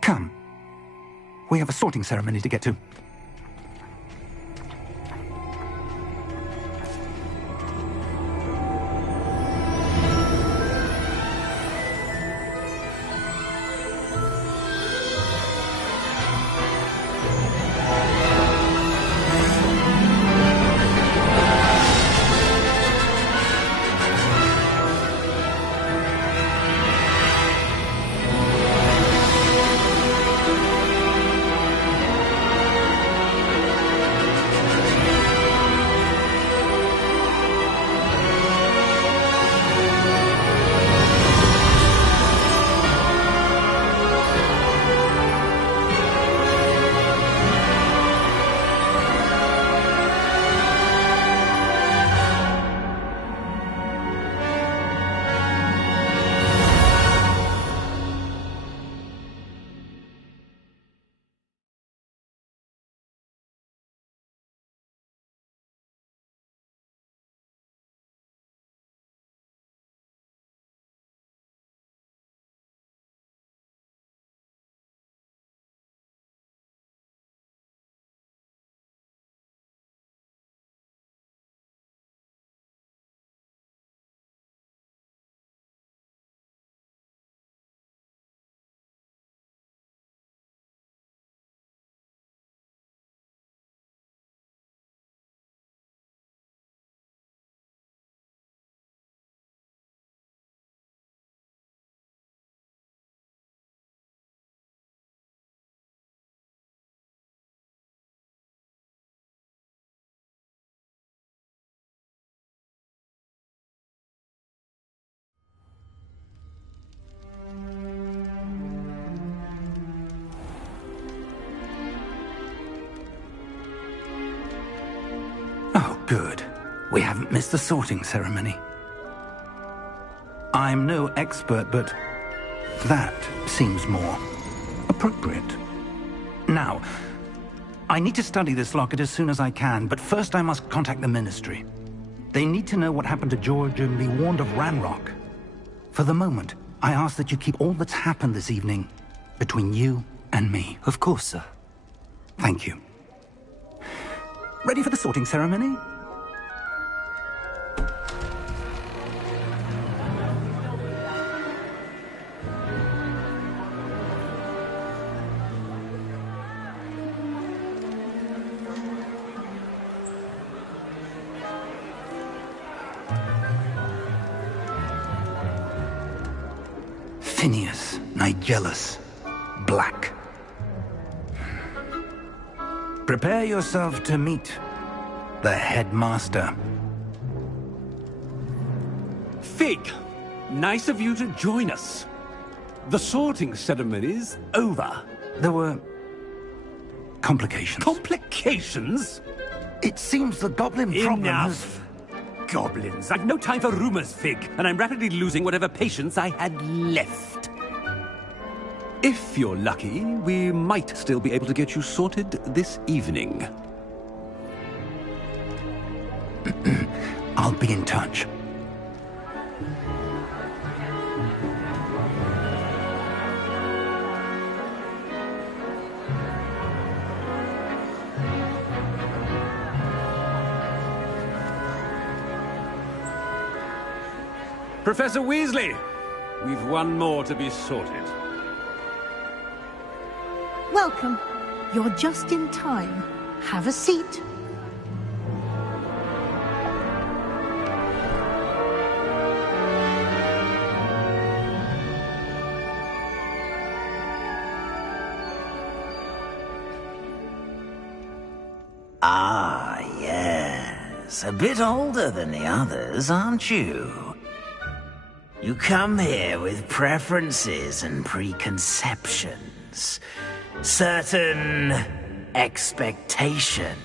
Come. We have a sorting ceremony to get to. Oh, good. We haven't missed the sorting ceremony. I'm no expert, but that seems more appropriate. Now, I need to study this locket as soon as I can, but first I must contact the Ministry. They need to know what happened to George and be warned of Ranrock. For the moment, I ask that you keep all that's happened this evening between you and me. Of course, sir. Thank you. Ready for the sorting ceremony? Phineas Nigellus Black. Prepare yourself to meet the headmaster. Fig, nice of you to join us. The sorting ceremony's over. There were complications. Complications? It seems the goblin problem has... Enough. Goblins. I've no time for rumors, Fig, and I'm rapidly losing whatever patience I had left. If you're lucky, we might still be able to get you sorted this evening. I'll be in touch. Professor Weasley, we've one more to be sorted. Welcome. You're just in time. Have a seat. Ah, yes. A bit older than the others, aren't you? You come here with preferences and preconceptions. Certain expectations.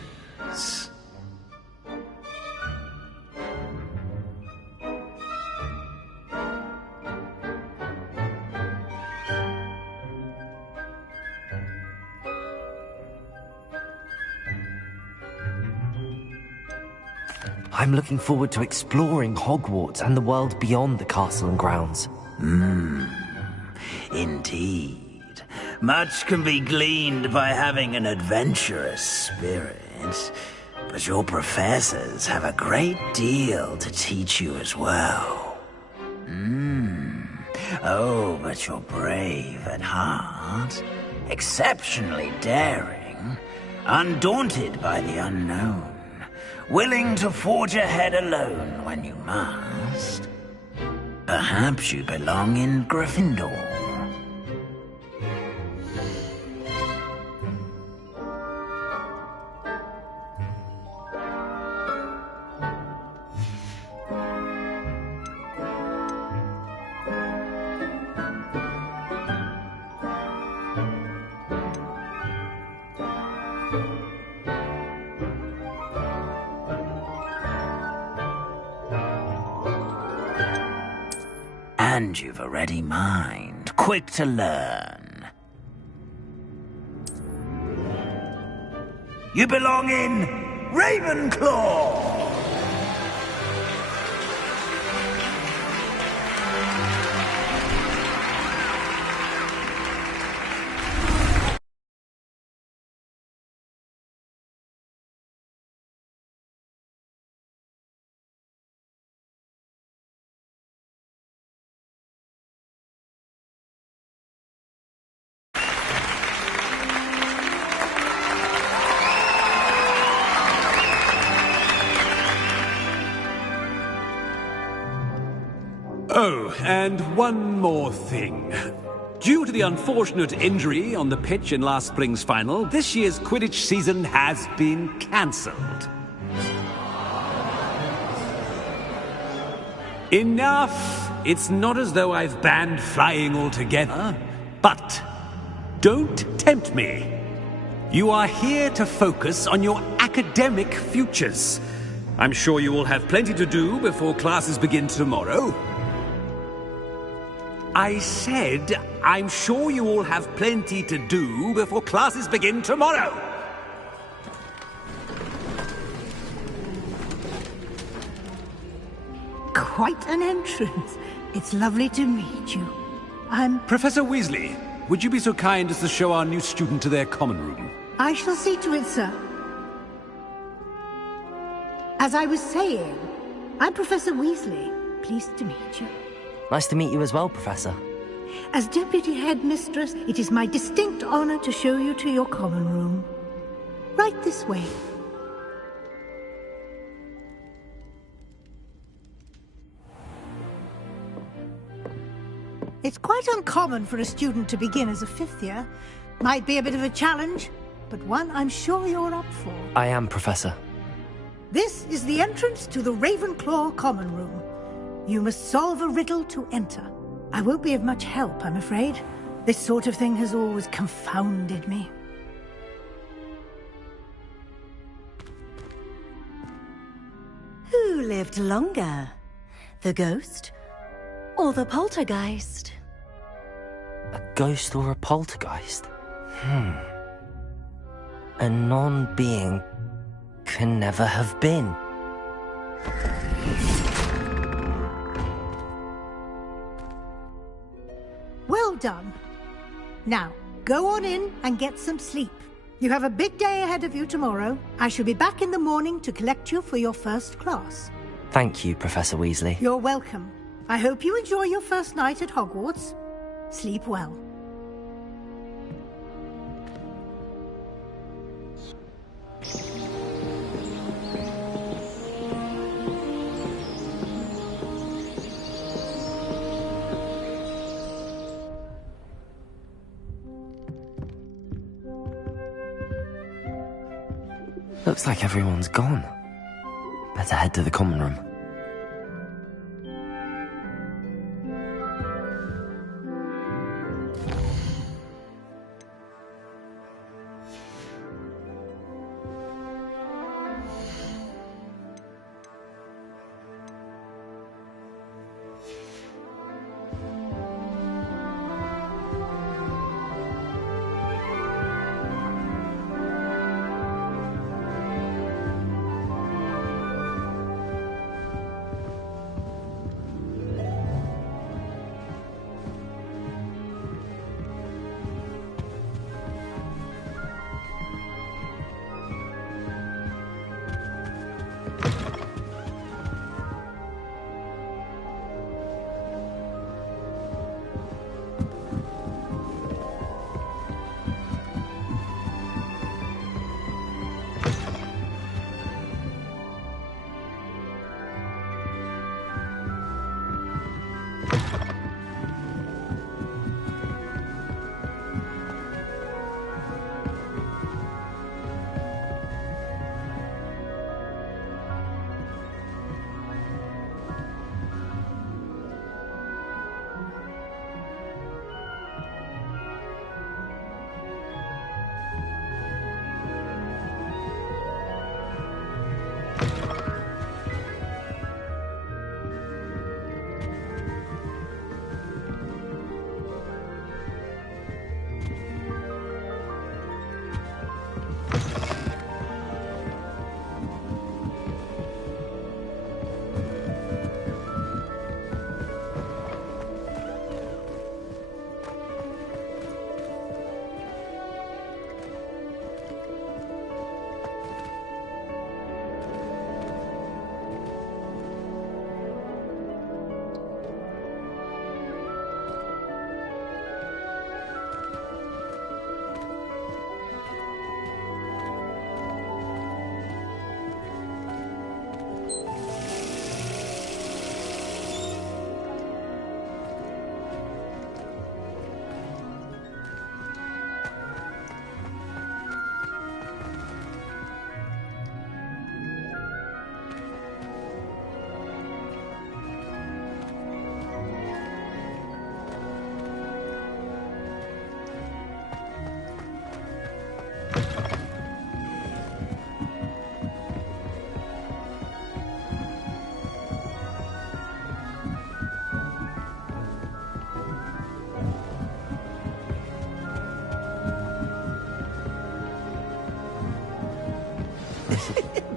I'm looking forward to exploring Hogwarts and the world beyond the castle and grounds. Indeed. Much can be gleaned by having an adventurous spirit. But your professors have a great deal to teach you as well. Oh, but you're brave at heart. Exceptionally daring. Undaunted by the unknown. Willing to forge ahead alone when you must. Perhaps you belong in Gryffindor. And you've a ready mind, quick to learn. You belong in Ravenclaw! Oh, and one more thing. Due to the unfortunate injury on the pitch in last spring's final, this year's Quidditch season has been cancelled. Enough! It's not as though I've banned flying altogether, but don't tempt me. You are here to focus on your academic futures. I'm sure you will have plenty to do before classes begin tomorrow. I said, I'm sure you all have plenty to do before classes begin tomorrow. Quite an entrance. It's lovely to meet you. I'm... Professor Weasley, would you be so kind as to show our new student to their common room? I shall see to it, sir. As I was saying, I'm Professor Weasley. Pleased to meet you. Nice to meet you as well, Professor. As Deputy Headmistress, it is my distinct honor to show you to your common room. Right this way. It's quite uncommon for a student to begin as a fifth year. Might be a bit of a challenge, but one I'm sure you're up for. I am, Professor. This is the entrance to the Ravenclaw common room. You must solve a riddle to enter. I won't be of much help, I'm afraid. This sort of thing has always confounded me. Who lived longer? The ghost or the poltergeist? A ghost or a poltergeist? A non-being can never have been. Well done. Now, go on in and get some sleep. You have a big day ahead of you tomorrow. I shall be back in the morning to collect you for your first class. Thank you, Professor Weasley. You're welcome. I hope you enjoy your first night at Hogwarts. Sleep well. Looks like everyone's gone. Better head to the common room.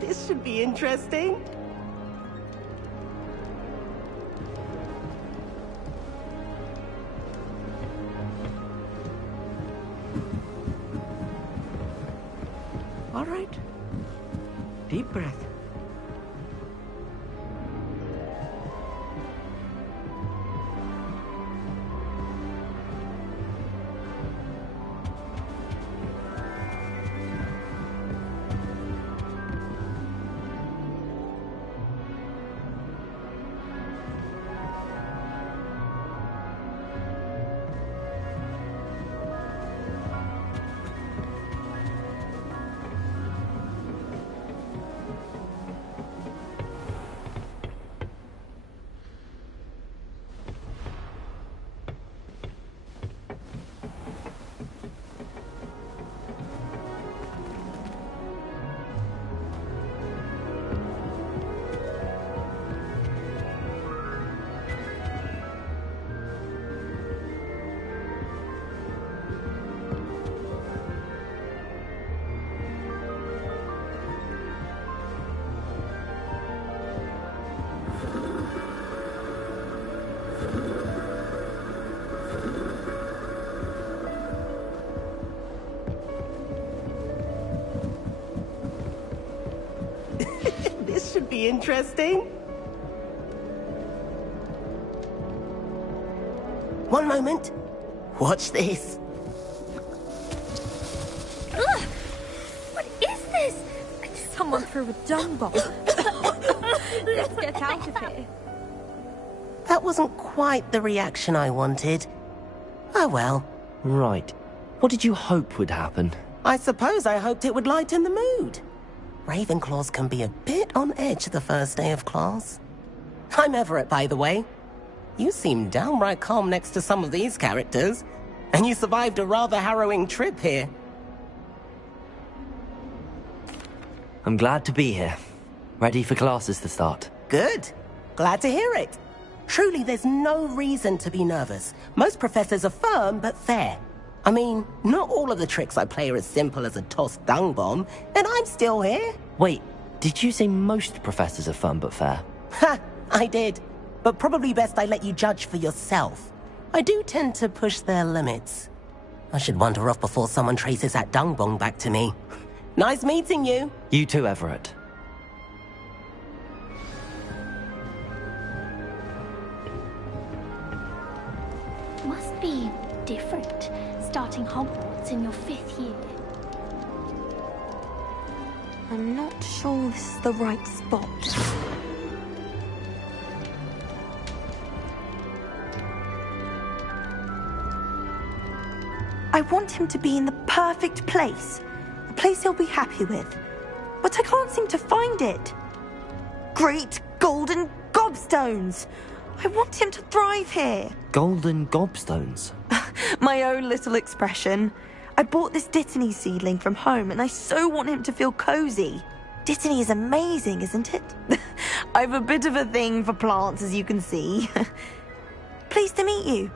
This should be interesting. All right. Deep breath. This should be interesting. One moment. Watch this. Ugh! What is this? Someone threw a dung bomb. Let's get out of here. That wasn't quite the reaction I wanted. Oh well. Right. What did you hope would happen? I suppose I hoped it would lighten the mood. Ravenclaws can be a bit on edge the first day of class. I'm Everett, by the way. You seem downright calm next to some of these characters, and you survived a rather harrowing trip here. I'm glad to be here. Ready for classes to start. Good. Glad to hear it. Truly, there's no reason to be nervous. Most professors are firm but fair. I mean, not all of the tricks I play are as simple as a tossed dung bomb, and I'm still here. Wait, did you say most professors are fun but fair? Ha! I did. But probably best I let you judge for yourself. I do tend to push their limits. I should wander off before someone traces that dung bomb back to me. Nice meeting you. You too, Everett. Must be different, starting Hogwarts in your 5th year. I'm not sure this is the right spot. I want him to be in the perfect place. A place he'll be happy with. But I can't seem to find it. Great golden gobstones! I want him to thrive here. Golden gobstones? My own little expression. I bought this Dittany seedling from home and I so want him to feel cozy. Dittany is amazing, isn't it? I've a bit of a thing for plants, as you can see. Pleased to meet you.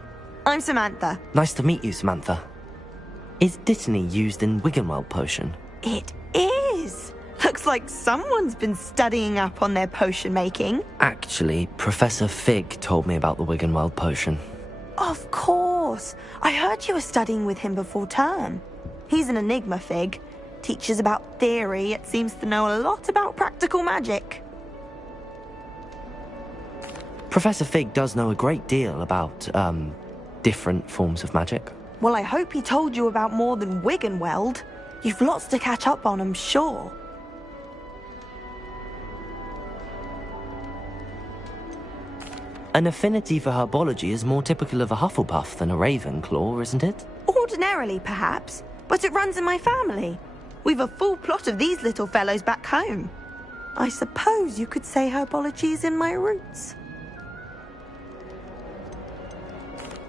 I'm Samantha. Nice to meet you, Samantha. Is Dittany used in Wiggenweld potion? It is. Looks like someone's been studying up on their potion making. Actually, Professor Fig told me about the Wiggenweld potion. Of course. I heard you were studying with him before term. He's an enigma, Fig. Teaches about theory, yet seems to know a lot about practical magic. Professor Fig does know a great deal about, different forms of magic. Well, I hope he told you about more than Wiggenweld. You've lots to catch up on, I'm sure. An affinity for herbology is more typical of a Hufflepuff than a Ravenclaw, isn't it? Ordinarily, perhaps, but it runs in my family. We've a full plot of these little fellows back home. I suppose you could say herbology is in my roots.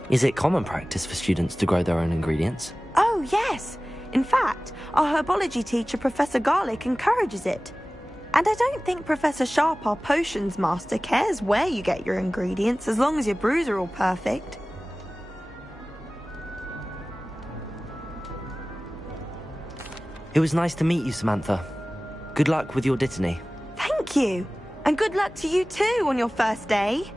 Is it common practice for students to grow their own ingredients? Oh, yes. In fact, our herbology teacher, Professor Garlick, encourages it. And I don't think Professor Sharp, our potions master, cares where you get your ingredients, as long as your brews are all perfect. It was nice to meet you, Samantha. Good luck with your Dittany. Thank you. And good luck to you too on your first day.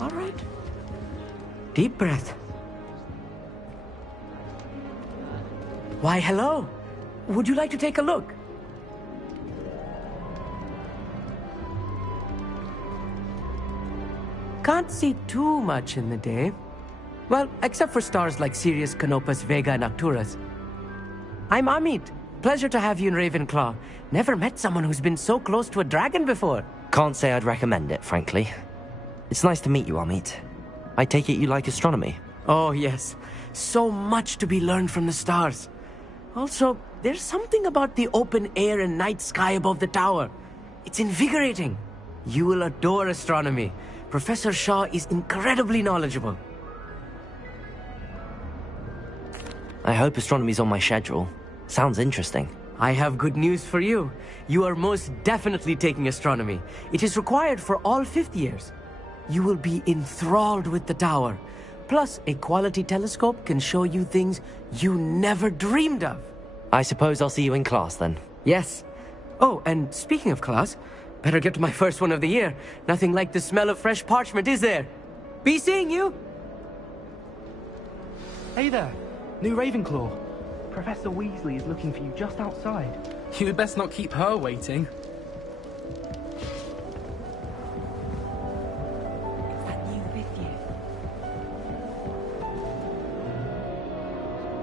All right. Deep breath. Why, hello. Would you like to take a look? Can't see too much in the day. Well, except for stars like Sirius, Canopus, Vega, and Arcturus. I'm Amit. Pleasure to have you in Ravenclaw. Never met someone who's been so close to a dragon before. Can't say I'd recommend it, frankly. It's nice to meet you, Amit. I take it you like astronomy? Oh, yes. So much to be learned from the stars. Also, there's something about the open air and night sky above the tower. It's invigorating. You will adore astronomy. Professor Shaw is incredibly knowledgeable. I hope astronomy's on my schedule. Sounds interesting. I have good news for you. You are most definitely taking astronomy. It is required for all fifth years. You will be enthralled with the tower. Plus, a quality telescope can show you things you never dreamed of. I suppose I'll see you in class then. Yes. Oh, and speaking of class, better get to my first one of the year. Nothing like the smell of fresh parchment, is there? Be seeing you! Hey there, new Ravenclaw. Professor Weasley is looking for you just outside. You'd best not keep her waiting. Is that you with you?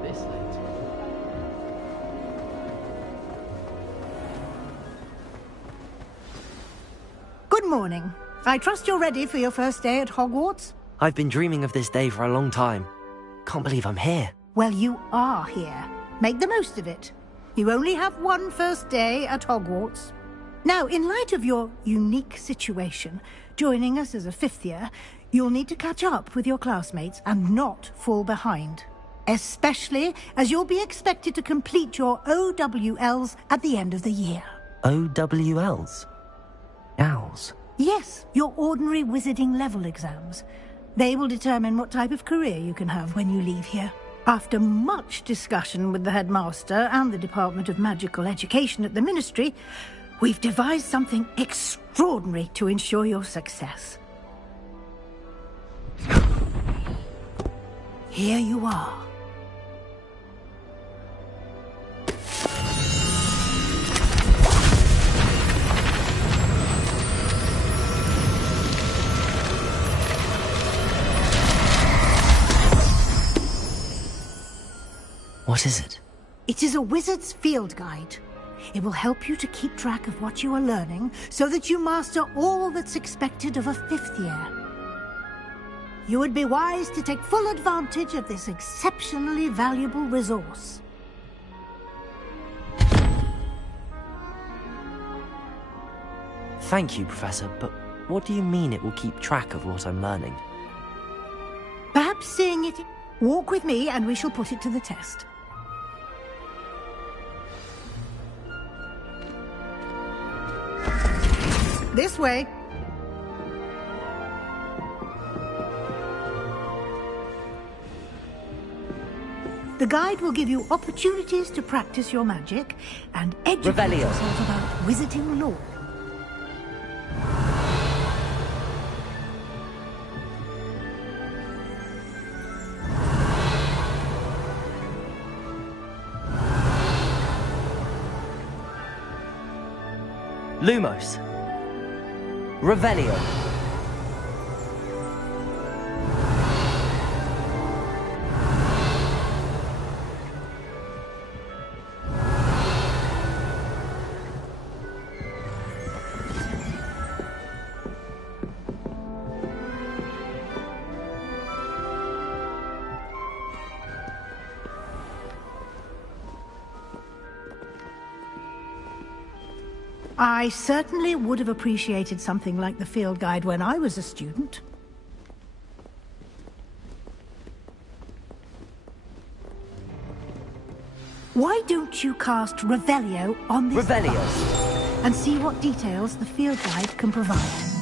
This late. Good morning. I trust you're ready for your first day at Hogwarts? I've been dreaming of this day for a long time. Can't believe I'm here. Well, you are here. Make the most of it. You only have one first day at Hogwarts. Now, in light of your unique situation, joining us as a fifth year, you'll need to catch up with your classmates and not fall behind. Especially as you'll be expected to complete your OWLs at the end of the year. OWLs? Owls? Yes, your ordinary wizarding level exams. They will determine what type of career you can have when you leave here. After much discussion with the headmaster and the Department of Magical Education at the Ministry, we've devised something extraordinary to ensure your success. Here you are. What is it? It is a wizard's field guide. It will help you to keep track of what you are learning so that you master all that's expected of a 5th year. You would be wise to take full advantage of this exceptionally valuable resource. Thank you, Professor, but what do you mean it will keep track of what I'm learning? Perhaps seeing it... Walk with me and we shall put it to the test. This way. The guide will give you opportunities to practice your magic and educate Revelio. yourself about wizarding lore. Lumos. Revelio. I certainly would have appreciated something like the field guide when I was a student. Why don't you cast Revelio on this Revelio. device and see what details the field guide can provide?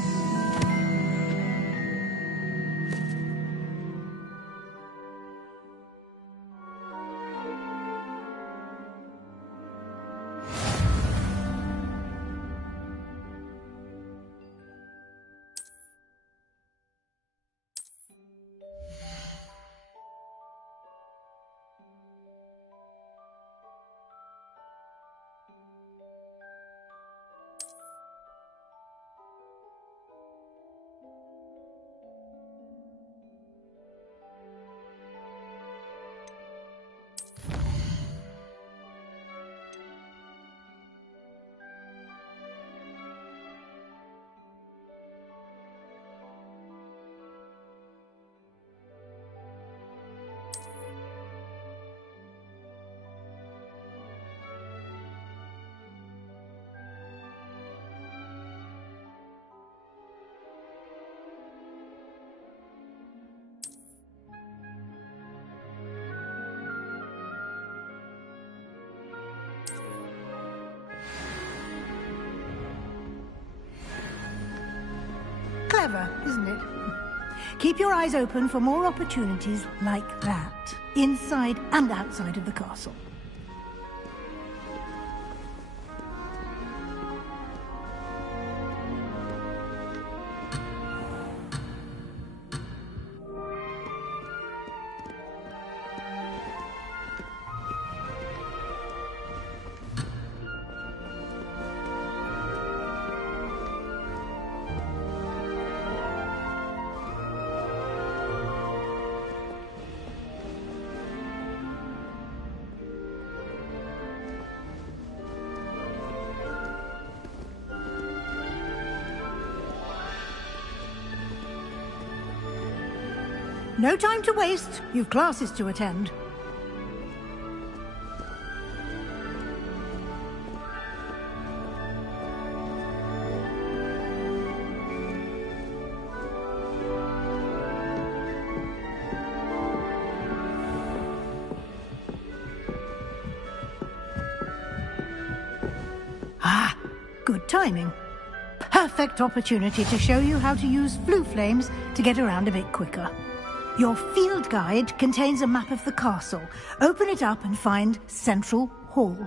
Clever, isn't it? Keep your eyes open for more opportunities like that, inside and outside of the castle. No time to waste. You've classes to attend. Ah, good timing. Perfect opportunity to show you how to use blue flames to get around a bit quicker. Your field guide contains a map of the castle. Open it up and find Central Hall.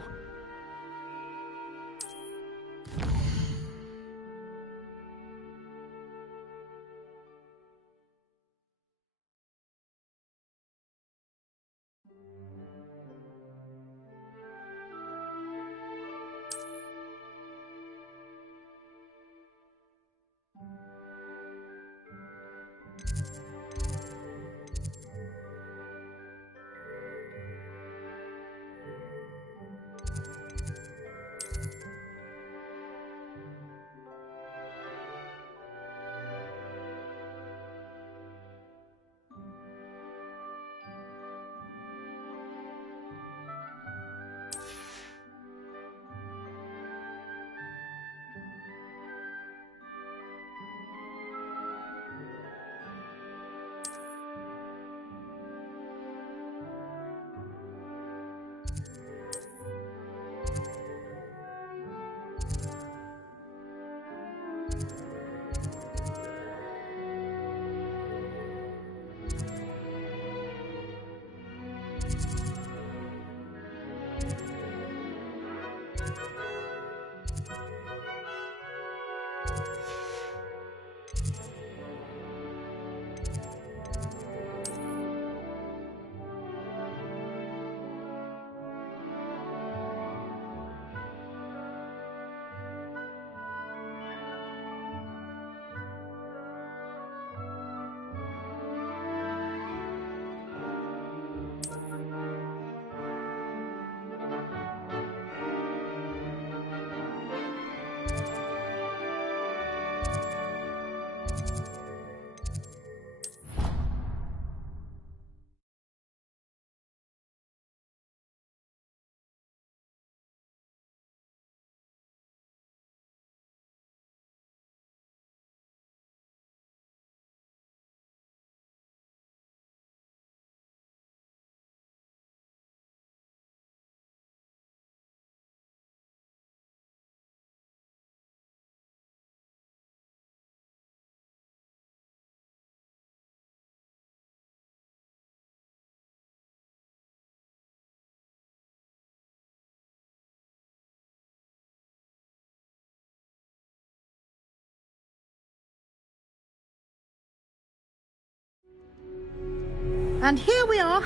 And here we are.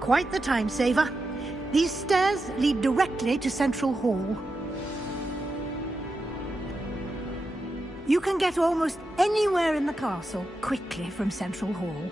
Quite the time saver. These stairs lead directly to Central Hall. You can get almost anywhere in the castle quickly from Central Hall.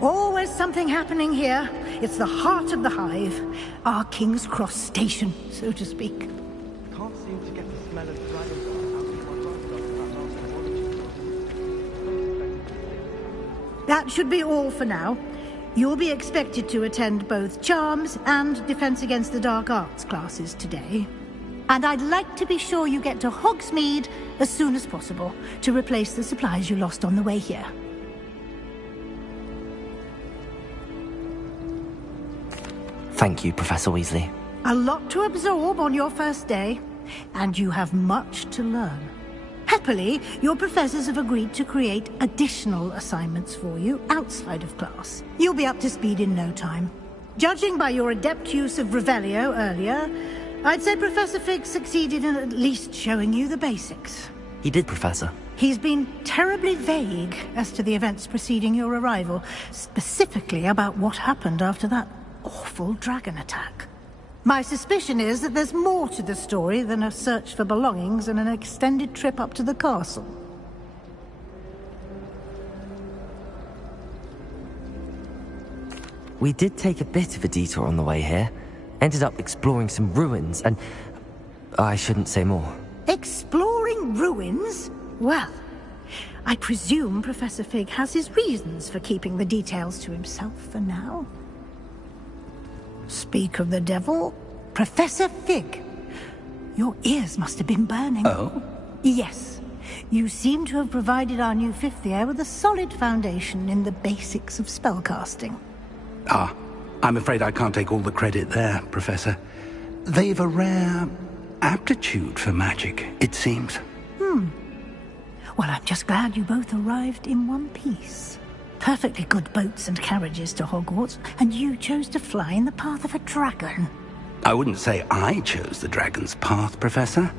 Always something happening here. It's the heart of the hive. Our King's Cross station, so to speak. Can't seem to get the smell of dragon out. That should be all for now. You'll be expected to attend both Charms and Defense Against the Dark Arts classes today. And I'd like to be sure you get to Hogsmeade as soon as possible to replace the supplies you lost on the way here. Thank you, Professor Weasley. A lot to absorb on your first day, and you have much to learn. Happily, your professors have agreed to create additional assignments for you outside of class. You'll be up to speed in no time. Judging by your adept use of Revelio earlier, I'd say Professor Fig succeeded in at least showing you the basics. He did, Professor. He's been terribly vague as to the events preceding your arrival, specifically about what happened after that awful dragon attack. My suspicion is that there's more to the story than a search for belongings and an extended trip up to the castle. We did take a bit of a detour on the way here. Ended up exploring some ruins and... I shouldn't say more. Exploring ruins? Well, I presume Professor Fig has his reasons for keeping the details to himself for now. Speak of the devil, Professor Fig. Your ears must have been burning. Oh? Yes. You seem to have provided our new fifth year with a solid foundation in the basics of spellcasting. Ah, I'm afraid I can't take all the credit there, Professor. They've a rare aptitude for magic, it seems. Well, I'm just glad you both arrived in one piece. Perfectly good boats and carriages to Hogwarts, and you chose to fly in the path of a dragon. I wouldn't say I chose the dragon's path, Professor.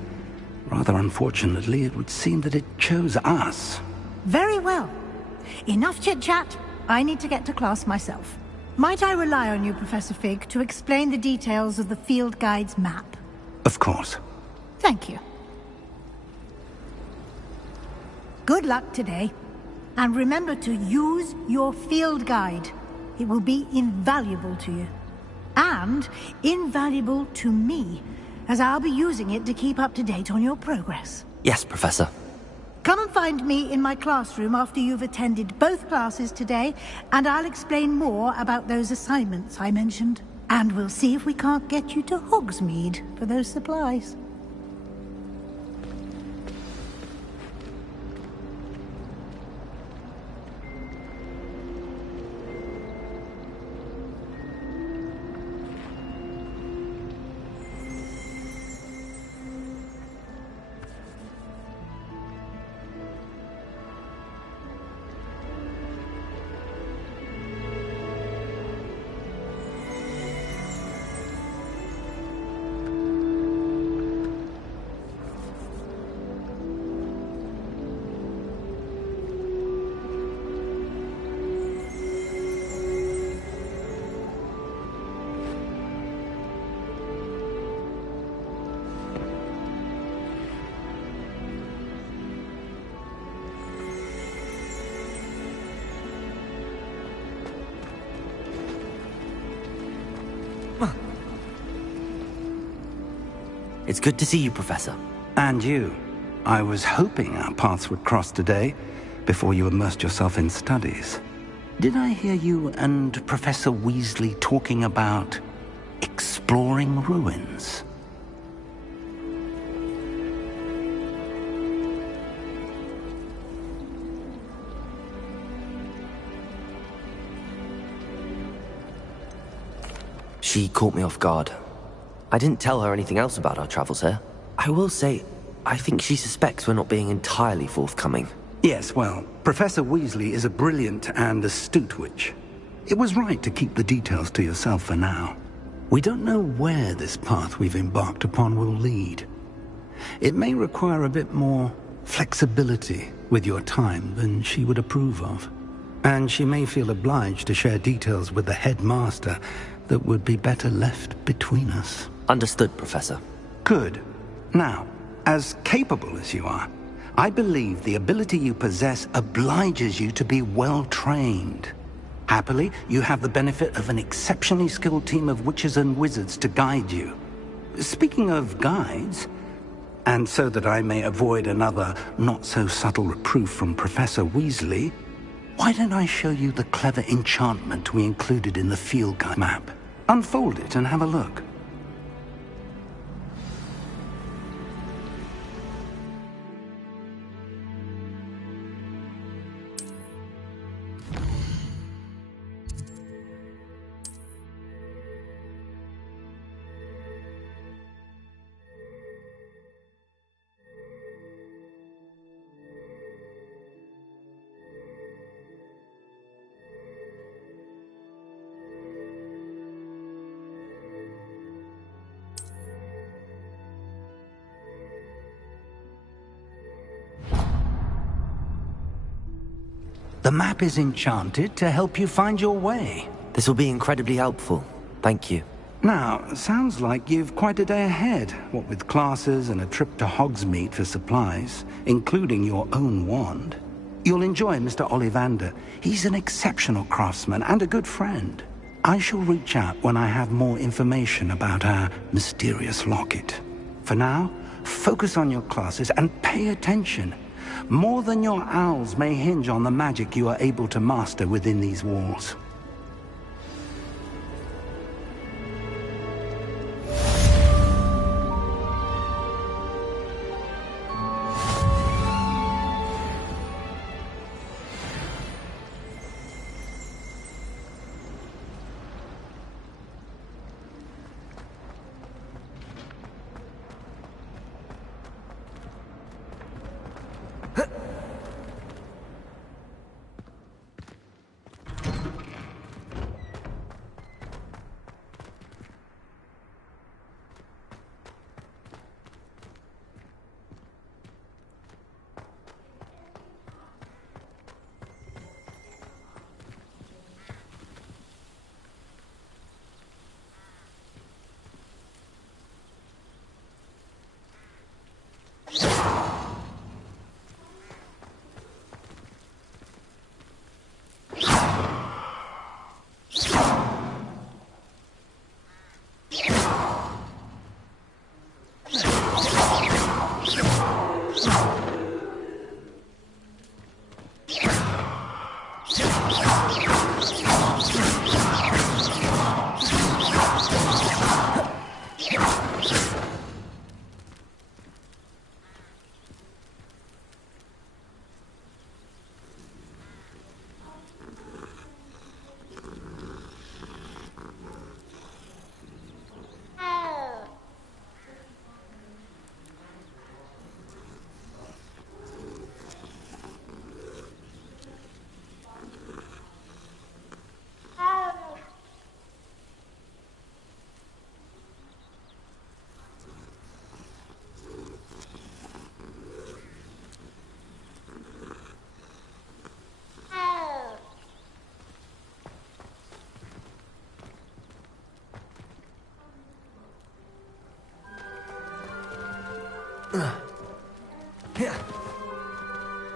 Rather unfortunately, it would seem that it chose us. Very well. Enough chit-chat. I need to get to class myself. Might I rely on you, Professor Fig, to explain the details of the field guide's map? Of course. Thank you. Good luck today. And remember to use your field guide. It will be invaluable to you. And invaluable to me, as I'll be using it to keep up to date on your progress. Yes, Professor. Come and find me in my classroom after you've attended both classes today, and I'll explain more about those assignments I mentioned. And we'll see if we can't get you to Hogsmeade for those supplies. It's good to see you, Professor. And you. I was hoping our paths would cross today, before you immersed yourself in studies. Did I hear you and Professor Weasley talking about exploring ruins? She caught me off guard. I didn't tell her anything else about our travels here. I will say, I think she suspects we're not being entirely forthcoming. Yes, well, Professor Weasley is a brilliant and astute witch. It was right to keep the details to yourself for now. We don't know where this path we've embarked upon will lead. It may require a bit more flexibility with your time than she would approve of. And she may feel obliged to share details with the headmaster that would be better left between us. Understood, Professor. Good. Now, as capable as you are, I believe the ability you possess obliges you to be well-trained. Happily, you have the benefit of an exceptionally skilled team of witches and wizards to guide you. Speaking of guides, and so that I may avoid another not-so-subtle reproof from Professor Weasley, why don't I show you the clever enchantment we included in the field guide map? Unfold it and have a look. The map is enchanted to help you find your way. This will be incredibly helpful. Thank you. Now, sounds like you've quite a day ahead, what with classes and a trip to Hogsmeade for supplies, including your own wand. You'll enjoy Mr. Ollivander. He's an exceptional craftsman and a good friend. I shall reach out when I have more information about our mysterious locket. For now, focus on your classes and pay attention. More than your owls may hinge on the magic you are able to master within these walls.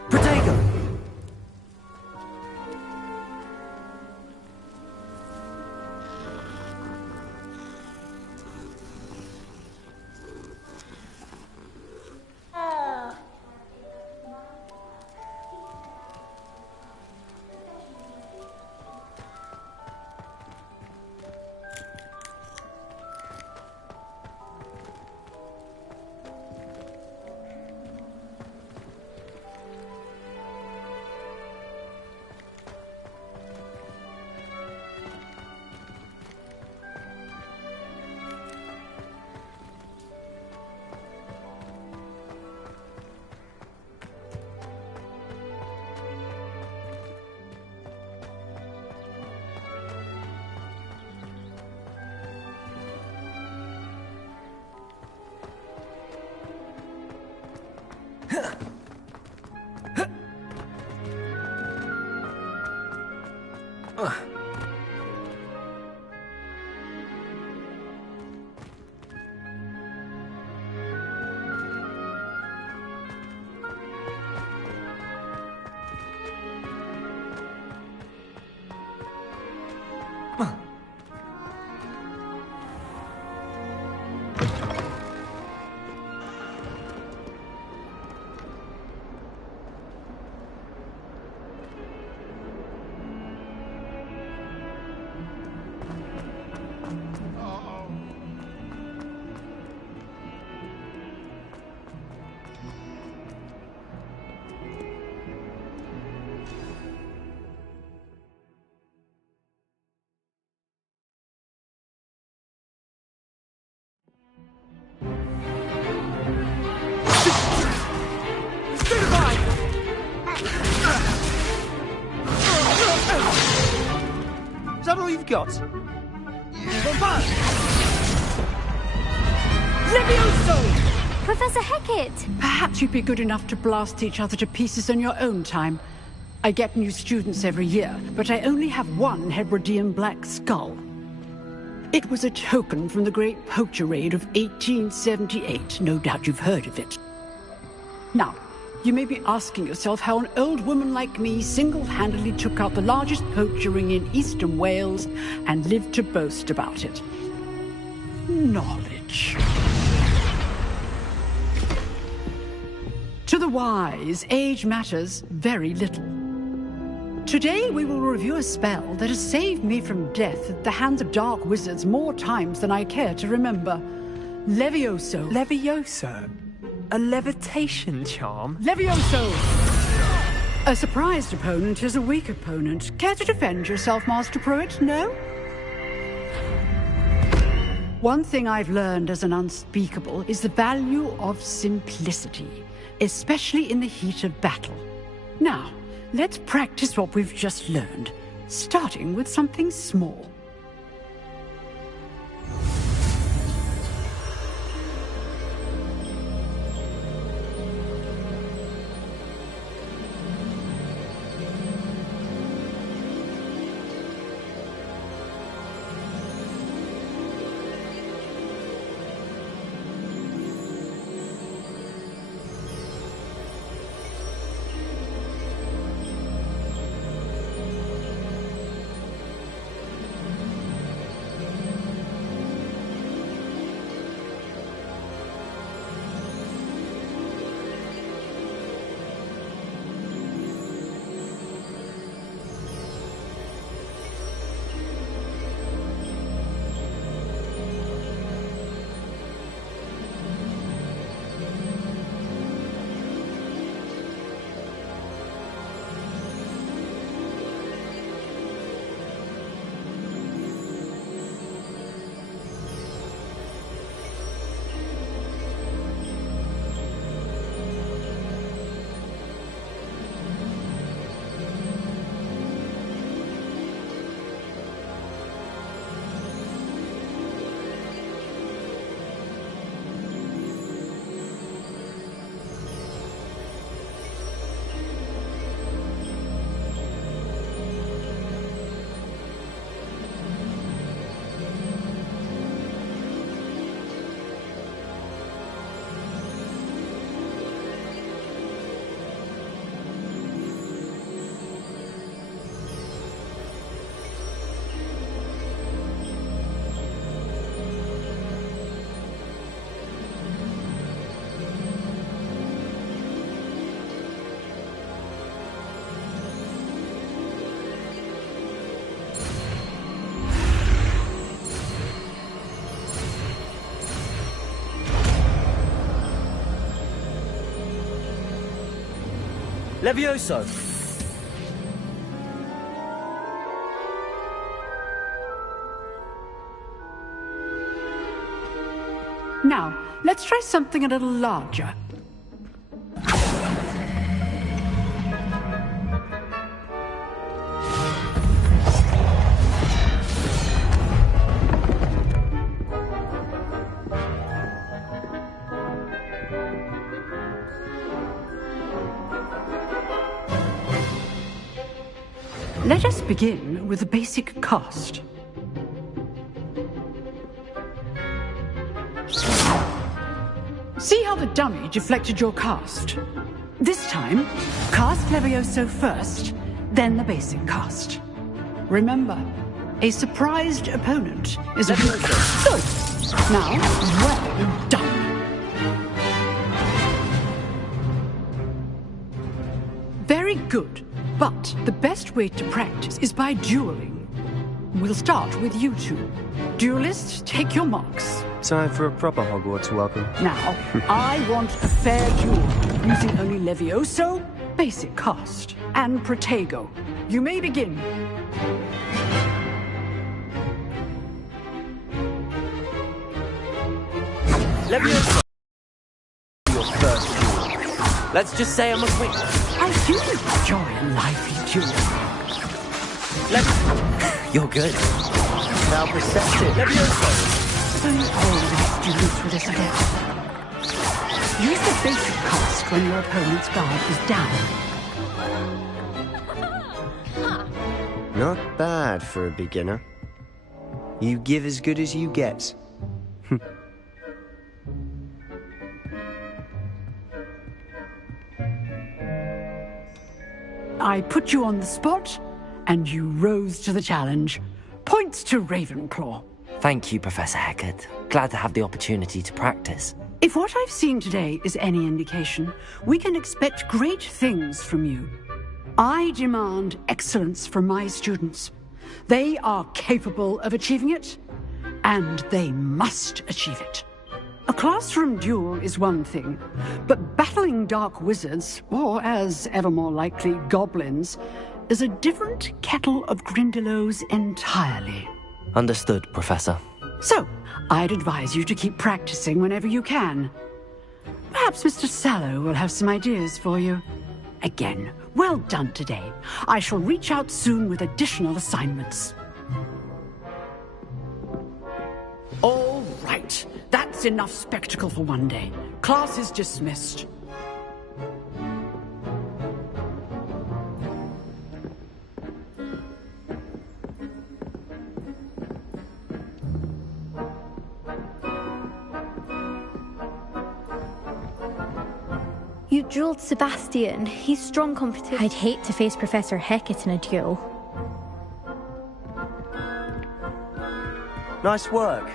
Protego! Is that all you've got? Levioso! Professor Hecat! Perhaps you'd be good enough to blast each other to pieces in your own time. I get new students every year, but I only have one Hebridean black skull. It was a token from the Great Poacher Raid of 1878. No doubt you've heard of it. Now, you may be asking yourself how an old woman like me single-handedly took out the largest poacher ring in eastern Wales and lived to boast about it. Knowledge. To the wise, age matters very little. Today we will review a spell that has saved me from death at the hands of dark wizards more times than I care to remember. Levioso. Levioso? A levitation charm? Levioso! A surprised opponent is a weak opponent. Care to defend yourself, Master Pruitt? No? One thing I've learned as an unspeakable is the value of simplicity, especially in the heat of battle. Now, let's practice what we've just learned, starting with something small. Levioso! Now, let's try something a little larger. Let us begin with the basic cast. See how the dummy deflected your cast? This time, cast Levioso first, then the basic cast. Remember, a surprised opponent is a good. Now, well done. Very good. But the best way to practice is by dueling. We'll start with you two. Duelists, take your marks. Time for a proper Hogwarts welcome. Now, I want a fair duel, using only Levioso, basic cast, and Protego. You may begin. Levioso! Your first duel. Let's just say I must win. I do enjoy a lively duel. You're good. Now perceptive. Levioso! Don't always do this with this again. Use the basic cast when your opponent's guard is down. Not bad for a beginner. You give as good as you get. I put you on the spot, and you rose to the challenge. Points to Ravenclaw. Thank you, Professor Hecat. Glad to have the opportunity to practice. If what I've seen today is any indication, we can expect great things from you. I demand excellence from my students. They are capable of achieving it, and they must achieve it. A classroom duel is one thing, but battling dark wizards, or as ever more likely, goblins, is a different kettle of Grindylows entirely. Understood, Professor. So, I'd advise you to keep practicing whenever you can. Perhaps Mr. Sallow will have some ideas for you. Again, well done today. I shall reach out soon with additional assignments. All right. That's enough spectacle for one day. Class is dismissed. You dueled Sebastian. He's strong competition. I'd hate to face Professor Hecat in a duel. Nice work.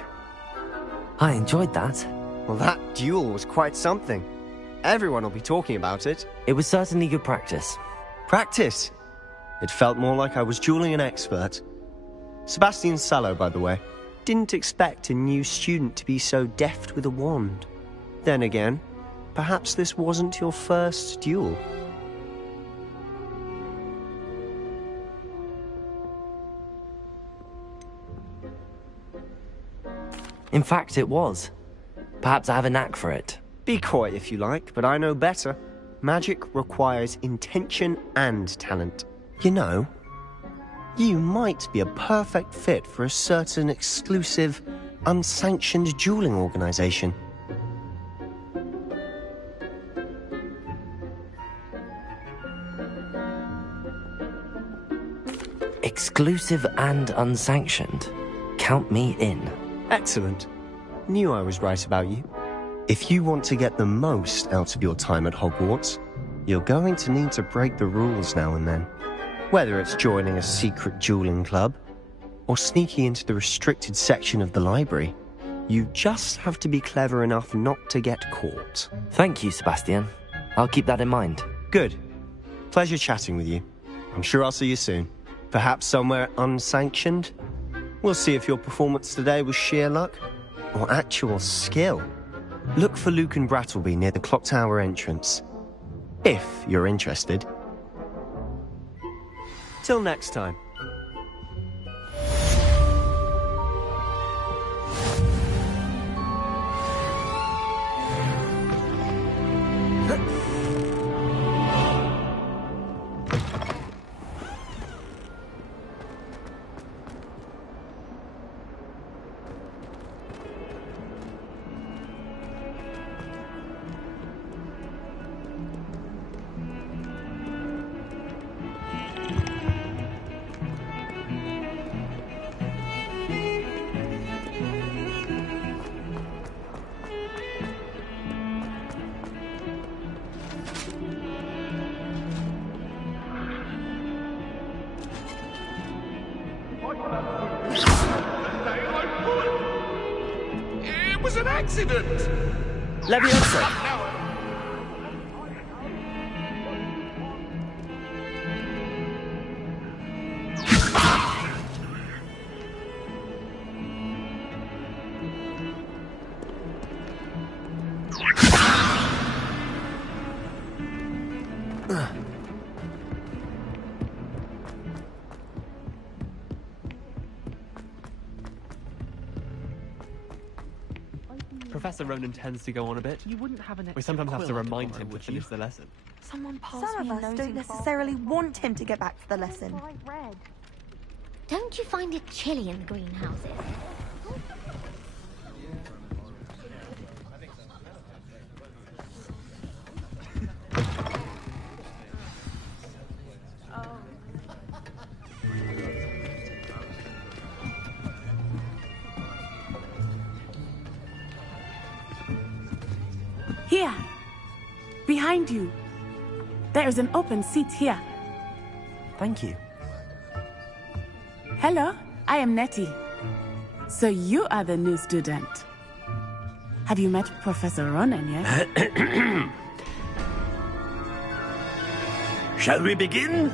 I enjoyed that. Well, that duel was quite something. Everyone will be talking about it. It was certainly good practice. Practice? It felt more like I was dueling an expert. Sebastian Sallow, by the way. Didn't expect a new student to be so deft with a wand. Then again, perhaps this wasn't your first duel. In fact, it was. Perhaps I have a knack for it. Be coy if you like, but I know better. Magic requires intention and talent. You know, you might be a perfect fit for a certain exclusive, unsanctioned dueling organization. Exclusive and unsanctioned. Count me in. Excellent. Knew I was right about you. If you want to get the most out of your time at Hogwarts, you're going to need to break the rules now and then. Whether it's joining a secret dueling club, or sneaking into the restricted section of the library, you just have to be clever enough not to get caught. Thank you, Sebastian. I'll keep that in mind. Good. Pleasure chatting with you. I'm sure I'll see you soon. Perhaps somewhere unsanctioned? We'll see if your performance today was sheer luck or actual skill. Look for Lucan Brattleby near the Clock Tower entrance. If you're interested. Till next time. It was an accident! Leviosa! Professor Ronan tends to go on a bit. You wouldn't have an We sometimes have to quill remind tomorrow, him to would finish you? the lesson. Someone pass Some me of us nosing don't cloth. necessarily want him to get back to the lesson. Don't you find it chilly in the greenhouses? Here. Behind you. There is an open seat here. Thank you. Hello, I am Nettie. So you are the new student. Have you met Professor Ronan yet? Shall we begin?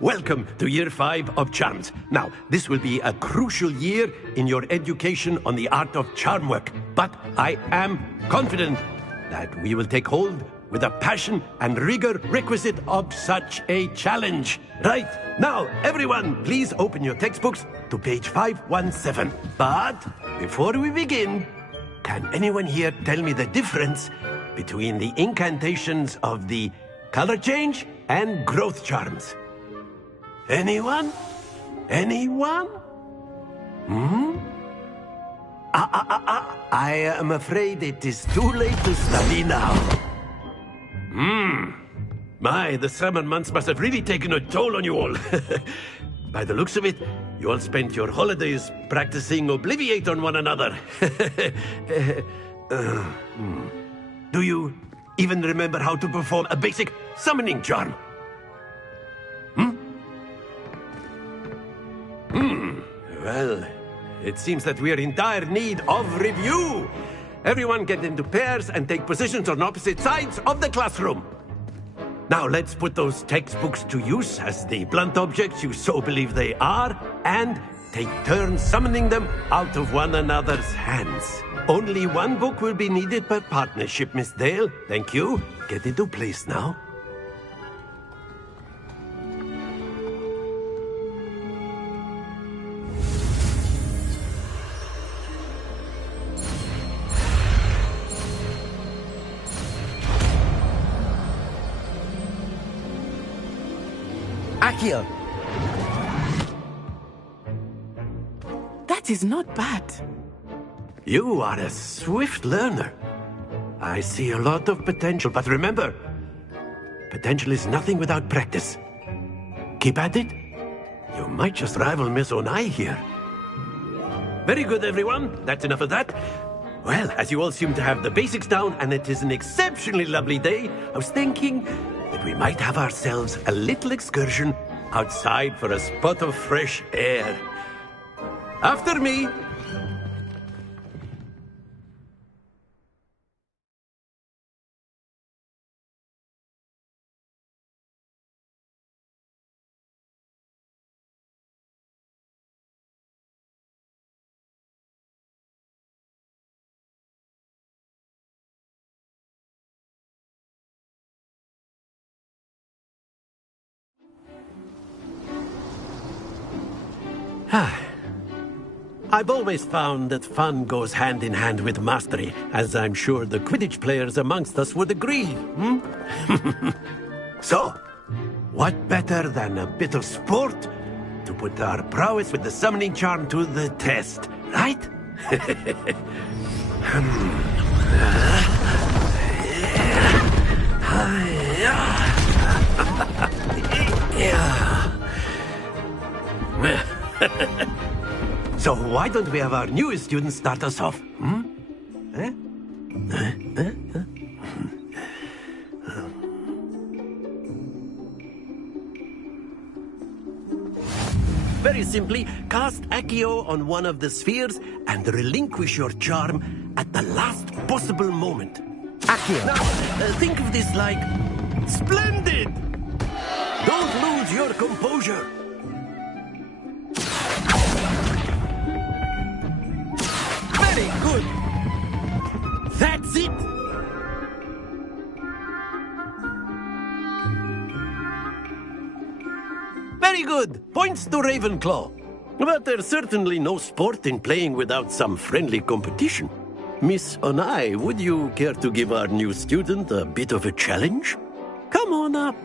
Welcome to Year 5 of Charms. Now, this will be a crucial year in your education on the art of charm work, but I am confident that we will take hold with the passion and rigor requisite of such a challenge. Right, now, everyone, please open your textbooks to page 517. But before we begin, can anyone here tell me the difference between the incantations of the color change and growth charms? Anyone? Anyone? I am afraid it is too late to study now. My, the summer months must have really taken a toll on you all. By the looks of it, you all spent your holidays practicing Obliviate on one another. Do you even remember how to perform a basic summoning charm? Well, it seems that we are in dire need of review. Everyone get into pairs and take positions on opposite sides of the classroom. Now let's put those textbooks to use as the blunt objects you so believe they are, and take turns summoning them out of one another's hands. Only one book will be needed per partnership, Miss Dale. Thank you. Get into place now. Accio! That is not bad. You are a swift learner. I see a lot of potential, but remember, potential is nothing without practice. Keep at it. You might just rival Miss Onai here. Very good, everyone. That's enough of that. Well, as you all seem to have the basics down, and it is an exceptionally lovely day, I was thinking that we might have ourselves a little excursion outside for a spot of fresh air. After me. I've always found that fun goes hand in hand with mastery, as I'm sure the Quidditch players amongst us would agree. So, what better than a bit of sport to put our prowess with the summoning charm to the test, right? So why don't we have our newest student start us off? Very simply, cast Accio on one of the spheres and relinquish your charm at the last possible moment. Accio. Now, think of this like splendid! Don't lose your composure. Very good. That's it. Very good. Points to Ravenclaw. But there's certainly no sport in playing without some friendly competition. Miss Onai, would you care to give our new student a bit of a challenge? Come on up.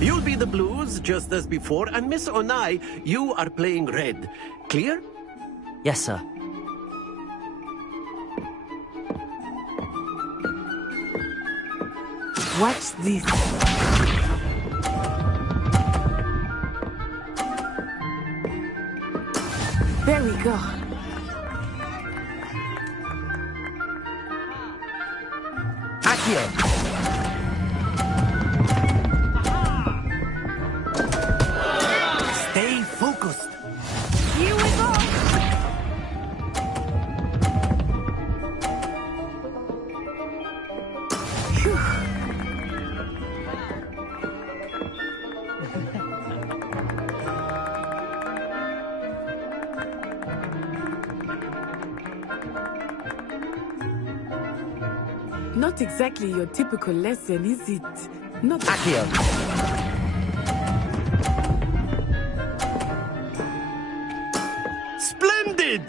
You'll be the blues, just as before, and Miss Onai, you are playing red. Clear? Yes, sir. Watch this. There we go. Accio! Stay focused. Here we go. Not exactly your typical lesson, is it? Not Accio! Splendid!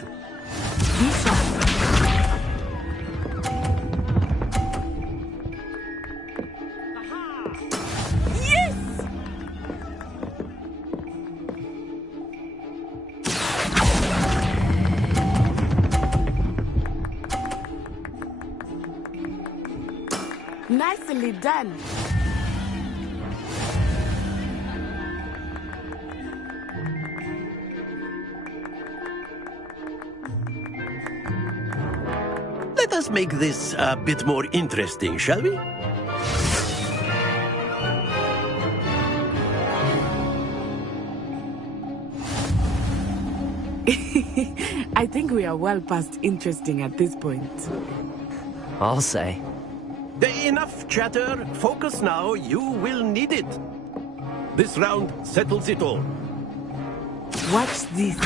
Yes! Nicely done. Let us make this a bit more interesting, shall we? I think we are well past interesting at this point. I'll say. Enough chatter. Focus now. You will need it. This round settles it all. Watch this.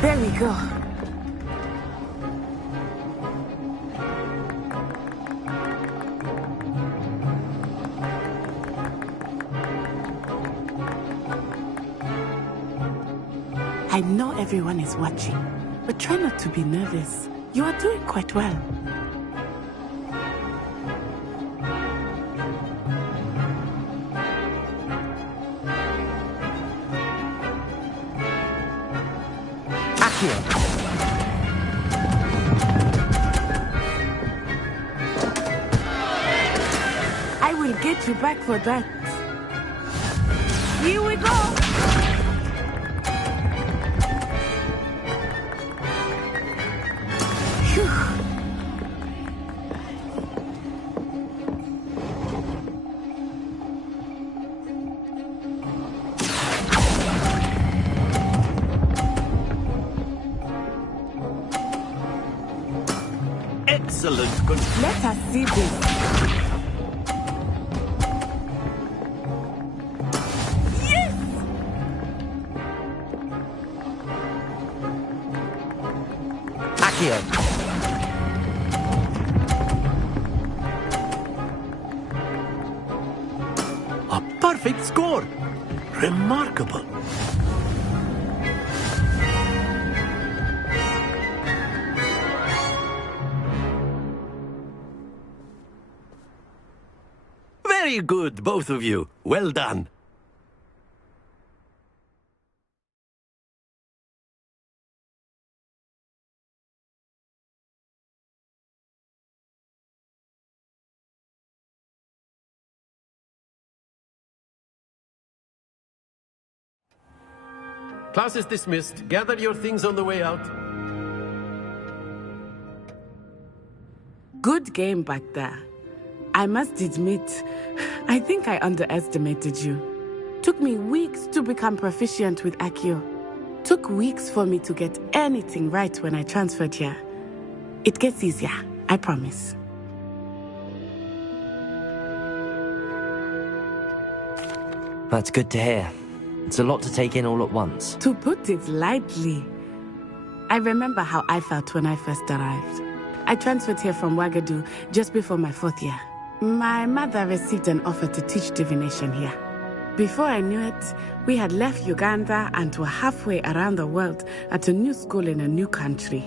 There we go. I know everyone is watching, but try not to be nervous. You are doing quite well. Accio! I will get you back for that. Here we go! Excellent. Let us see this. Yes! Accio! perfect score. Remarkable. Very good, both of you. Well done. Class is dismissed. Gather your things on the way out. Good game back there. I must admit, I think I underestimated you. Took me weeks to become proficient with Accio. Took weeks for me to get anything right when I transferred here. It gets easier, I promise. That's good to hear. It's a lot to take in all at once. To put it lightly, I remember how I felt when I first arrived. I transferred here from Wagadu just before my 4th year. My mother received an offer to teach divination here. Before I knew it, we had left Uganda and were halfway around the world at a new school in a new country.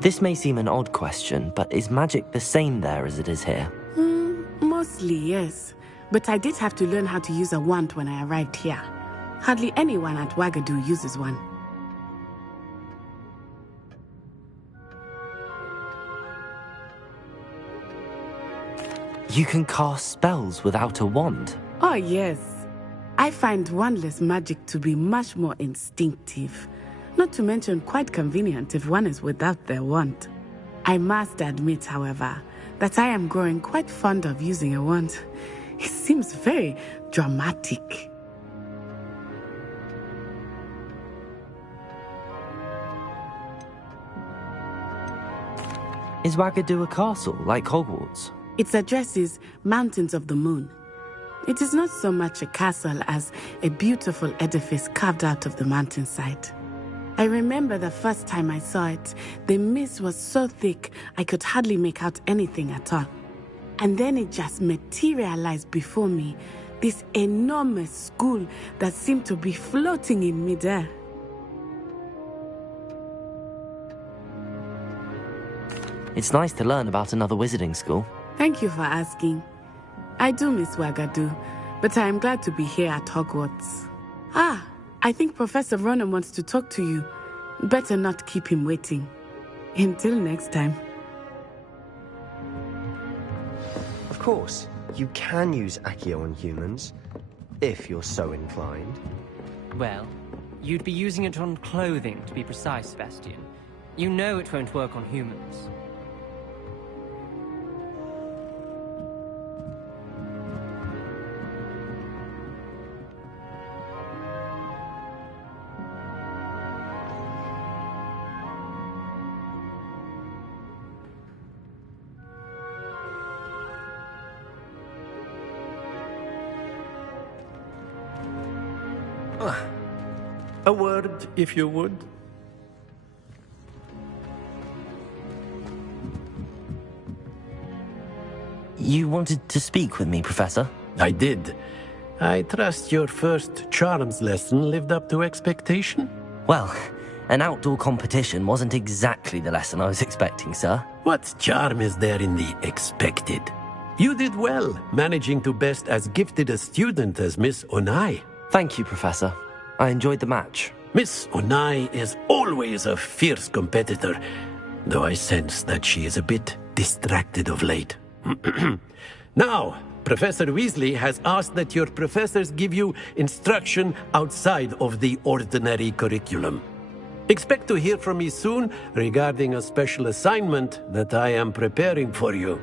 This may seem an odd question, but is magic the same there as it is here? Mostly, yes. But I did have to learn how to use a wand when I arrived here. Hardly anyone at Wagadu uses one. You can cast spells without a wand? Oh, yes. I find wandless magic to be much more instinctive. Not to mention quite convenient if one is without their wand. I must admit, however, that I am growing quite fond of using a wand. It seems very dramatic. Is Wagadu a castle, like Hogwarts? Its address is Mountains of the Moon. It is not so much a castle as a beautiful edifice carved out of the mountainside. I remember the first time I saw it, the mist was so thick I could hardly make out anything at all. And then it just materialized before me, this enormous school that seemed to be floating in midair. It's nice to learn about another wizarding school. Thank you for asking. I do miss Wagadu, but I am glad to be here at Hogwarts. I think Professor Ronen wants to talk to you. Better not keep him waiting. Until next time. Of course, you can use Accio on humans, if you're so inclined. Well, you'd be using it on clothing, to be precise, Sebastian. You know it won't work on humans. A word, if you would. You wanted to speak with me, Professor? I did. I trust your first charms lesson lived up to expectation? Well, an outdoor competition wasn't exactly the lesson I was expecting, sir. What charm is there in the expected? You did well, managing to best as gifted a student as Miss Onai. Thank you, Professor. I enjoyed the match. Miss Onai is always a fierce competitor, though I sense that she is a bit distracted of late. Now, Professor Weasley has asked that your professors give you instruction outside of the ordinary curriculum. Expect to hear from me soon regarding a special assignment that I am preparing for you.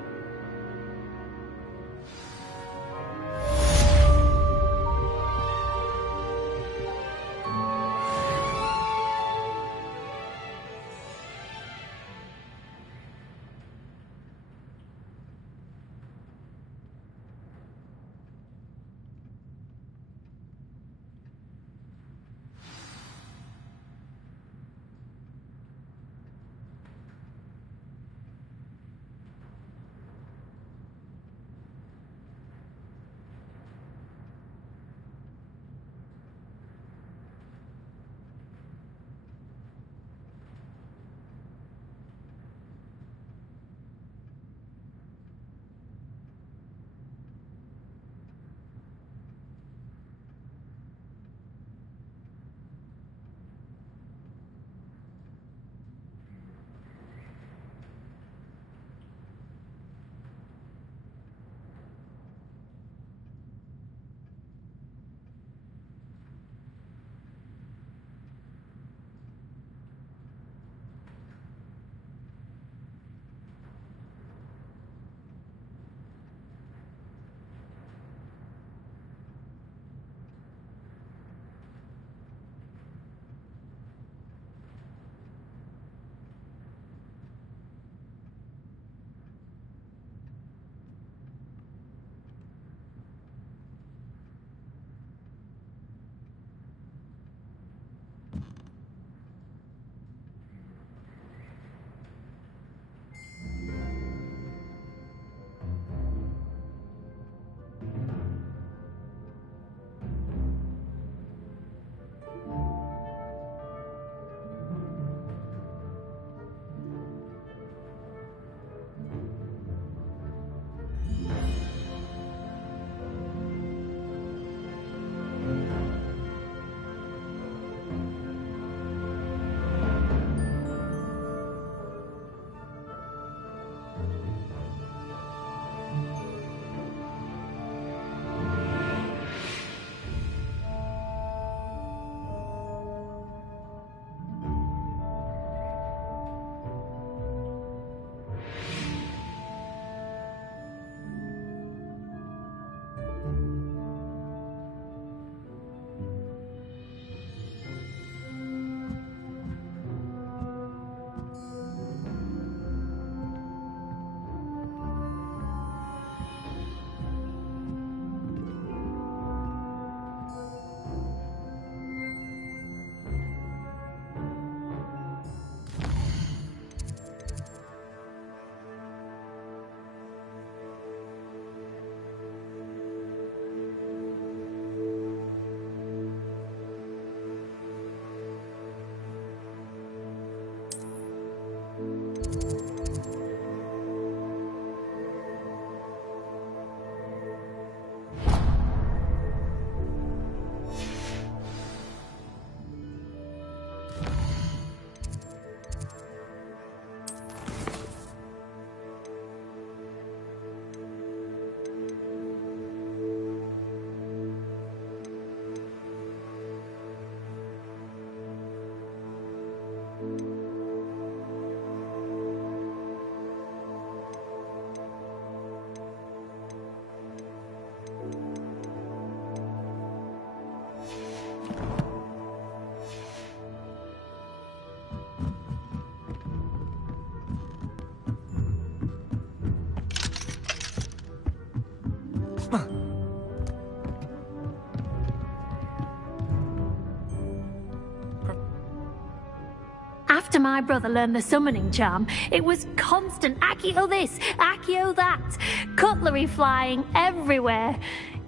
After my brother learned the summoning charm, it was constant Accio this, Accio that, cutlery flying everywhere.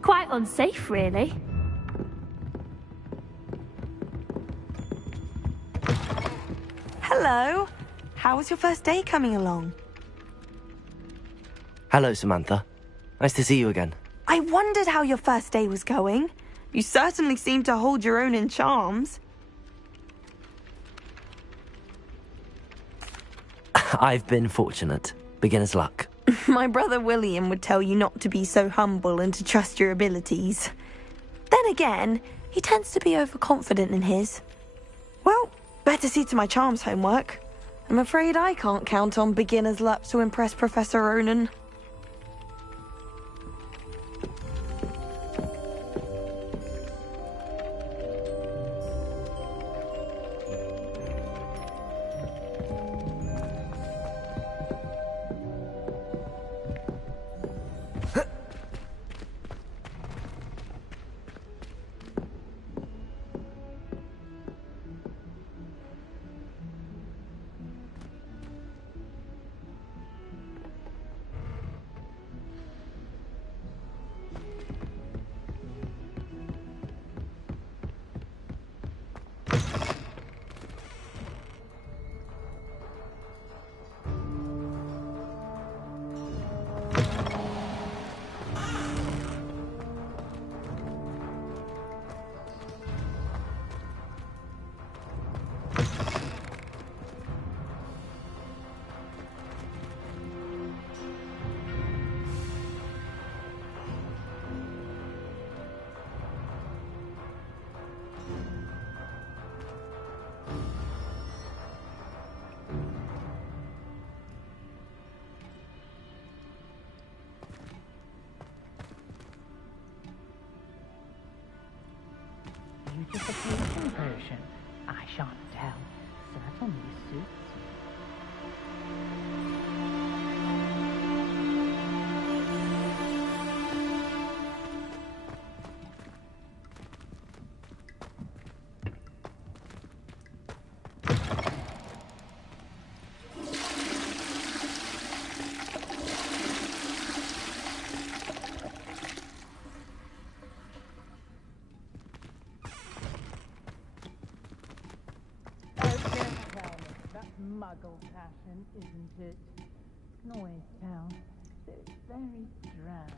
Quite unsafe, really. Hello. How was your first day coming along? Hello, Samantha. Nice to see you again. I wondered how your first day was going. You certainly seem to hold your own in charms. I've been fortunate. Beginner's luck. My brother William would tell you not to be so humble and to trust your abilities. Then again, he tends to be overconfident in his. Well, better see to my charms homework. I'm afraid I can't count on beginner's luck to impress Professor Ronen. Beautification potion. I shan't tell. Certainly suits muggle passion, isn't it? Can always tell. So it's very drab.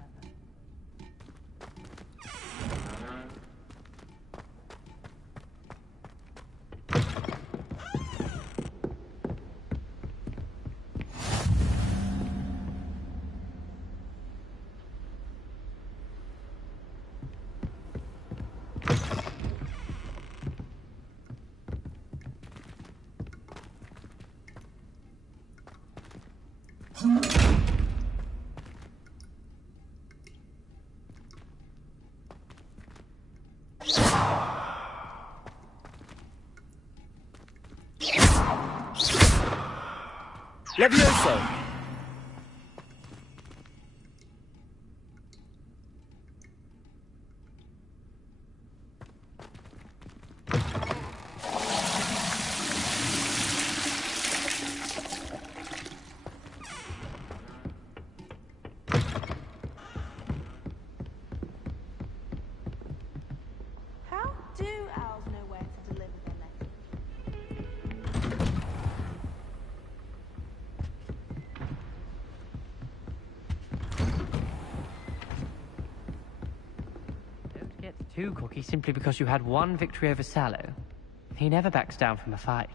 Levioso! How do owls know where to deliver their message? Don't get too cocky simply because you had one victory over Sallow. He never backs down from a fight.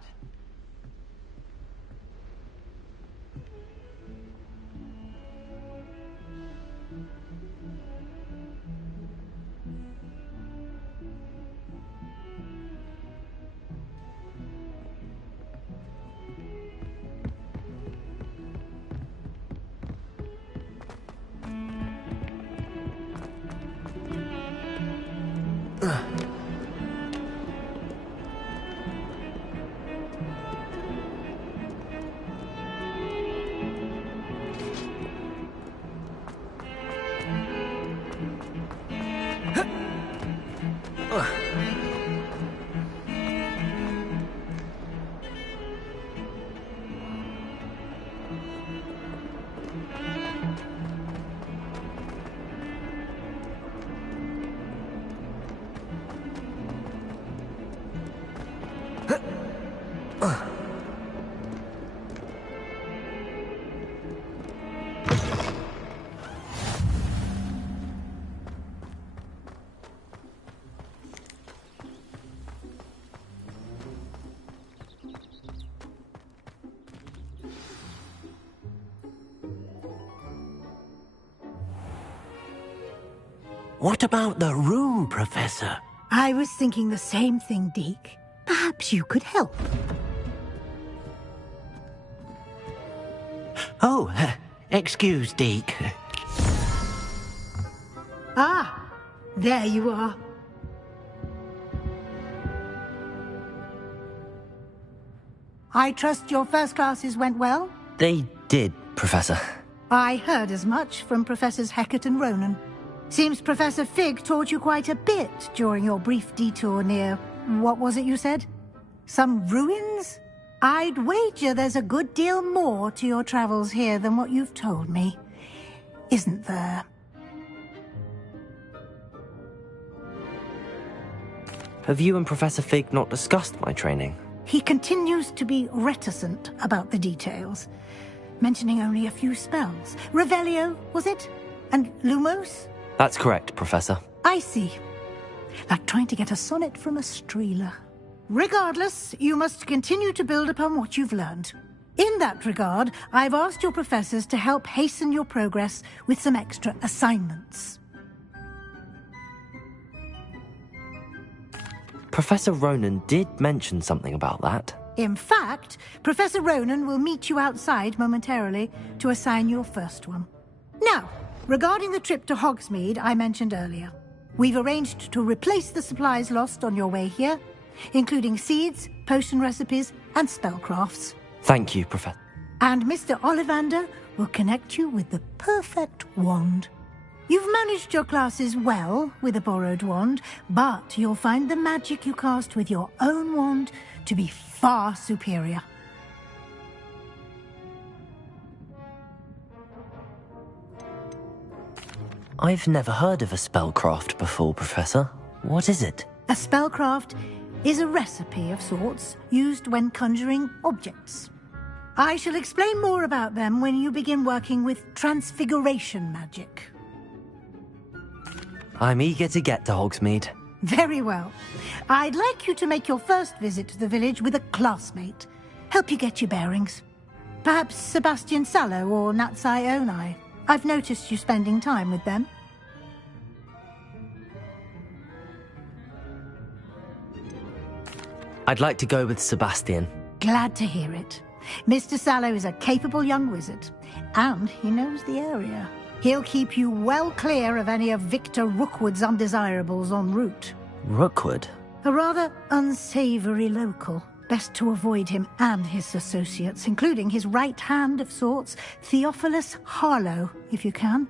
What about the room, Professor? I was thinking the same thing, Deke. Perhaps you could help. Oh, excuse, Deke. Ah, there you are. I trust your first classes went well? They did, Professor. I heard as much from Professors Hecat and Ronan. Seems Professor Fig taught you quite a bit during your brief detour near... what was it you said? Some ruins? I'd wager there's a good deal more to your travels here than what you've told me. Isn't there? Have you and Professor Fig not discussed my training? He continues to be reticent about the details, mentioning only a few spells. Revelio, was it? And Lumos? That's correct, Professor. I see. Like trying to get a sonnet from a streeler. Regardless, you must continue to build upon what you've learned. In that regard, I've asked your professors to help hasten your progress with some extra assignments. Professor Ronan did mention something about that. In fact, Professor Ronan will meet you outside momentarily to assign your first one. Now, regarding the trip to Hogsmeade I mentioned earlier, we've arranged to replace the supplies lost on your way here, including seeds, potion recipes, and spellcrafts. Thank you, Professor. And Mr. Ollivander will connect you with the perfect wand. You've managed your classes well with a borrowed wand, but you'll find the magic you cast with your own wand to be far superior. I've never heard of a spellcraft before, Professor. What is it? A spellcraft is a recipe of sorts used when conjuring objects. I shall explain more about them when you begin working with transfiguration magic. I'm eager to get to Hogsmeade. Very well. I'd like you to make your first visit to the village with a classmate. Help you get your bearings. Perhaps Sebastian Sallow or Natsai Onai. I've noticed you spending time with them. I'd like to go with Sebastian. Glad to hear it. Mr. Sallow is a capable young wizard, and he knows the area. He'll keep you well clear of any of Victor Rookwood's undesirables en route. Rookwood? A rather unsavory local. Best to avoid him and his associates, including his right hand of sorts, Theophilus Harlow, if you can.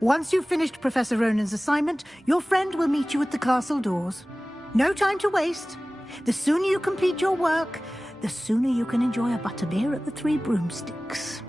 Once you've finished Professor Ronan's assignment, your friend will meet you at the castle doors. No time to waste. The sooner you complete your work, the sooner you can enjoy a butterbeer at the Three Broomsticks.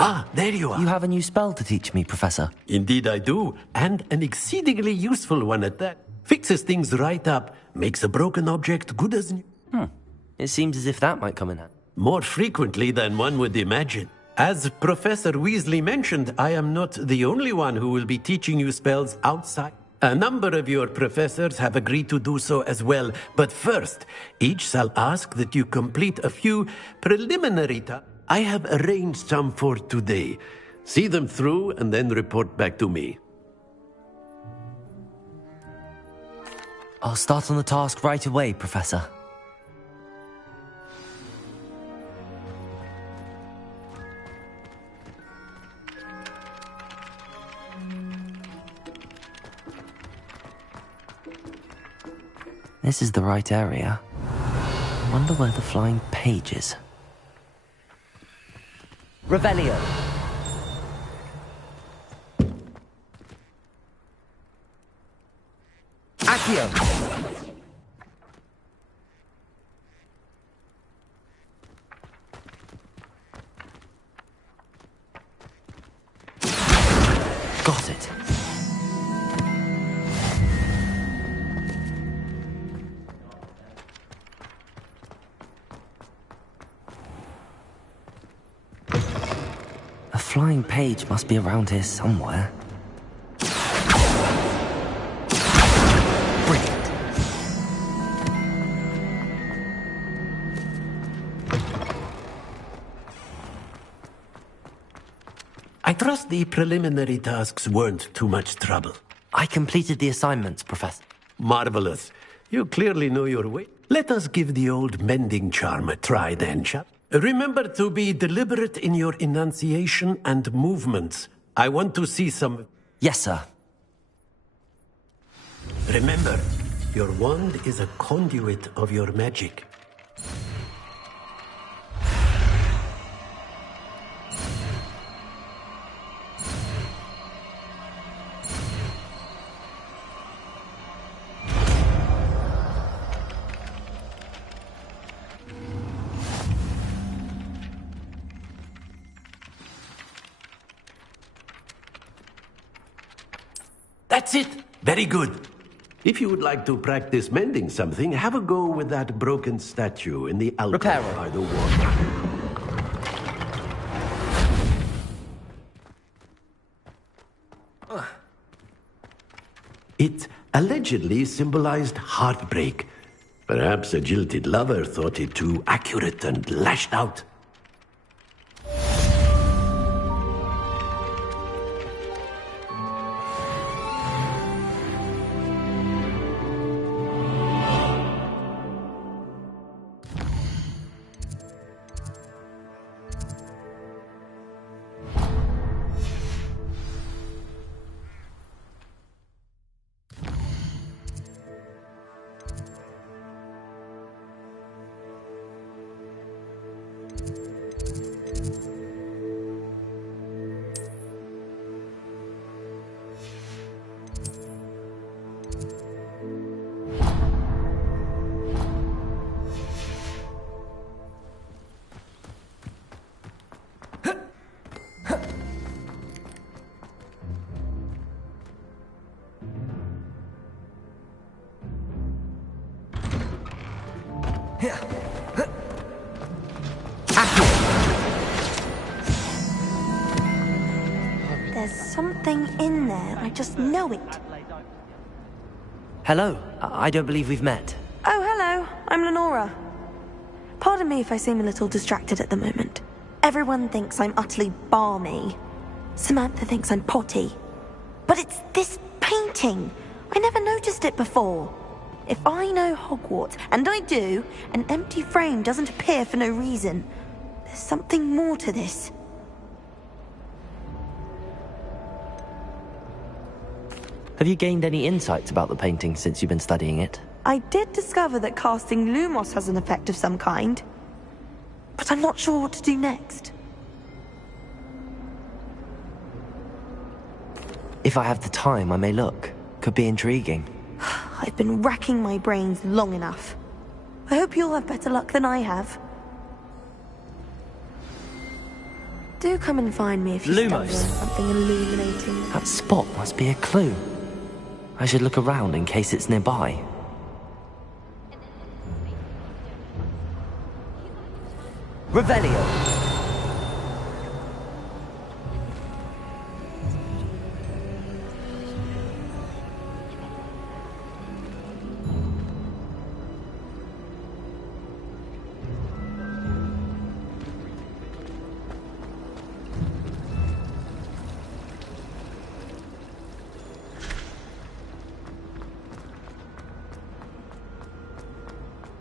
Ah, there you are. You have a new spell to teach me, Professor. Indeed I do, and an exceedingly useful one at that. Fixes things right up, makes a broken object good as new. It seems as if that might come in handy. More frequently than one would imagine. As Professor Weasley mentioned, I am not the only one who will be teaching you spells outside. A number of your professors have agreed to do so as well, but first, each shall ask that you complete a few preliminary tasks. I have arranged some for today. See them through and then report back to me. I'll start on the task right away, Professor. This is the right area. I wonder where the flying page is. Revelio! Accio! Got it. A flying page must be around here somewhere. Brilliant. I trust the preliminary tasks weren't too much trouble. I completed the assignments, Professor. Marvelous. You clearly know your way. Let us give the old mending charm a try then, shall we? Remember to be deliberate in your enunciation and movements. I want to see some... Yes, sir. Remember, your wand is a conduit of your magic. That's it! Very good. If you would like to practice mending something, have a go with that broken statue in the altar by the wall. It allegedly symbolized heartbreak. Perhaps a jilted lover thought it too accurate and lashed out. There's something in there, I just know it. Hello. I don't believe we've met. Oh, hello. I'm Lenora. Pardon me if I seem a little distracted at the moment. Everyone thinks I'm utterly balmy. Samantha thinks I'm potty. But it's this painting. I never noticed it before. If I know Hogwarts, and I do, an empty frame doesn't appear for no reason. There's something more to this. Have you gained any insights about the painting since you've been studying it? I did discover that casting Lumos has an effect of some kind. But I'm not sure what to do next. If I have the time, I may look. Could be intriguing. I've been racking my brains long enough. I hope you'll have better luck than I have. Do come and find me if you stumble on something illuminating. That spot must be a clue. I should look around in case it's nearby. Revelio!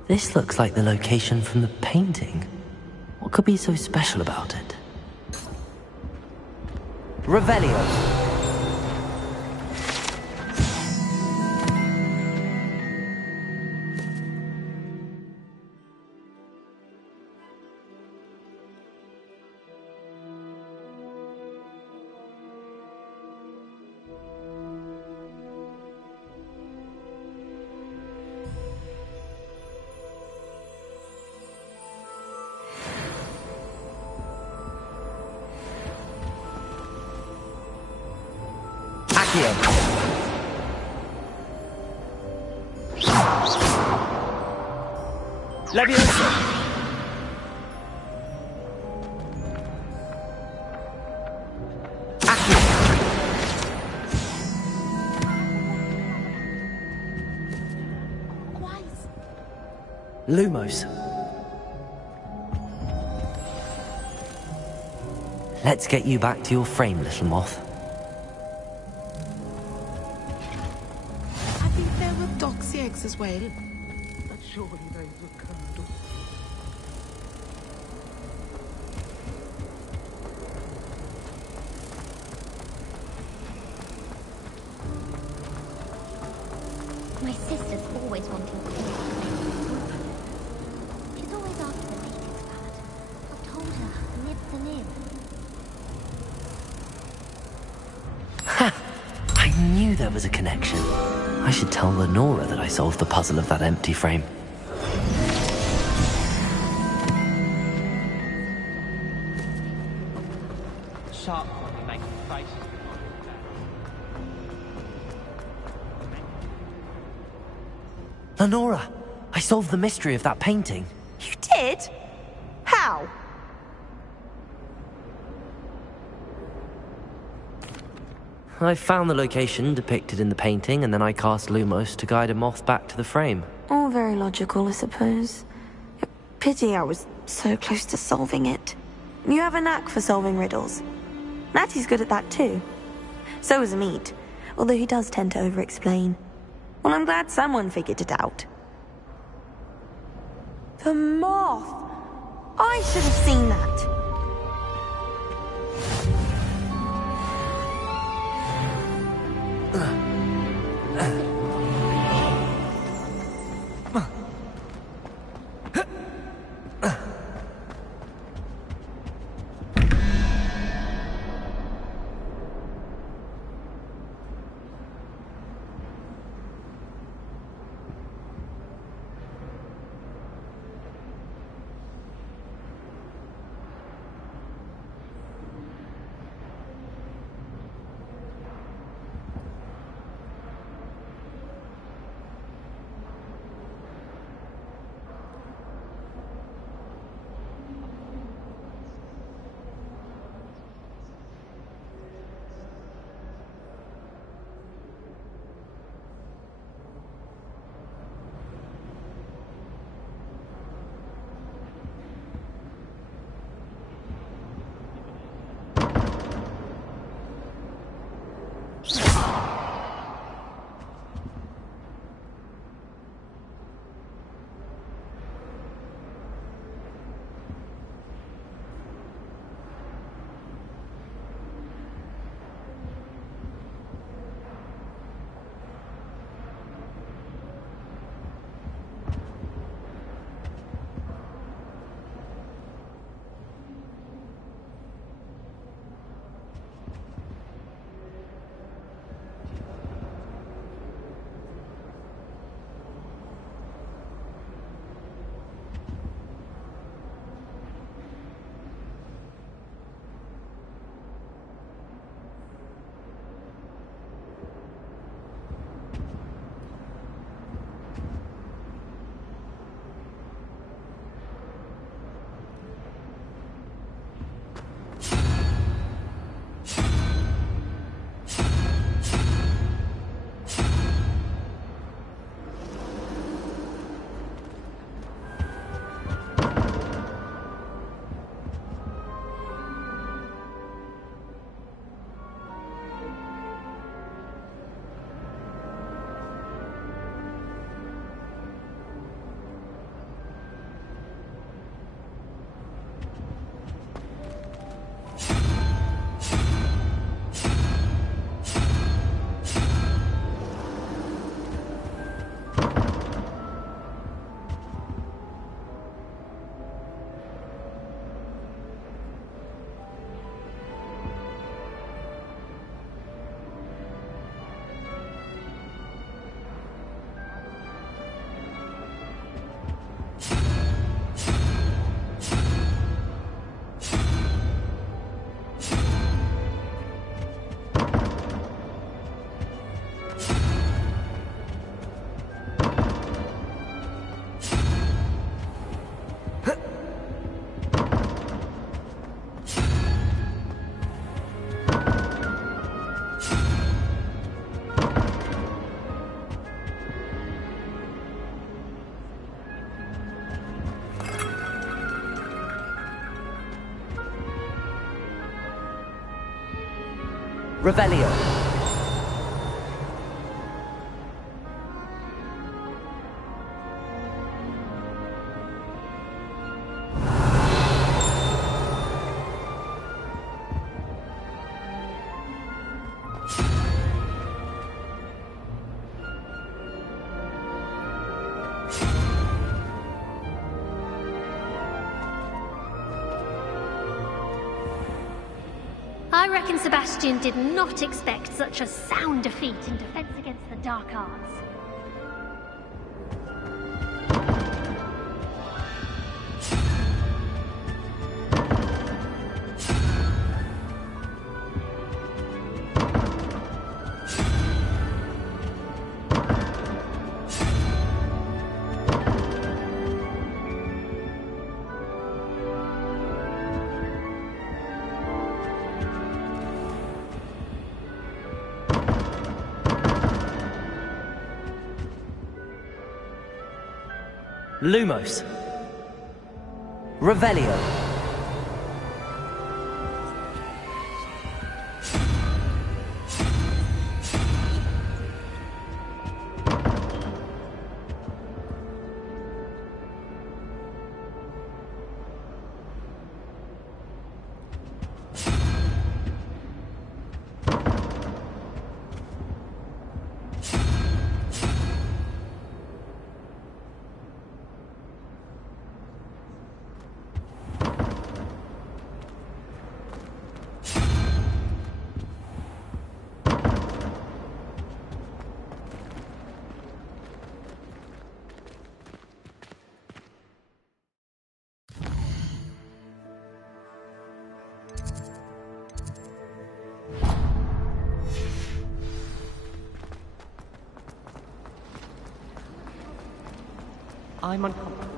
This looks like the location from the painting. What could be so special about it? Revelio! Accio! Leviosa! Accio! Lumos. Let's get you back to your frame, little moth. I think there were doxy eggs as well. But surely those were curdled. My sister's always wanting to do it. She's always after the latest fad. I've told her, nib's a nib. Ha! I knew there was a connection. I should tell Lenora that I solved the puzzle of that empty frame. Sharp when you're making faces. Lenora! I solved the mystery of that painting. You did? How? I found the location depicted in the painting, and then I cast Lumos to guide a moth back to the frame. All very logical, I suppose. Pity I was so close to solving it. You have a knack for solving riddles. Natty's good at that too. So is Amit, although he does tend to over-explain. Well, I'm glad someone figured it out. The moth! I should have seen that. Revelio. I reckon Sebastian did not expect such a sound defeat in Defense Against the Dark Arts. Lumos. Revelio. I'm uncomfortable.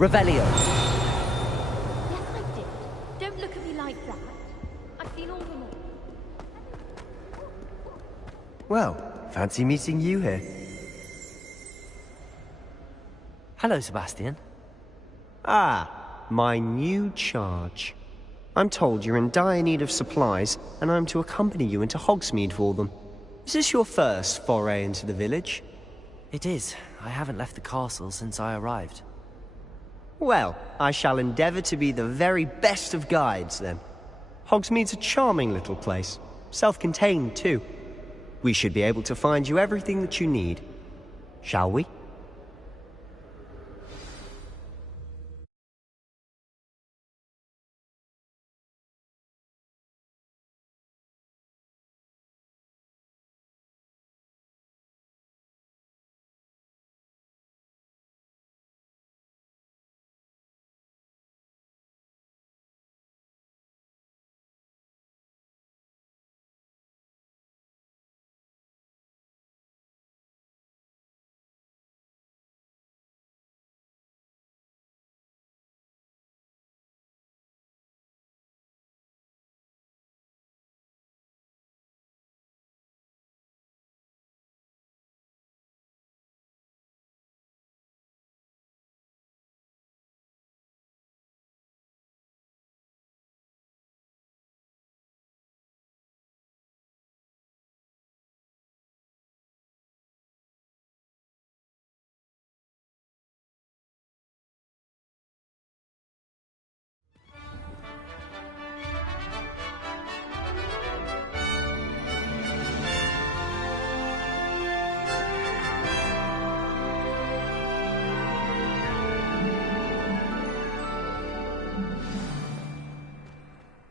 Revelio. Yes, I did. Don't look at me like that. I've seen all them all. Well, fancy meeting you here. Hello, Sebastian. Ah, my new charge. I'm told you're in dire need of supplies, and I'm to accompany you into Hogsmeade for them. Is this your first foray into the village? It is. I haven't left the castle since I arrived. Well, I shall endeavour to be the very best of guides, then. Hogsmeade's a charming little place. Self-contained, too. We should be able to find you everything that you need. Shall we?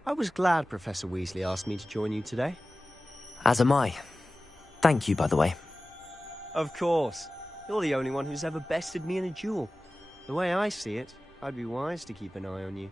I was glad Professor Weasley asked me to join you today. As am I. Thank you, by the way. Of course. You're the only one who's ever bested me in a duel. The way I see it, I'd be wise to keep an eye on you.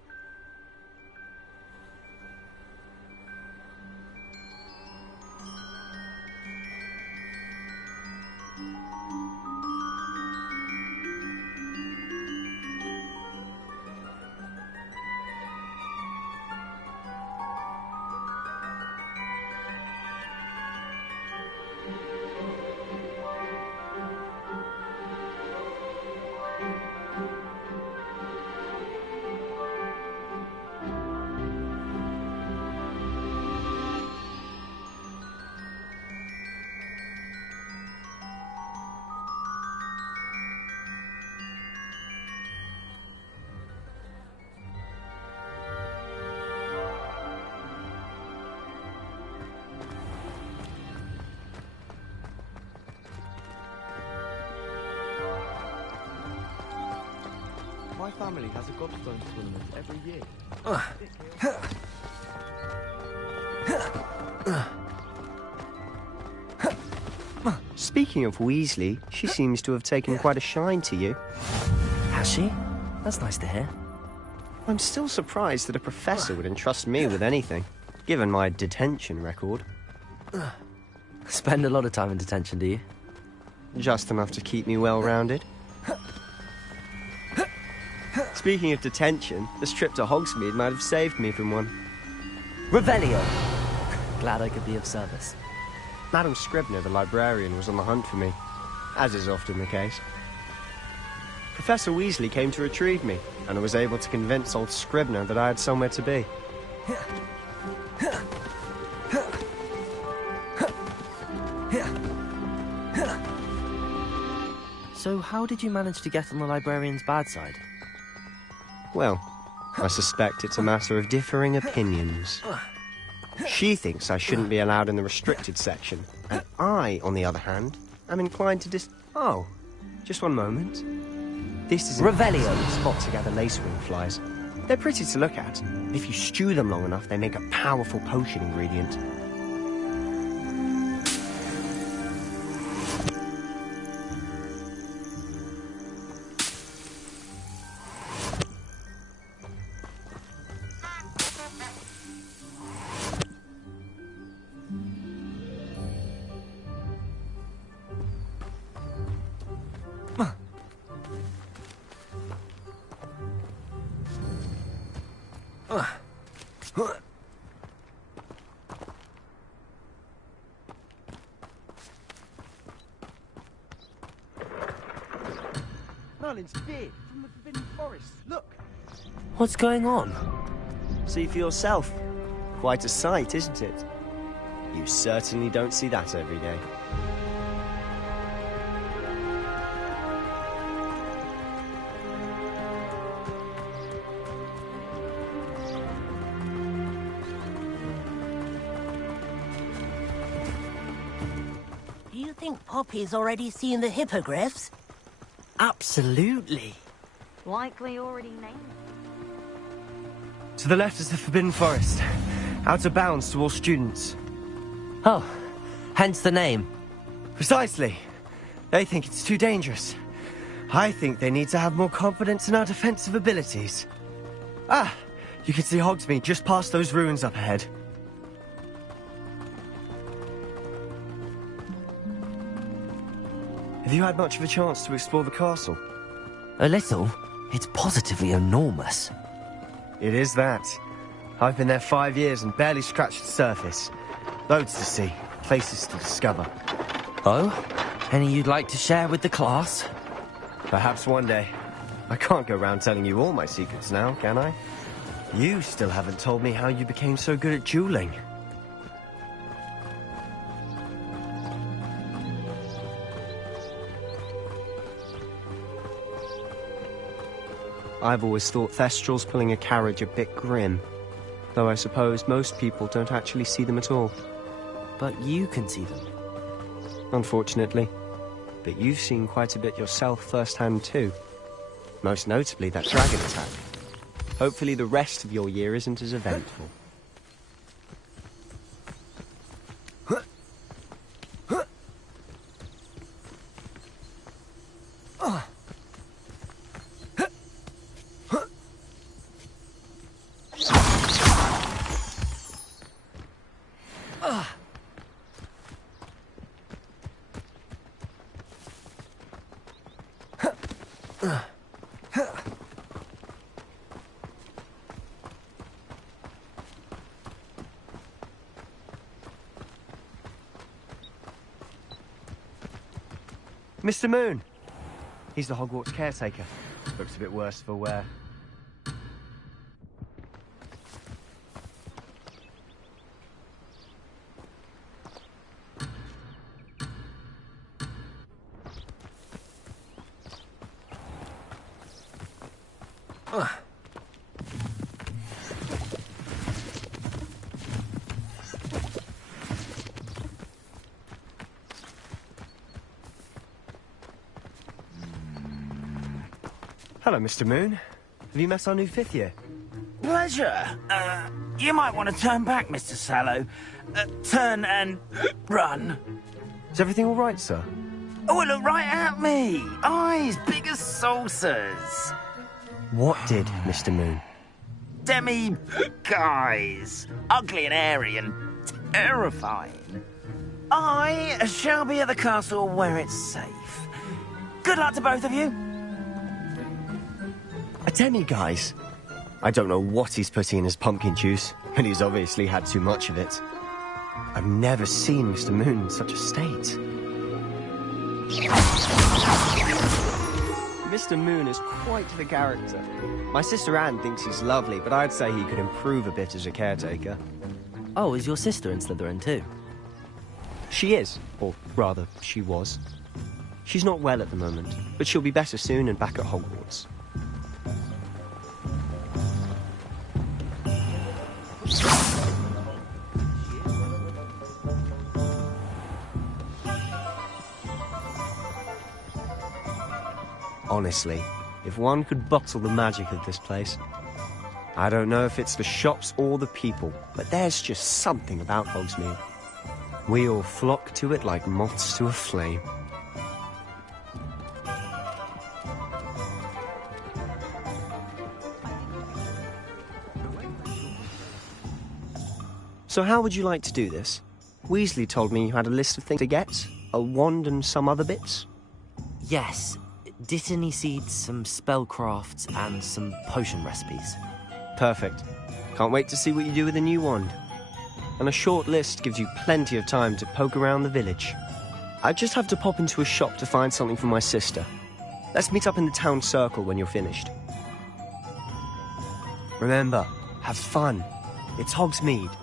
My family has a Gobstones tournament every year. Speaking of Weasley, she seems to have taken quite a shine to you. Has she? That's nice to hear. I'm still surprised that a professor would entrust me with anything, given my detention record. Spend a lot of time in detention, do you? Just enough to keep me well-rounded. Speaking of detention, this trip to Hogsmeade might have saved me from one. Revelio! Glad I could be of service. Madam Scribner, the librarian, was on the hunt for me, as is often the case. Professor Weasley came to retrieve me, and I was able to convince old Scribner that I had somewhere to be. So how did you manage to get on the librarian's bad side? Well, I suspect it's a matter of differing opinions. She thinks I shouldn't be allowed in the restricted section, and I, on the other hand, am inclined to Oh, just one moment. This is Revelio. a spot to gather lacewing flies. They're pretty to look at. If you stew them long enough, they make a powerful potion ingredient. Merlin's beard from the Forbidden Forest. Look! What's going on? See for yourself. Quite a sight, isn't it? You certainly don't see that every day. Do you think Poppy's already seen the hippogriffs? Absolutely. Likely already named. To the left is the Forbidden Forest. Out of bounds to all students. Oh, hence the name. Precisely. They think it's too dangerous. I think they need to have more confidence in our defensive abilities. Ah, you can see Hogsmeade just past those ruins up ahead. Have you had much of a chance to explore the castle? A little. It's positively enormous. It is that. I've been there 5 years and barely scratched the surface. Loads to see, places to discover. Oh? Any you'd like to share with the class? Perhaps one day. I can't go around telling you all my secrets now, can I? You still haven't told me how you became so good at dueling. I've always thought Thestrals pulling a carriage a bit grim. Though I suppose most people don't actually see them at all. But you can see them. Unfortunately. But you've seen quite a bit yourself firsthand too. Most notably that dragon attack. Hopefully the rest of your year isn't as eventful. Mr. Moon! He's the Hogwarts caretaker. Looks a bit worse for wear. Hello, Mr. Moon. Have you met our new fifth year? Pleasure. You might want to turn back, Mr. Sallow. Turn and run. Is everything all right, sir? Oh, look right at me. Eyes big as saucers. What did, Mr. Moon? Guys. Ugly and airy and terrifying. I shall be at the castle where it's safe. Good luck to both of you. A demi-guise? I don't know what he's putting in his pumpkin juice, and he's obviously had too much of it. I've never seen Mr. Moon in such a state. Mr. Moon is quite the character. My sister Anne thinks he's lovely, but I'd say he could improve a bit as a caretaker. Oh, is your sister in Slytherin too? She is, or rather, she was. She's not well at the moment, but she'll be better soon and back at Hogwarts. Honestly, if one could bottle the magic of this place. I don't know if it's the shops or the people, but there's just something about Hogsmeade. We all flock to it like moths to a flame. So how would you like to do this? Weasley told me you had a list of things to get, a wand and some other bits. Yes. Dittany seeds, some spellcrafts, and some potion recipes. Perfect. Can't wait to see what you do with the new wand. And a short list gives you plenty of time to poke around the village. I just have to pop into a shop to find something for my sister. Let's meet up in the town circle when you're finished. Remember, have fun. It's Hogsmeade.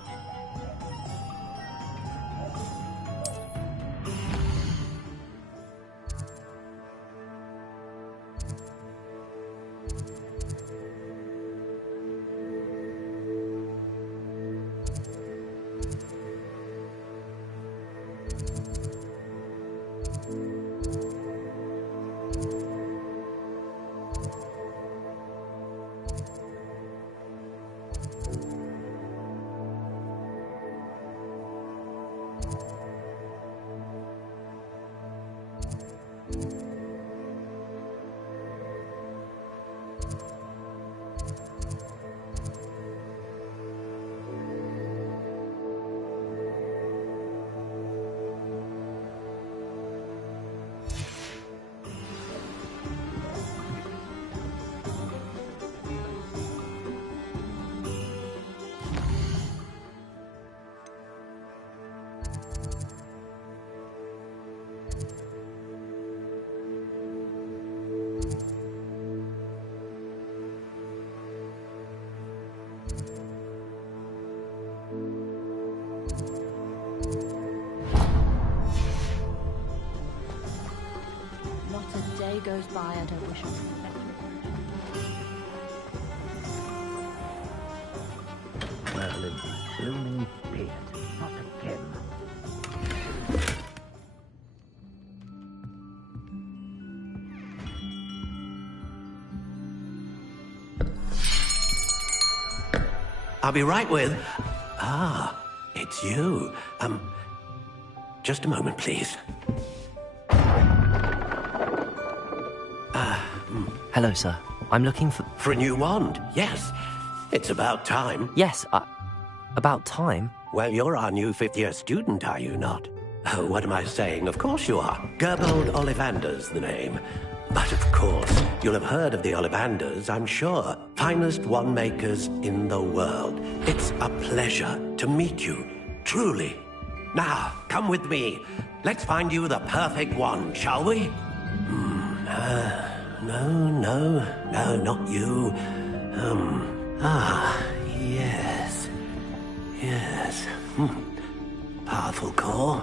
Goes by, I don't wish I could better. Well, it's blooming beard. Not again. I'll be right with... Ah, it's you. Just a moment, please. Hello, sir. I'm looking for... For a new wand, yes. It's about time. Yes, about time? Well, you're our new fifth-year student, are you not? Oh, what am I saying? Of course you are. Gerbold Ollivander's the name. But of course, you'll have heard of the Ollivanders, I'm sure. Finest wand makers in the world. It's a pleasure to meet you, truly. Now, come with me. Let's find you the perfect wand, shall we? No, not you. Yes. Powerful core.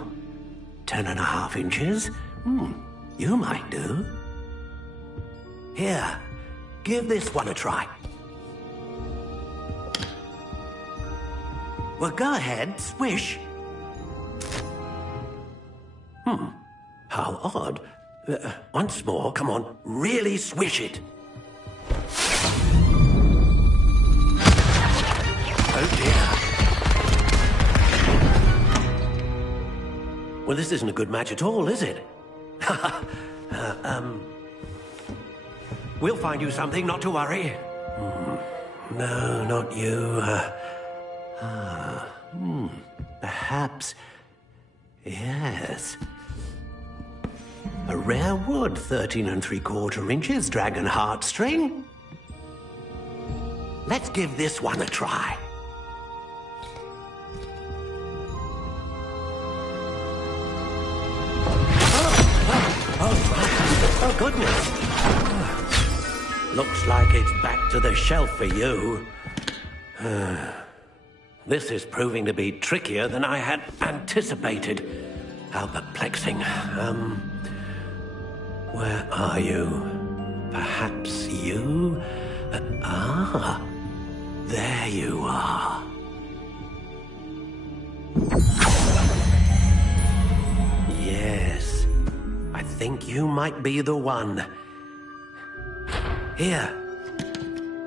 10.5 inches. You might do. Here, give this one a try. Well, go ahead, swish. How odd. Once more, come on, really swish it. Oh dear. Well, this isn't a good match at all, is it? We'll find you something, not to worry. No, not you. Perhaps... Yes. A rare wood, 13 3/4 inches, dragon heartstring. Let's give this one a try. Oh, goodness. Looks like it's back to the shelf for you. This is proving to be trickier than I had anticipated. How perplexing. Where are you? Perhaps you? There you are. Yes, I think you might be the one. Here,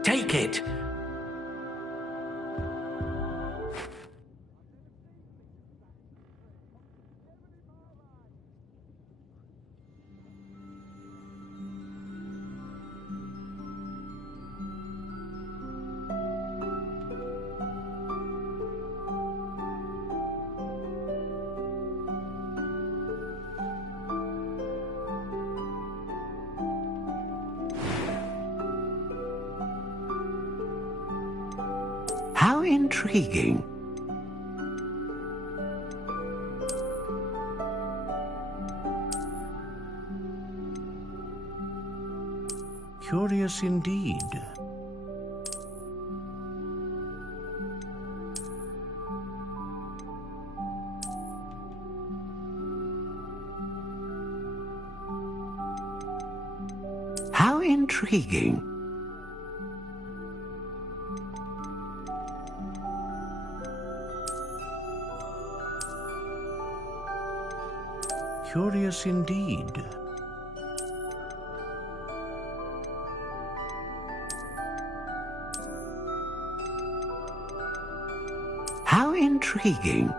take it. How intriguing. Curious indeed. How intriguing. Curious indeed. How intriguing.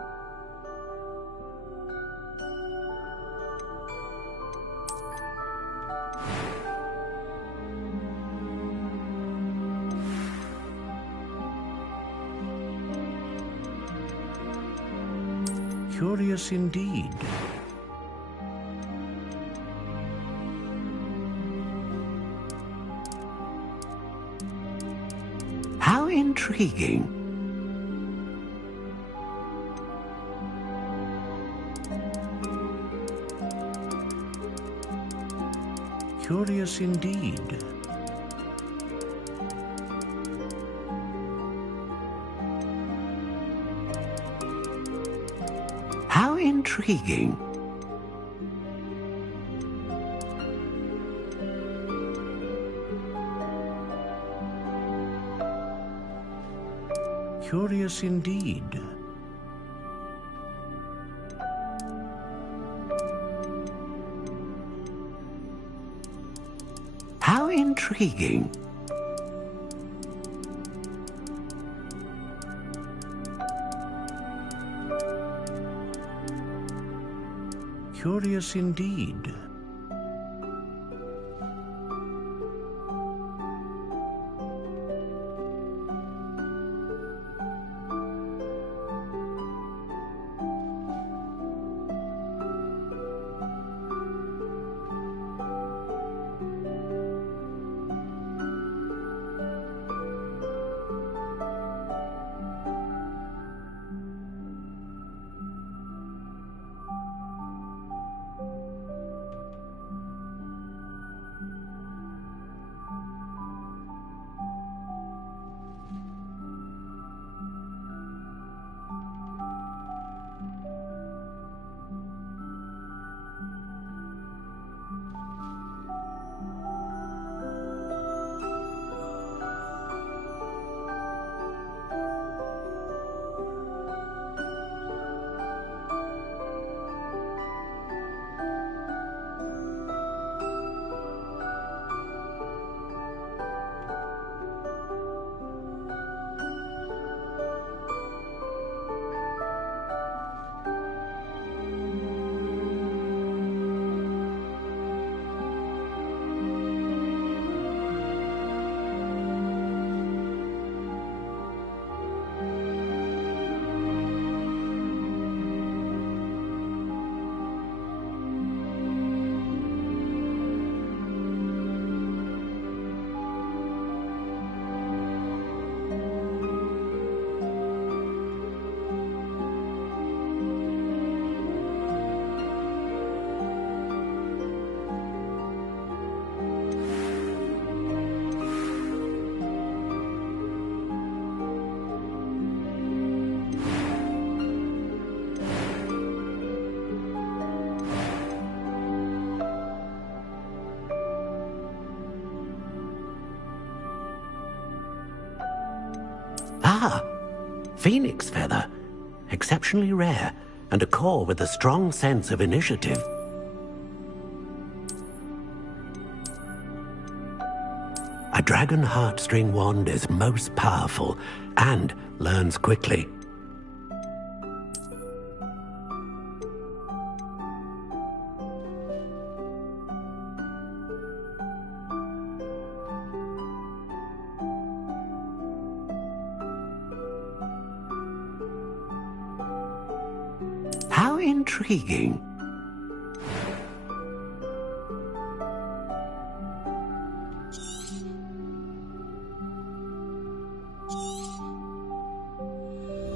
Curious indeed. How intriguing. Curious indeed. How intriguing. Curious indeed. How intriguing. Curious indeed. Phoenix feather. Exceptionally rare, and a core with a strong sense of initiative. A dragon heartstring wand is most powerful and learns quickly. How intriguing.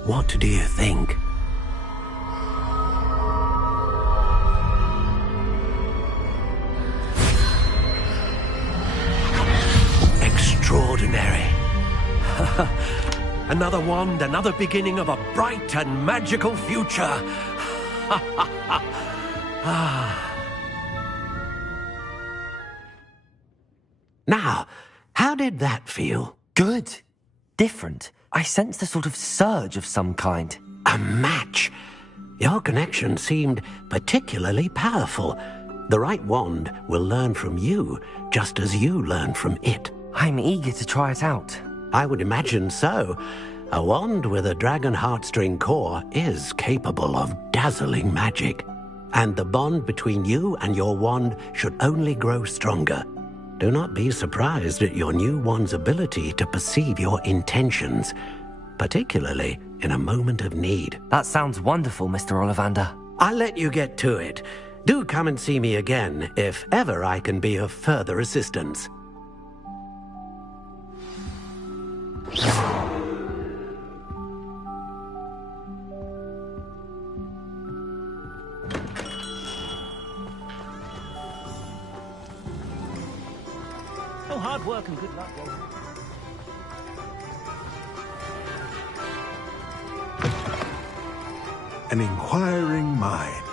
What do you think? Extraordinary. Another wand, another beginning of a bright and magical future. Now, how did that feel? Good. Different. I sensed a sort of surge of some kind. A match. Your connection seemed particularly powerful. The right wand will learn from you, just as you learn from it. I'm eager to try it out. I would imagine so. A wand with a dragon heartstring core is capable of dazzling magic. And the bond between you and your wand should only grow stronger. Do not be surprised at your new wand's ability to perceive your intentions, particularly in a moment of need. That sounds wonderful, Mr. Ollivander. I'll let you get to it. Do come and see me again if ever I can be of further assistance. Hard work and good luck. An inquiring mind.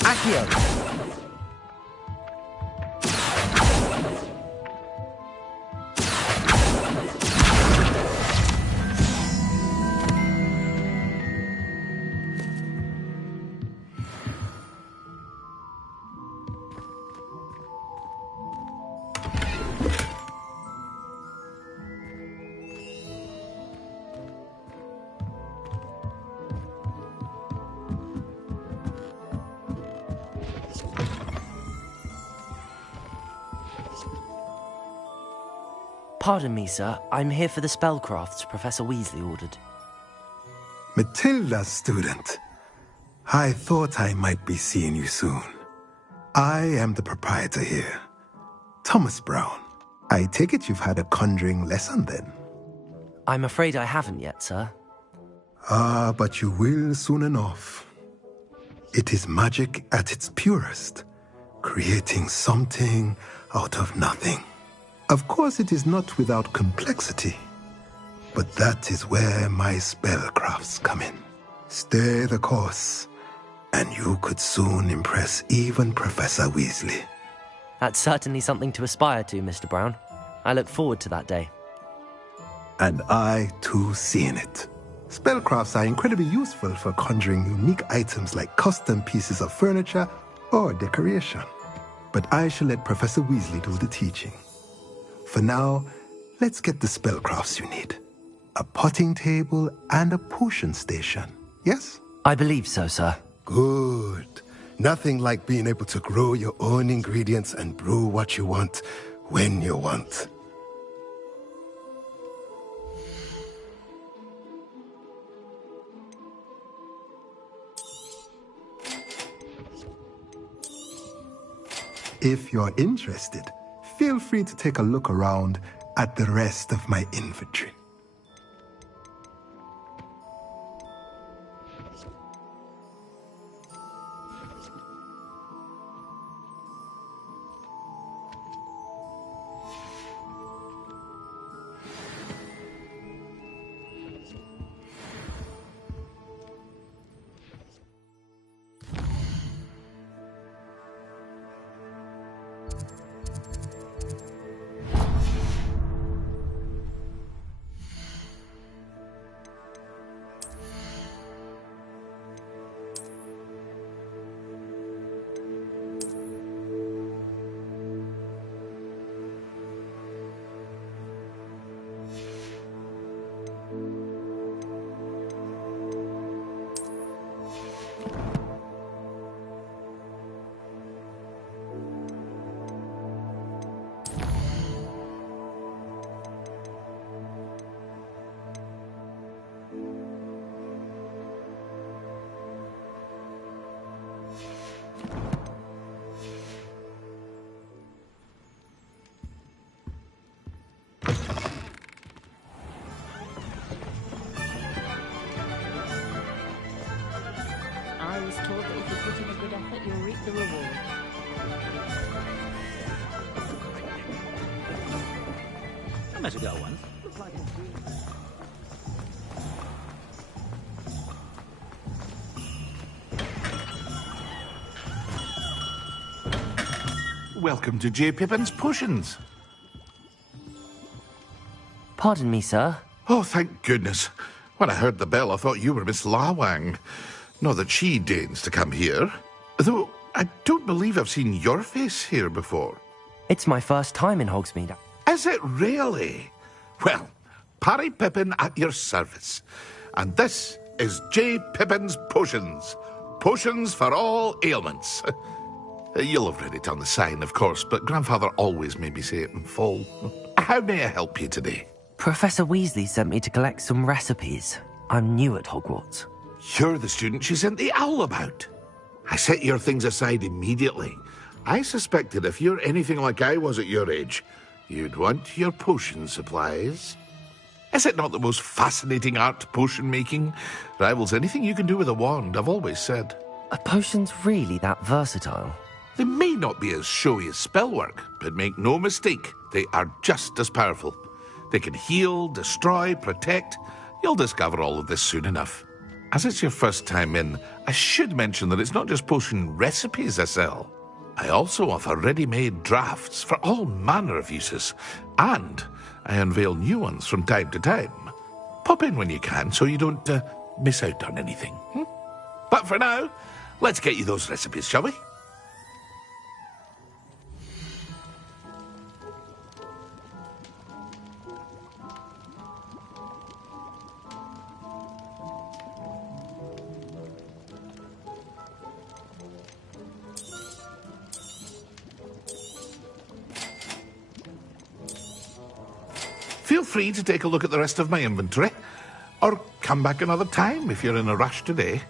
Accio! Pardon me, sir. I'm here for the spellcrafts Professor Weasley ordered. Matilda, student. I thought I might be seeing you soon. I am the proprietor here, Thomas Brown. I take it you've had a conjuring lesson then? I'm afraid I haven't yet, sir. Ah, but you will soon enough. It is magic at its purest, creating something out of nothing. Of course, it is not without complexity, but that is where my spellcrafts come in. Stay the course, and you could soon impress even Professor Weasley. That's certainly something to aspire to, Mr. Brown. I look forward to that day. And I, too, seeing it. Spellcrafts are incredibly useful for conjuring unique items like custom pieces of furniture or decoration. But I shall let Professor Weasley do the teaching. For now, let's get the spellcrafts you need. A potting table and a potion station, yes? I believe so, sir. Good. Nothing like being able to grow your own ingredients and brew what you want, when you want. If you're interested, feel free to take a look around at the rest of my inventory. you'll reap the reward. I met a girl once. Welcome to J. Pippin's Potions. Pardon me, sir. Oh, thank goodness. When I heard the bell, I thought you were Miss Lawang. Not that she deigns to come here. Though, I don't believe I've seen your face here before. It's my first time in Hogsmeade. Is it really? Well, Parry Pippin at your service. And this is J. Pippin's Potions. Potions for all ailments. You'll have read it on the sign, of course, but Grandfather always made me say it in full. How may I help you today? Professor Weasley sent me to collect some recipes. I'm new at Hogwarts. You're the student she sent the owl about. I set your things aside immediately. I suspected if you're anything like I was at your age, you'd want your potion supplies. Is it not the most fascinating art, potion making? Rivals anything you can do with a wand, I've always said. Are potions really that versatile? They may not be as showy as spellwork, but make no mistake, they are just as powerful. They can heal, destroy, protect. You'll discover all of this soon enough. As it's your first time in, I should mention that it's not just potion recipes I sell. I also offer ready-made drafts for all manner of uses, and I unveil new ones from time to time. Pop in when you can so you don't miss out on anything. But for now, let's get you those recipes, shall we? Feel free to take a look at the rest of my inventory, or come back another time if you're in a rush today.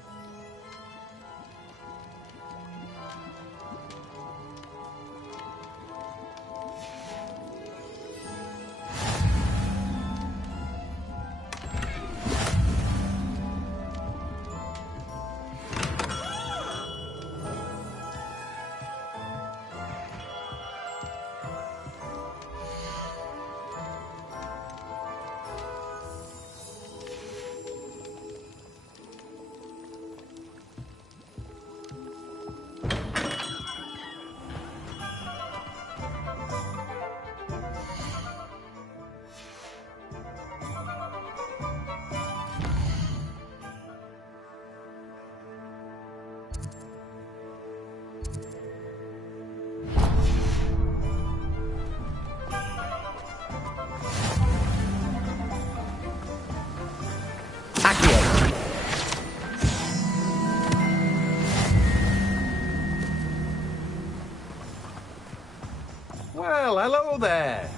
Well, hello there.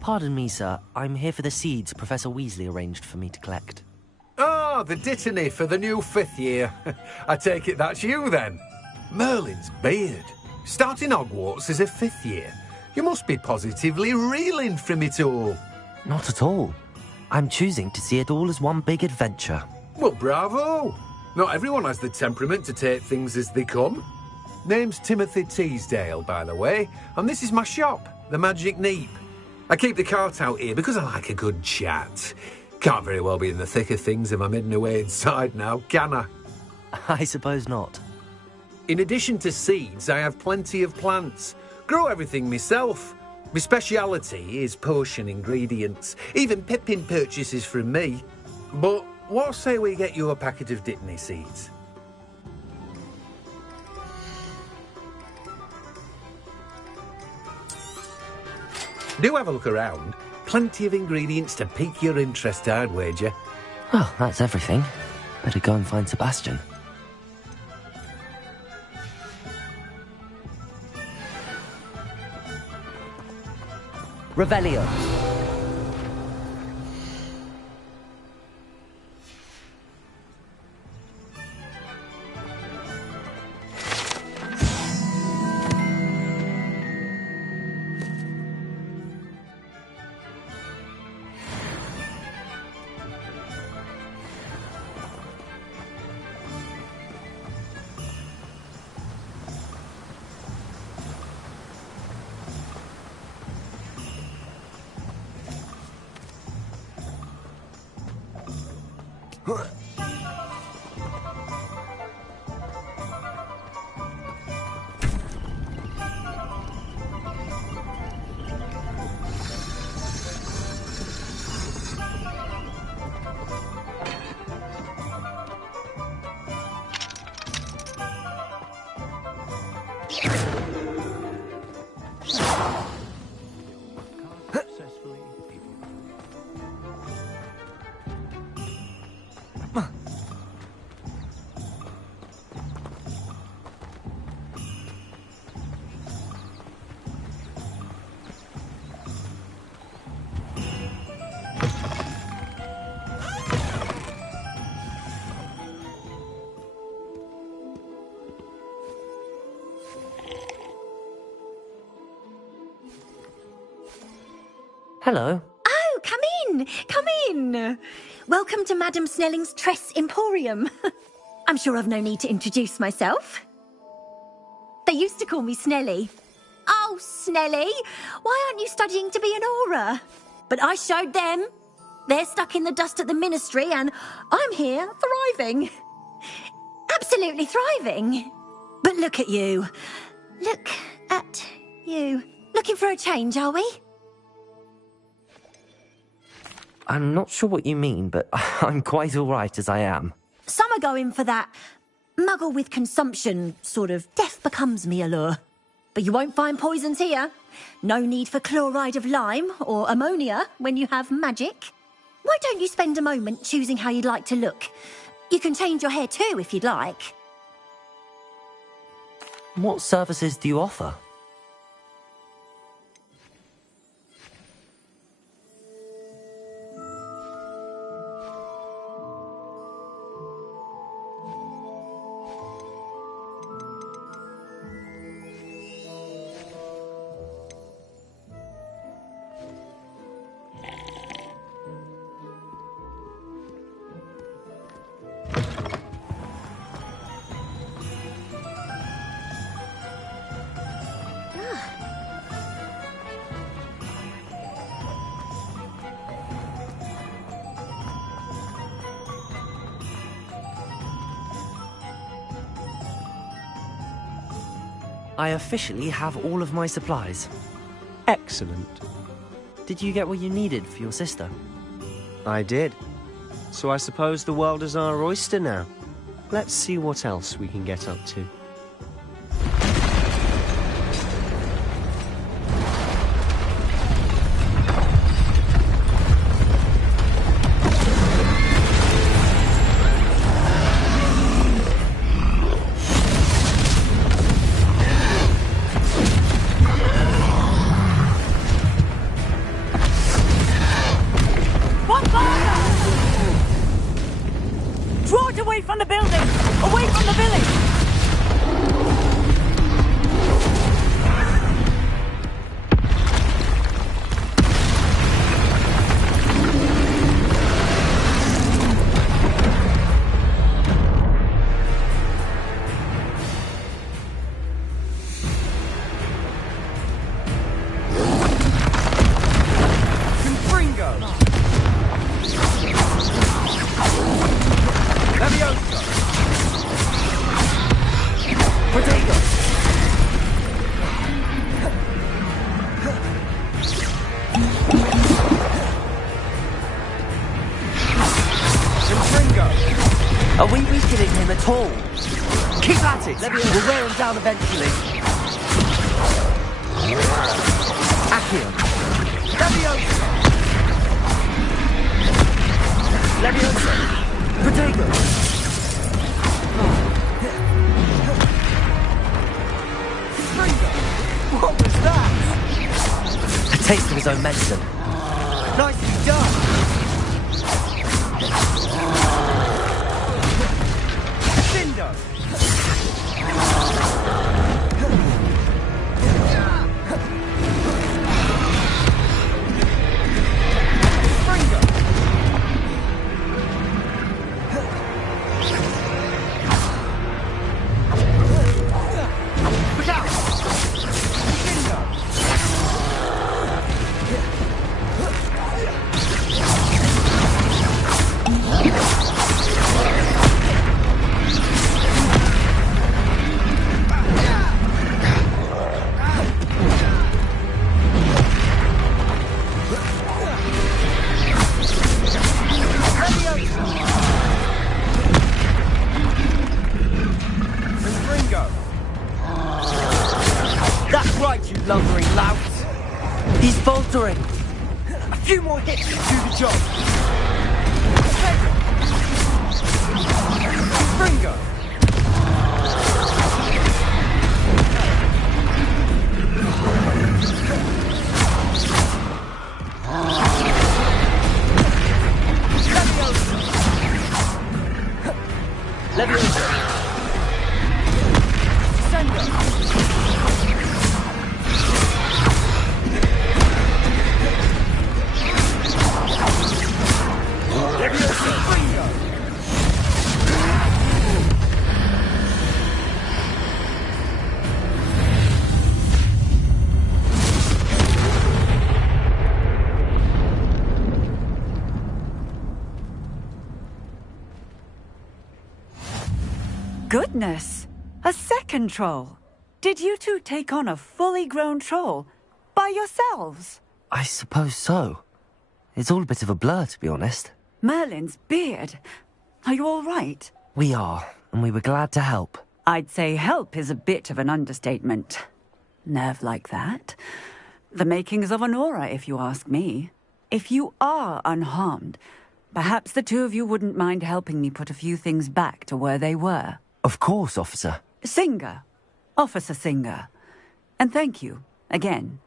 Pardon me, sir. I'm here for the seeds Professor Weasley arranged for me to collect. Oh, the dittany for the new 5th year. I take it that's you, then. Merlin's beard. Starting Hogwarts as a 5th year. You must be positively reeling from it all. Not at all. I'm choosing to see it all as one big adventure. Well, bravo. Not everyone has the temperament to take things as they come. Name's Timothy Teasdale, by the way, and this is my shop, the Magic Neep. I keep the cart out here because I like a good chat. Can't very well be in the thick of things if I'm hidden away inside now, can I? I suppose not. In addition to seeds, I have plenty of plants. Grow everything myself. My speciality is potion ingredients. Even Pippin purchases from me. But what say we get you a packet of Dittany seeds? Do have a look around. Plenty of ingredients to pique your interest, I'd wager. Well, that's everything. Better go and find Sebastian. Revelio. Hello. Oh, come in! Come in! Welcome to Madame Snelling's Tress Emporium. I'm sure I've no need to introduce myself. They used to call me Snelly. Oh, Snelly, why aren't you studying to be an aura? But I showed them. They're stuck in the dust at the ministry and I'm here thriving. Absolutely thriving. But look at you. Look at you. Looking for a change, are we? I'm not sure what you mean, but I'm quite all right as I am. Some are going for that muggle with consumption, sort of death becomes me allure. But you won't find poisons here. No need for chloride of lime or ammonia when you have magic. Why don't you spend a moment choosing how you'd like to look? You can change your hair too if you'd like. What services do you offer? I officially have all of my supplies. Excellent. Did you get what you needed for your sister? I did. So I suppose the world is our oyster now. Let's see what else we can get up to. Are we weakening him at all? Keep at it! We'll wear him down eventually. Accio. Leviosa! Leviosa! Protego! What was that? A taste of his own medicine. Nicely done! Cinder! A few more hits to do the job. Ringo. Leviosa. Sendo. Leviosa. Ringo. Goodness! A second troll! Did you two take on a fully grown troll? By yourselves? I suppose so. It's all a bit of a blur, to be honest. Merlin's beard. Are you all right? We are, and we were glad to help. I'd say help is a bit of an understatement. Nerve like that. The makings of an aura, if you ask me. If you are unharmed, perhaps the two of you wouldn't mind helping me put a few things back to where they were. Of course, officer. Singer. Officer Singer. And thank you, again.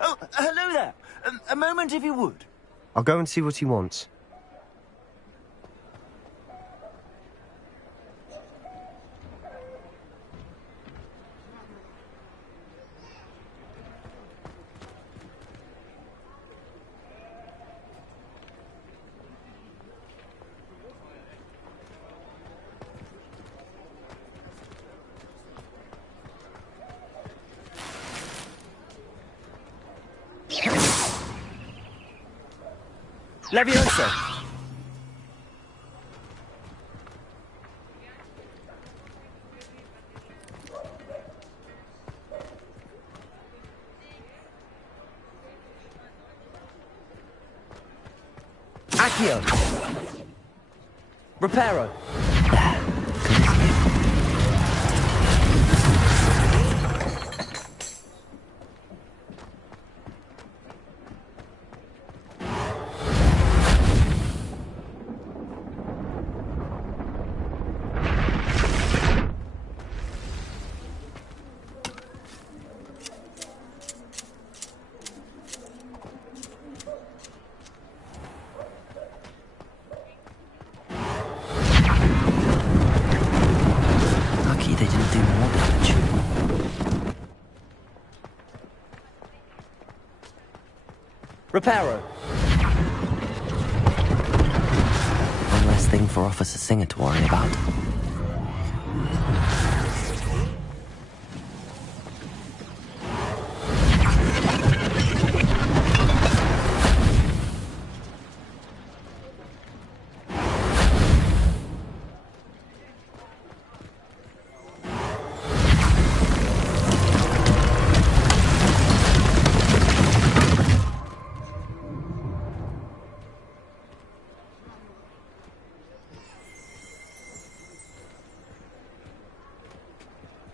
Oh, hello there. A moment if you would. I'll go and see what he wants. Leviosa. Accio. Reparo. Reparo. One less thing for Officer Singer to worry about.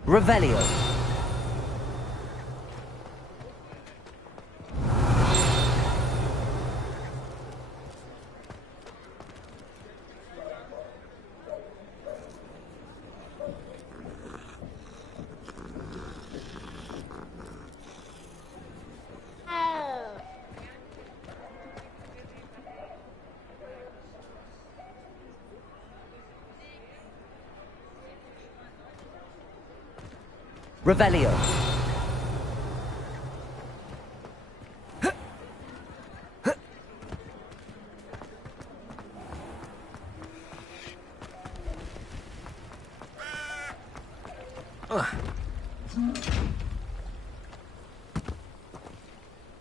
Revelio. Revelio.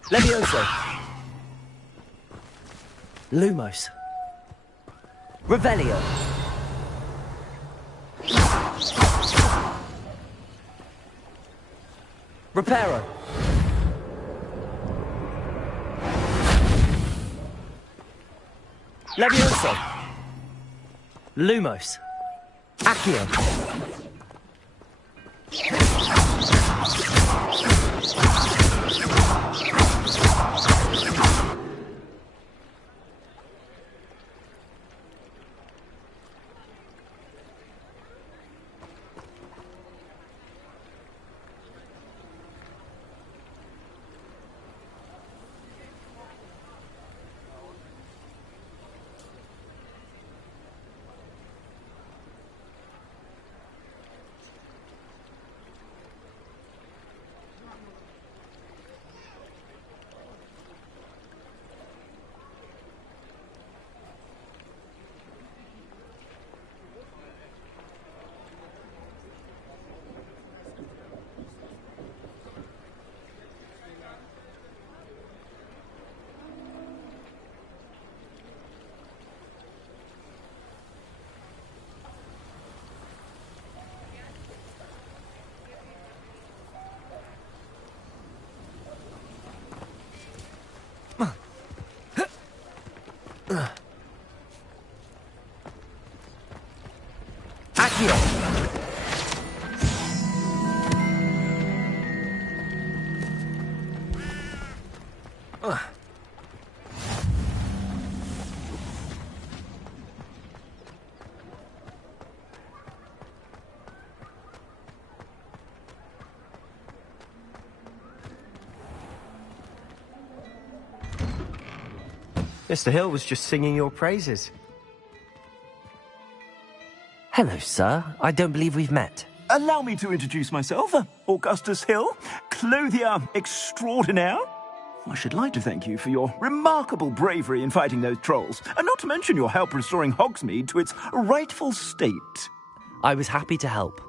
Levioso. Lumos. Revelio. Reparo. Levioso. Lumos. Accio. Mr. Hill was just singing your praises. Hello, sir. I don't believe we've met. Allow me to introduce myself, Augustus Hill, clothier extraordinaire. I should like to thank you for your remarkable bravery in fighting those trolls, and not to mention your help restoring Hogsmeade to its rightful state. I was happy to help.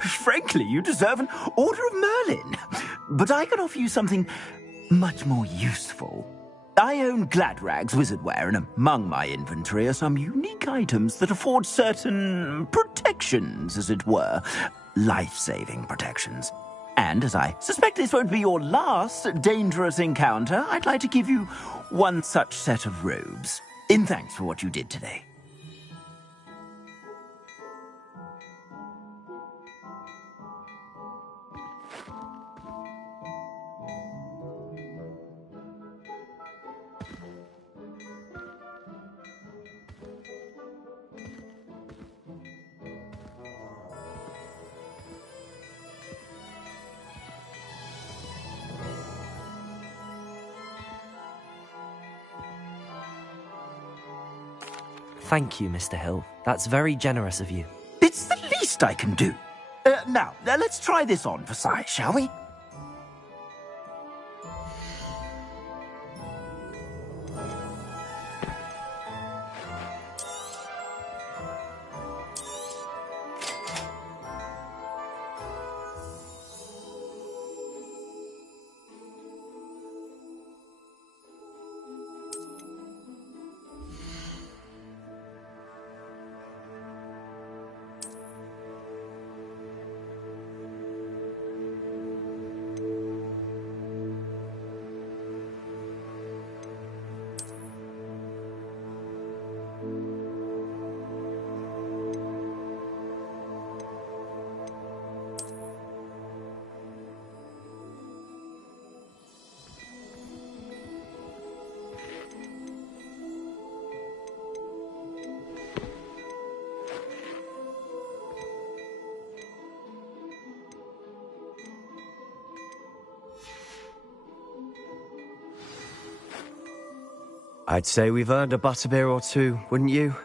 Frankly, you deserve an Order of Merlin. But I can offer you something much more useful. I own Gladrag's wizardware, and among my inventory are some unique items that afford certain protections, as it were. Life-saving protections. And as I suspect this won't be your last dangerous encounter, I'd like to give you one such set of robes, in thanks for what you did today. Thank you, Mr. Hill. That's very generous of you. It's the least I can do. Now, let's try this on for size, shall we? I'd say we've earned a butterbeer or two, wouldn't you?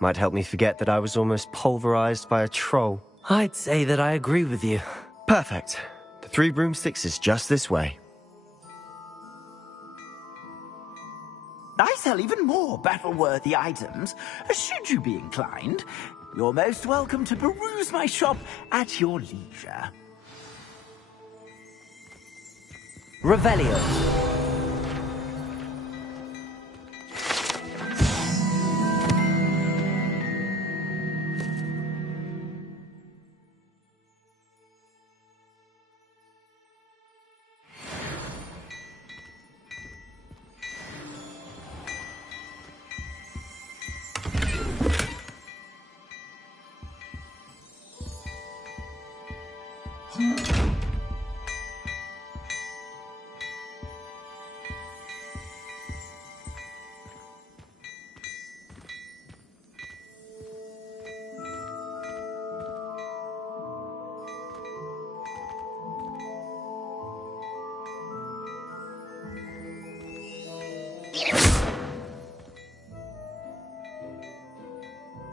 Might help me forget that I was almost pulverized by a troll. I'd say that I agree with you. Perfect. The 3 broomsticks is just this way. I sell even more battle-worthy items, should you be inclined. You're most welcome to peruse my shop at your leisure. Revelio.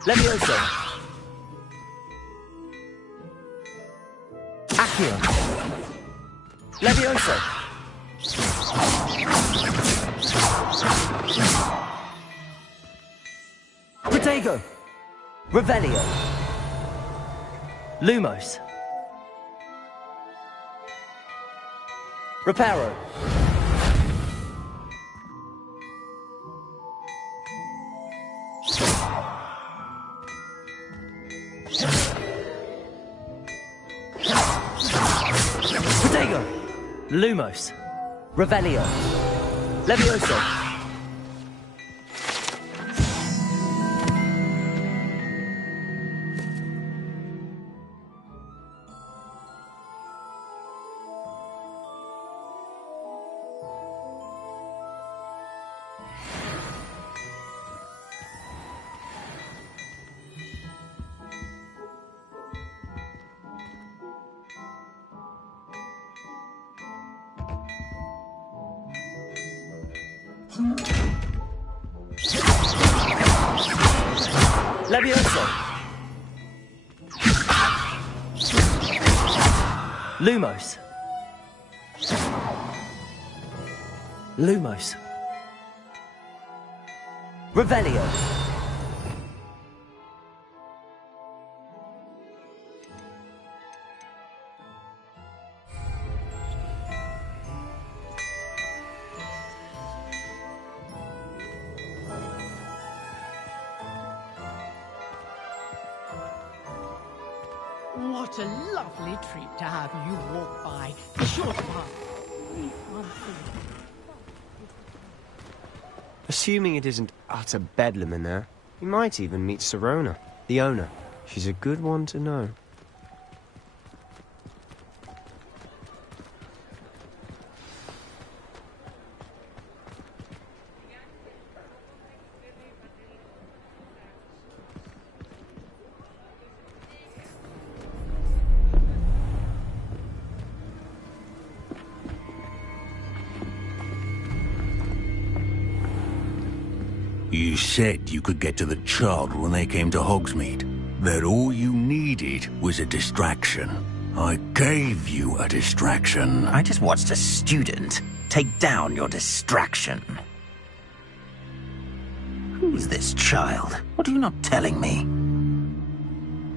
Levioso. Accio. Levioso. Protego. Revelio. Lumos. Reparo. Protego. Lumos. Revelio. Levioso. Levioso. Lumos. Lumos. Revelio. What a lovely treat to have you walk by. Be sure to pass. Assuming it isn't utter bedlam in there, you might even meet Sirona, the owner. She's a good one to know. You said you could get to the child when they came to Hogsmeade. That all you needed was a distraction. I gave you a distraction. I just watched a student take down your distraction. Who's this child? What are you not telling me?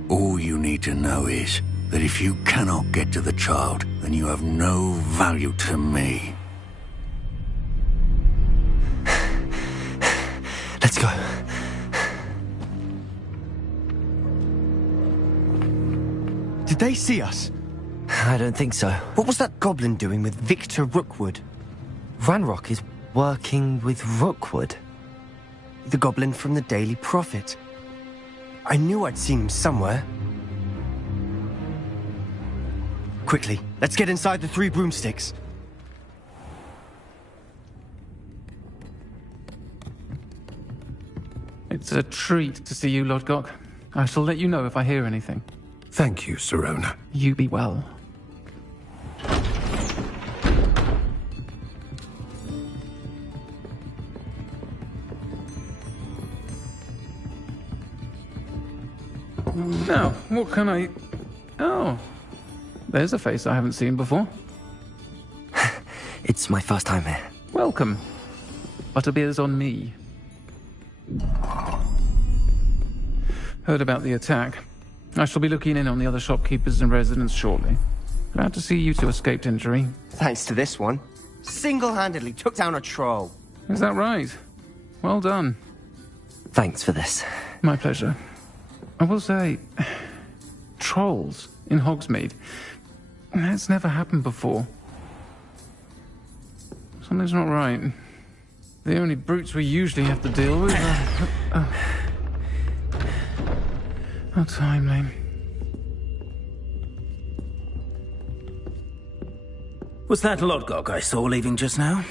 All you need to know is that if you cannot get to the child, then you have no value to me. Let's go. Did they see us? I don't think so. What was that goblin doing with Victor Rookwood? Ranrock is working with Rookwood. The goblin from the Daily Prophet. I knew I'd seen him somewhere. Quickly, let's get inside the Three Broomsticks. It's a treat to see you, Lodgok. I shall let you know if I hear anything. Thank you, Sirona. You be well. Now, what can I... Oh, there's a face I haven't seen before. It's my first time here. Welcome. Butterbeer's on me. Heard about the attack. I shall be looking in on the other shopkeepers and residents shortly. Glad to see you two escaped injury. Thanks to this one. Single-handedly took down a troll. Is that right? Well done. Thanks for this. My pleasure. I will say, trolls in Hogsmeade. That's never happened before. Something's not right. The only brutes we usually have to deal with are... How timely. Was that Lodgok I saw leaving just now?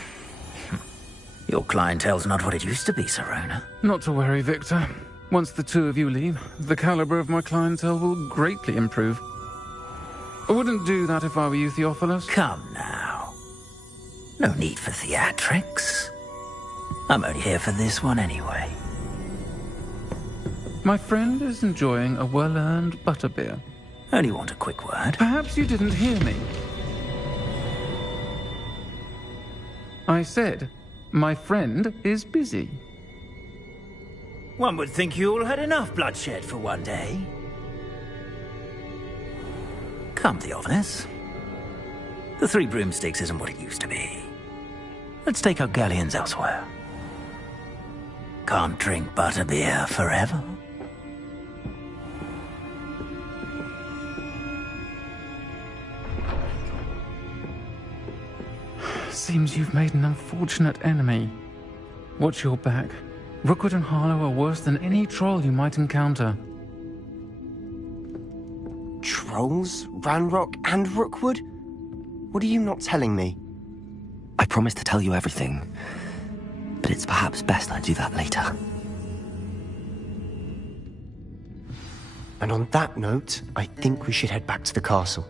Your clientele's not what it used to be, Sirona. Not to worry, Victor. Once the two of you leave, the caliber of my clientele will greatly improve. I wouldn't do that if I were you, Theophilus. Come now. No need for theatrics. I'm only here for this one anyway. My friend is enjoying a well-earned butterbeer. Only want a quick word. Perhaps you didn't hear me. I said, my friend is busy. One would think you all had enough bloodshed for one day. Come, Theophilus. The Three Broomsticks isn't what it used to be. Let's take our galleons elsewhere. Can't drink butterbeer forever. Seems you've made an unfortunate enemy. Watch your back. Rookwood and Harlow are worse than any troll you might encounter. Trolls? Ranrock and Rookwood? What are you not telling me? I promised to tell you everything, but it's perhaps best I do that later. And on that note, I think we should head back to the castle.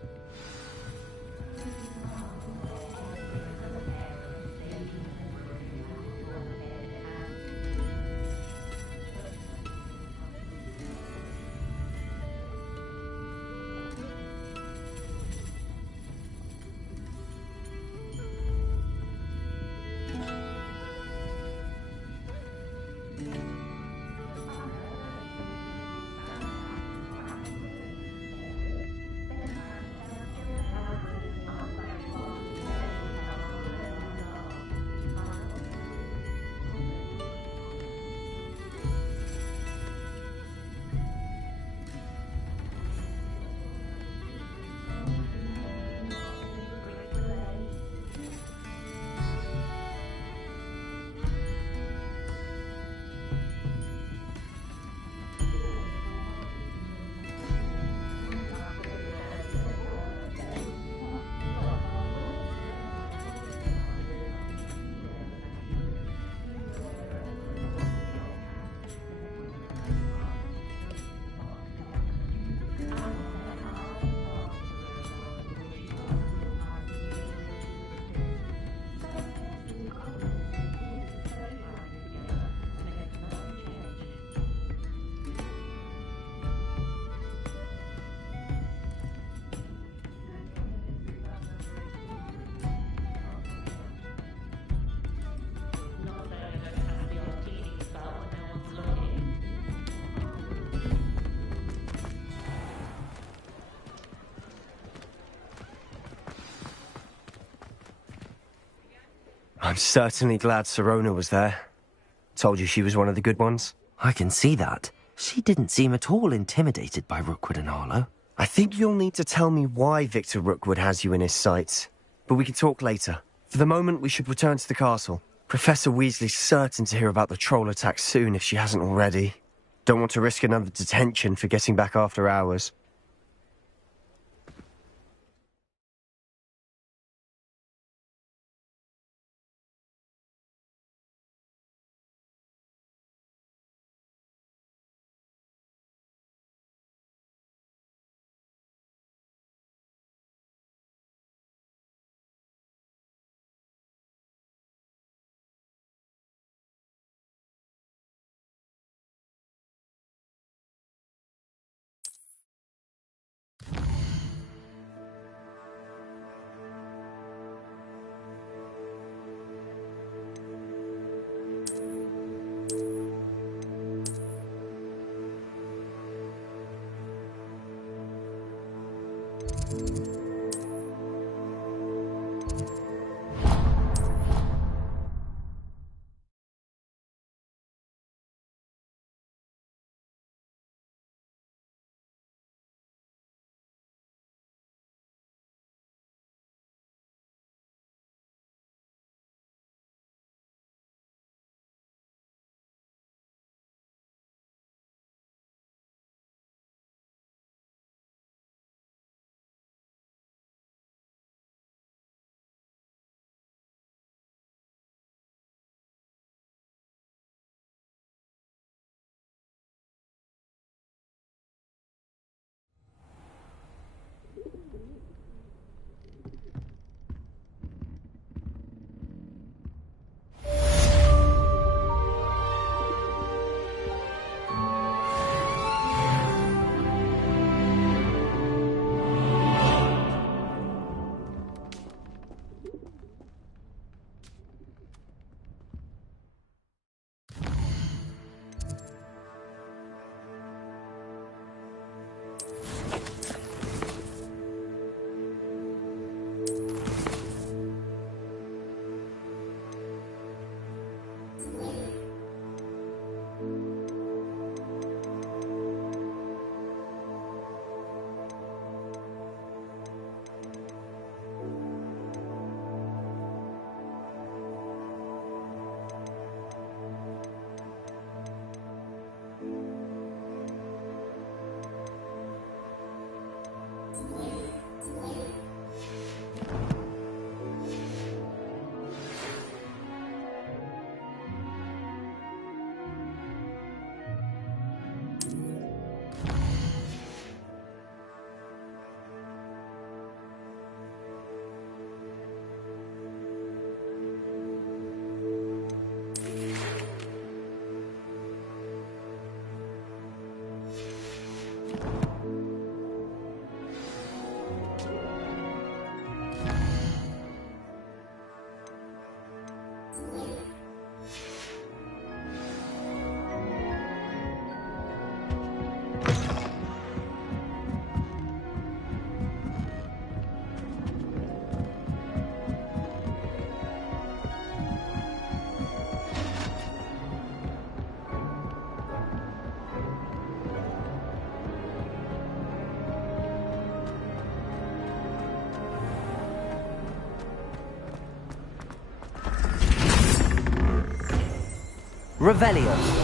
I'm certainly glad Sirona was there. Told you she was one of the good ones. I can see that. She didn't seem at all intimidated by Rookwood and Harlow. I think you'll need to tell me why Victor Rookwood has you in his sights. But we can talk later. For the moment, we should return to the castle. Professor Weasley's certain to hear about the troll attack soon if she hasn't already. Don't want to risk another detention for getting back after hours. Revelio.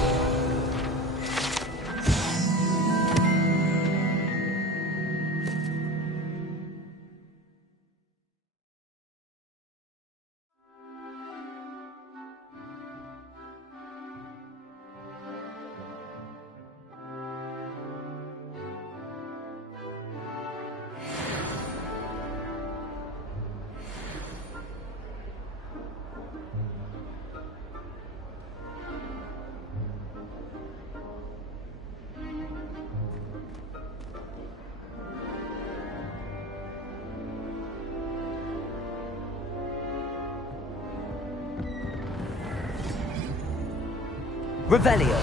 Revelio.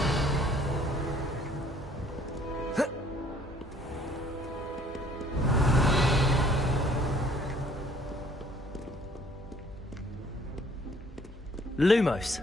Lumos.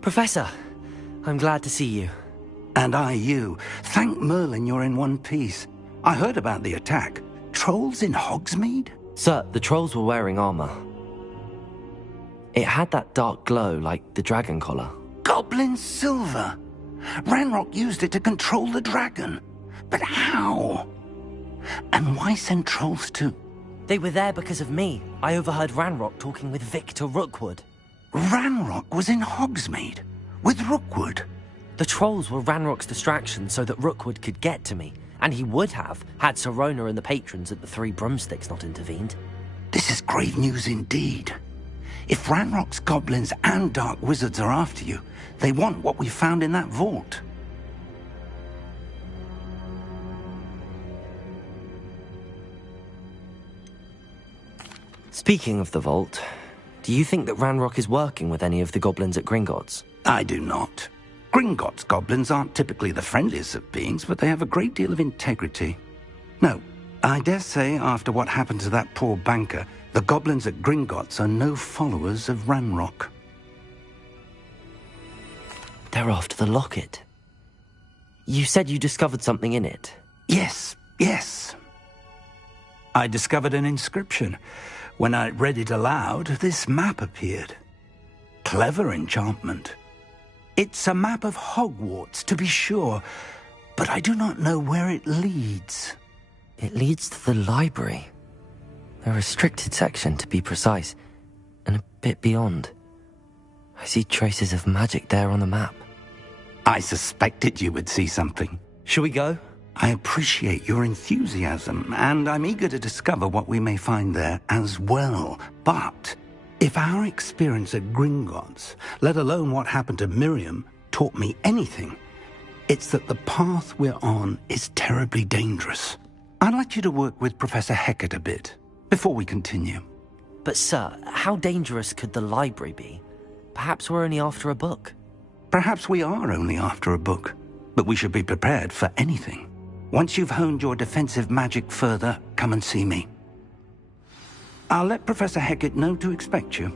Professor, I'm glad to see you. And I you. Thank Merlin you're in one piece. I heard about the attack. Trolls in Hogsmeade? Sir, the trolls were wearing armor. It had that dark glow like the dragon collar. Goblin silver! Ranrock used it to control the dragon. But how? And why send trolls to... They were there because of me. I overheard Ranrock talking with Victor Rookwood. Ranrock was in Hogsmeade? With Rookwood? The trolls were Ranrock's distraction so that Rookwood could get to me. And he would have, had Sirona and the patrons at the Three Broomsticks not intervened. This is grave news indeed. If Ranrock's goblins and dark wizards are after you, they want what we found in that vault. Speaking of the vault, do you think that Ranrock is working with any of the goblins at Gringotts? I do not. Gringotts goblins aren't typically the friendliest of beings, but they have a great deal of integrity. No, I dare say after what happened to that poor banker, the goblins at Gringotts are no followers of Ranrock. They're after the locket. You said you discovered something in it. Yes. I discovered an inscription. When I read it aloud, this map appeared. Clever enchantment. It's a map of Hogwarts, to be sure, but I do not know where it leads. It leads to the library. A restricted section, to be precise, and a bit beyond. I see traces of magic there on the map. I suspected you would see something. Shall we go? I appreciate your enthusiasm, and I'm eager to discover what we may find there as well. But if our experience at Gringotts, let alone what happened to Miriam, taught me anything, it's that the path we're on is terribly dangerous. I'd like you to work with Professor Hecat a bit before we continue. But sir, how dangerous could the library be? Perhaps we're only after a book. Perhaps we are only after a book, but we should be prepared for anything. Once you've honed your defensive magic further, come and see me. I'll let Professor Hecat know to expect you.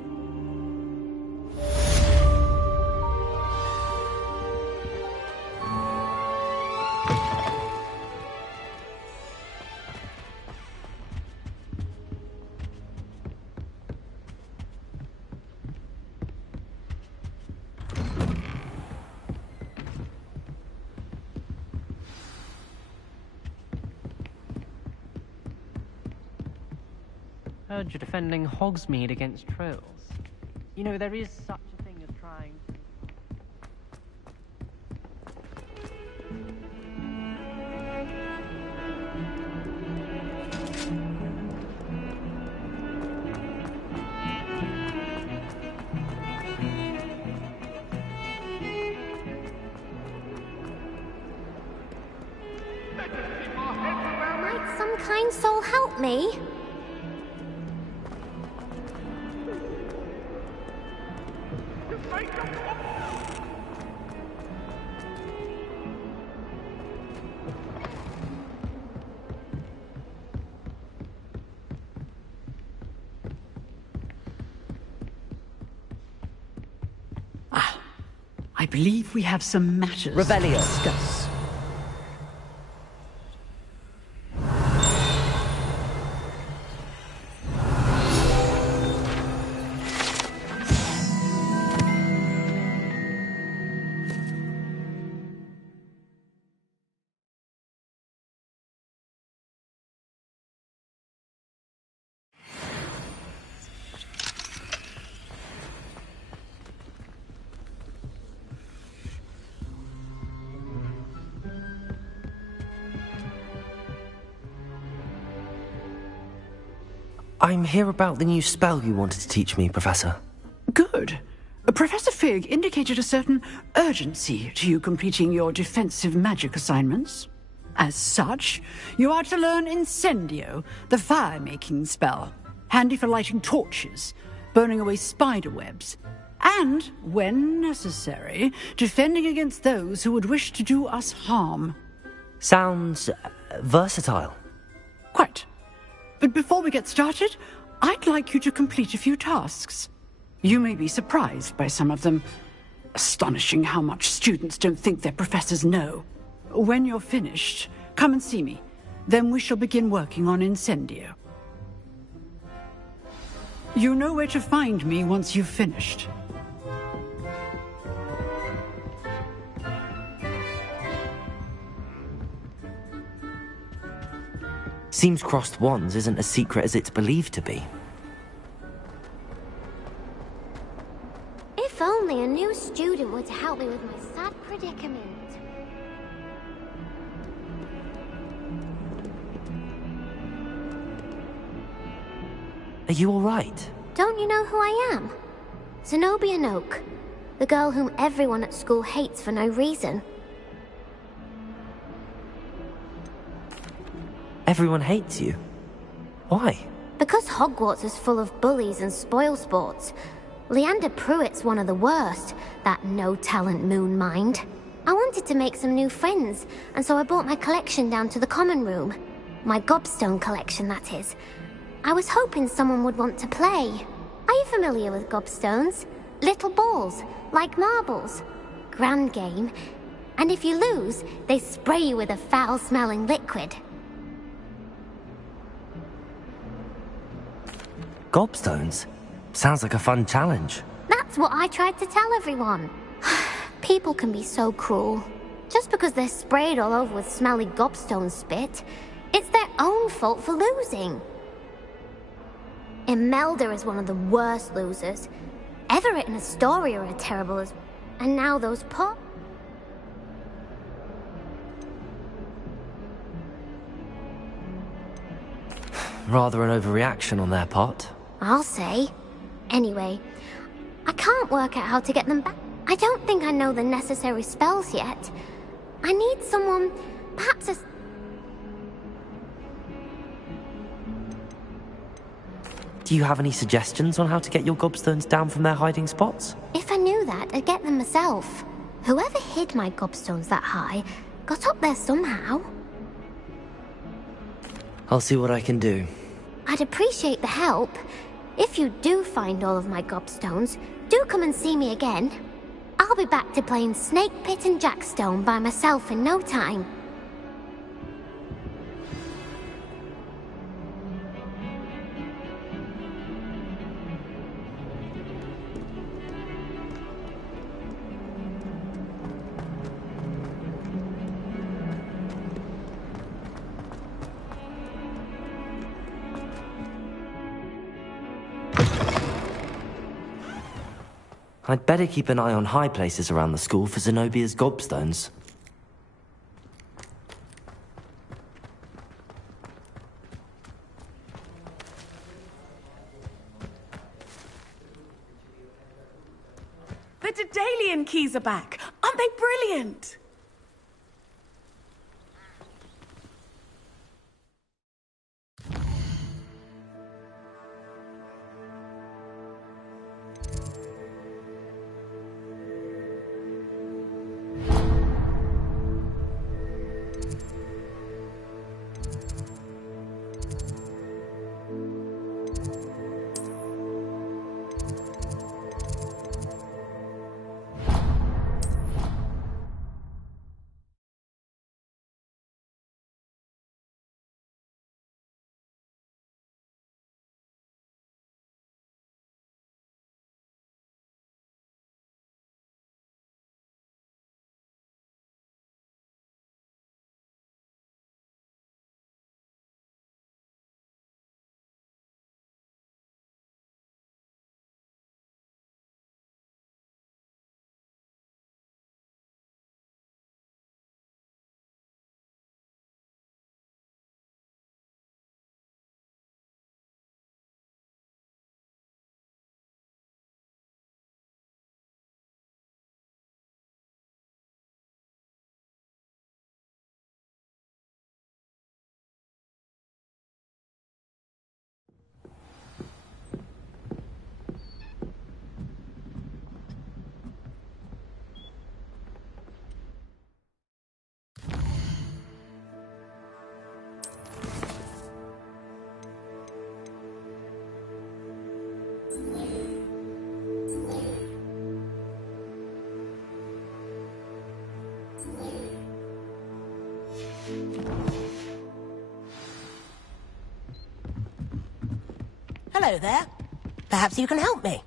Heard you're defending Hogsmeade against trolls. You know, there is such a thing as trying to... Might some kind soul help me? I believe we have some matters Revelio. to discuss. I'm here about the new spell you wanted to teach me, Professor. Good. Professor Fig indicated a certain urgency to you completing your defensive magic assignments. As such, you are to learn Incendio, the fire-making spell, handy for lighting torches, burning away spider webs, and, when necessary, defending against those who would wish to do us harm. Sounds versatile. Quite. But before we get started, I'd like you to complete a few tasks. You may be surprised by some of them. Astonishing how much students don't think their professors know. When you're finished, come and see me. Then we shall begin working on Incendio. You know where to find me once you've finished. Seems crossed wands isn't as secret as it's believed to be. If only a new student were to help me with my sad predicament. Are you alright? Don't you know who I am? Zenobia Noak, the girl whom everyone at school hates for no reason. Everyone hates you. Why? Because Hogwarts is full of bullies and spoilsports. Leander Pruitt's one of the worst, that no-talent moon mind. I wanted to make some new friends, and so I brought my collection down to the common room. My gobstone collection, that is. I was hoping someone would want to play. Are you familiar with gobstones? Little balls, like marbles. Grand game. And if you lose, they spray you with a foul-smelling liquid. Gobstones? Sounds like a fun challenge. That's what I tried to tell everyone. People can be so cruel. Just because they're sprayed all over with smelly gobstone spit, it's their own fault for losing. Imelda is one of the worst losers. Everett and Astoria are terrible as... And now those Rather an overreaction on their part. I'll say. Anyway, I can't work out how to get them back. I don't think I know the necessary spells yet. I need someone, perhaps a... Do you have any suggestions on how to get your gobstones down from their hiding spots? If I knew that, I'd get them myself. Whoever hid my gobstones that high got up there somehow. I'll see what I can do. I'd appreciate the help. If you do find all of my gobstones, do come and see me again. I'll be back to playing Snake Pit and Jackstone by myself in no time. I'd better keep an eye on high places around the school for Zenobia's gobstones. The Daedalian keys are back! Aren't they brilliant? Hello there. Perhaps you can help me.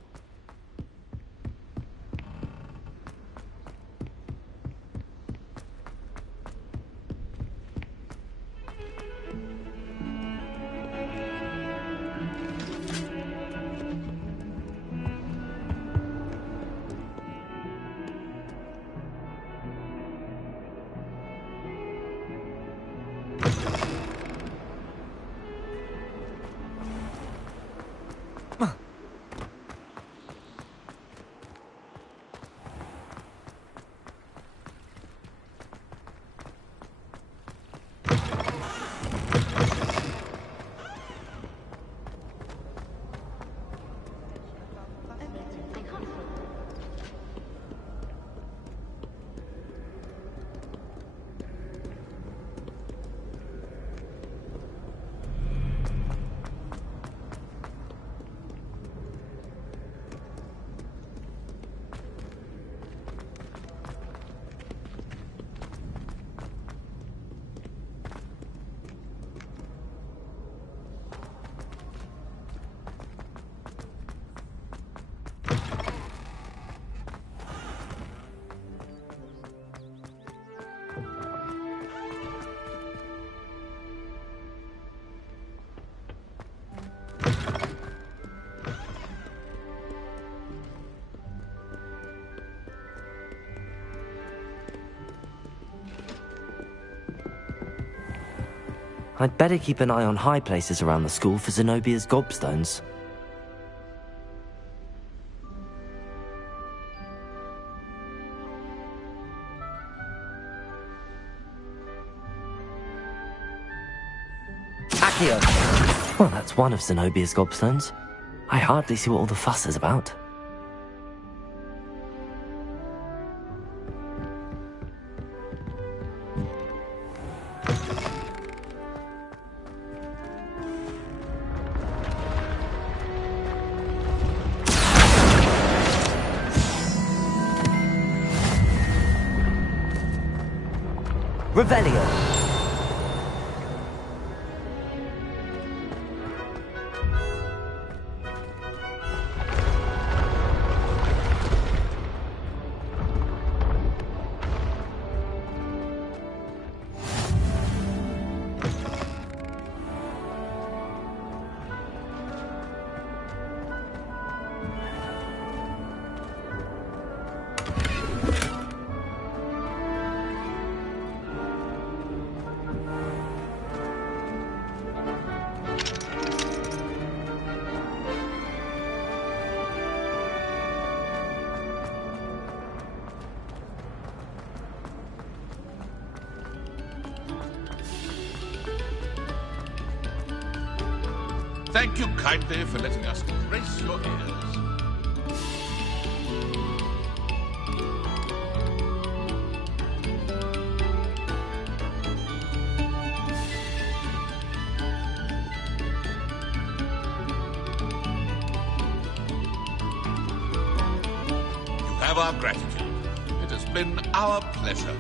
I'd better keep an eye on high places around the school for Zenobia's gobstones. Accio! Well, that's one of Zenobia's gobstones. I hardly see what all the fuss is about. Revelio. Thank you kindly for letting us grace your ears. You have our gratitude. It has been our pleasure.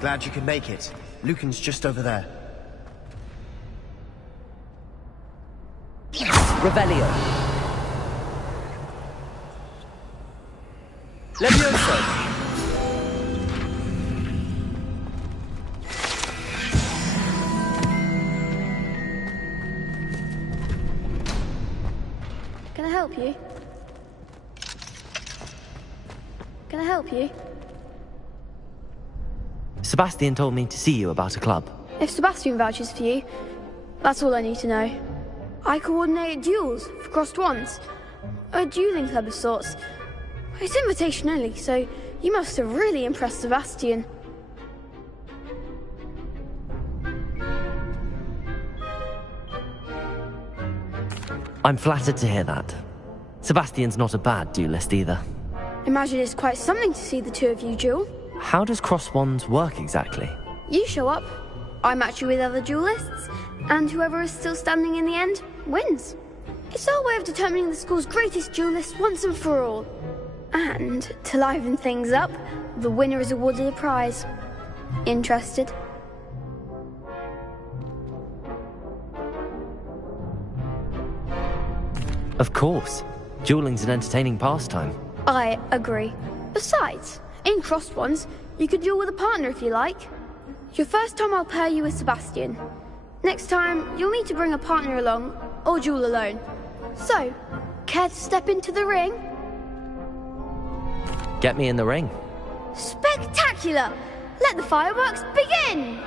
Glad you could make it. Lucan's just over there. Revelio. Levioso. Can I help you? Can I help you? Sebastian told me to see you about a club. If Sebastian vouches for you, that's all I need to know. I coordinate duels for crossed wands. A dueling club of sorts. It's invitation only, so you must have really impressed Sebastian. I'm flattered to hear that. Sebastian's not a bad duelist either. Imagine it's quite something to see the two of you duel. How does cross wands work exactly? You show up, I match you with other duelists, and whoever is still standing in the end wins. It's our way of determining the school's greatest duelist once and for all. And to liven things up, the winner is awarded a prize. Interested? Of course. Dueling's an entertaining pastime. I agree. Besides, in crossed ones, you could duel with a partner if you like. Your first time I'll pair you with Sebastian. Next time, you'll need to bring a partner along, or duel alone. So, care to step into the ring? Get me in the ring. Spectacular! Let the fireworks begin!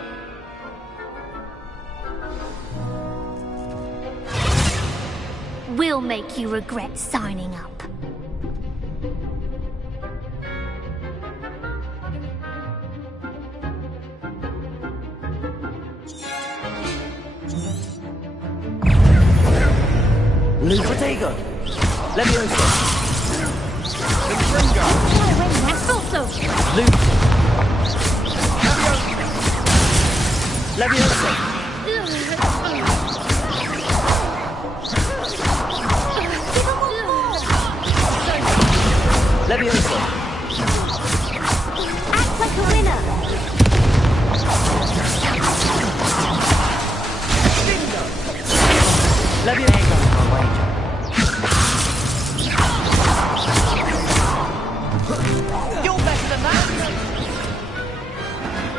We'll make you regret signing up. Luke Protego. Levioso. Expulso. Luke. Levioso. Levioso. Act like a winner. Levioso. You're better than that.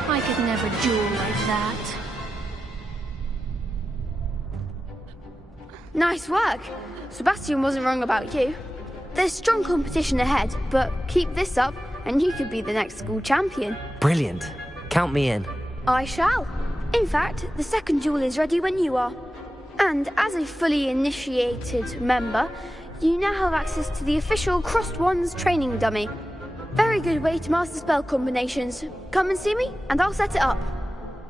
I could never duel like that. Nice work. Sebastian wasn't wrong about you. There's strong competition ahead, but keep this up and you could be the next school champion. Brilliant. Count me in. I shall. In fact, the second duel is ready when you are. And as a fully initiated member, you now have access to the official Crossed Wands training dummy. Very good way to master spell combinations. Come and see me, and I'll set it up.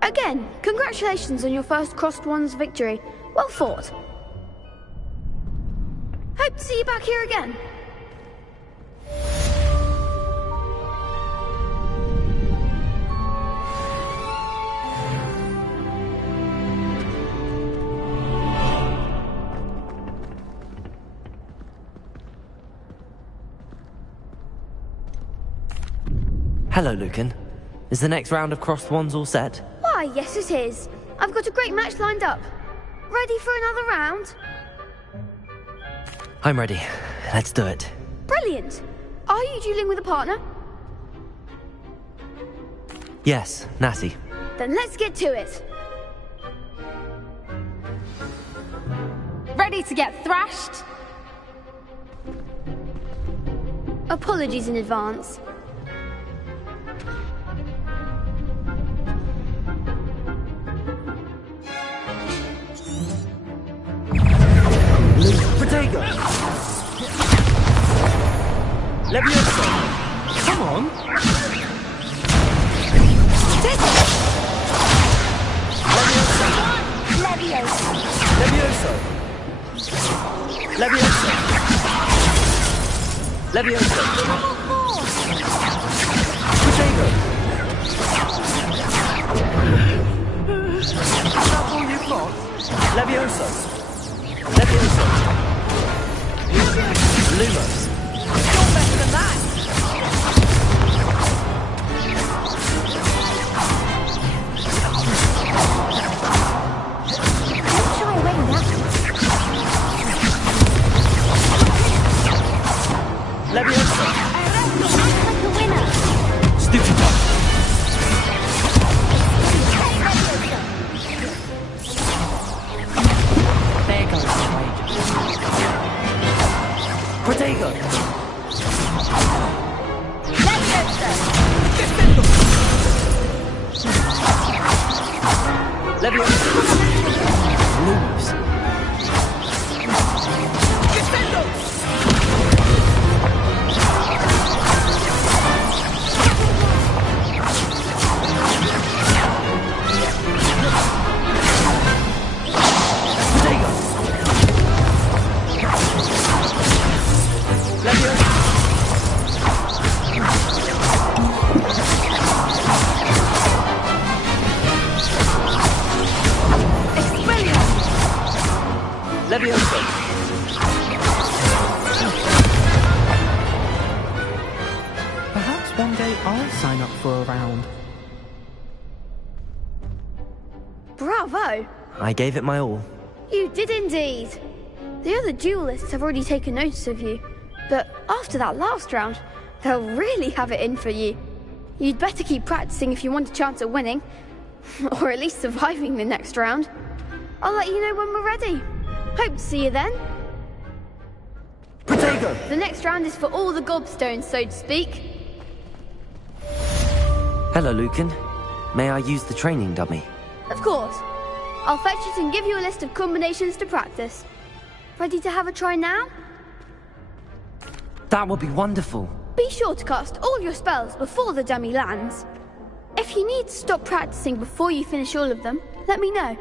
Again, congratulations on your first Crossed Wands victory. Well fought. Hope to see you back here again. Hello, Lucan. Is the next round of crossed wands all set? Why, yes it is. I've got a great match lined up. Ready for another round? I'm ready. Let's do it. Brilliant. Are you dueling with a partner? Yes, Natty. Then let's get to it. Ready to get thrashed? Apologies in advance. Protego! Levioso! Come on! Levioso! Levioso! Levioso! Levioso! Protego! That's all you've got? Levioso! Levioso! Lumos! You're better than that! one day I'll sign up for a round. Bravo! I gave it my all. You did indeed. The other duelists have already taken notice of you, but after that last round, they'll really have it in for you. You'd better keep practicing if you want a chance at winning, or at least surviving the next round. I'll let you know when we're ready. Hope to see you then. Protego! The next round is for all the gobstones, so to speak. Hello, Lucan. May I use the training dummy? Of course. I'll fetch it and give you a list of combinations to practice. Ready to have a try now? That would be wonderful. Be sure to cast all your spells before the dummy lands. If you need to stop practicing before you finish all of them, let me know.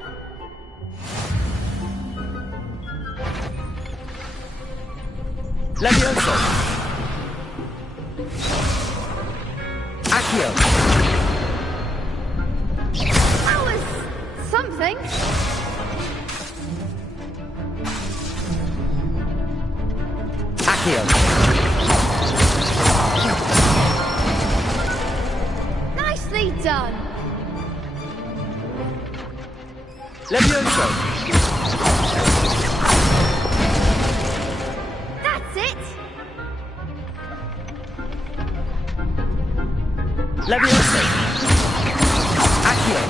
Levioso! Accio! That was something. Accio! Nicely done. Levioso! That's it. Levioso! Accio!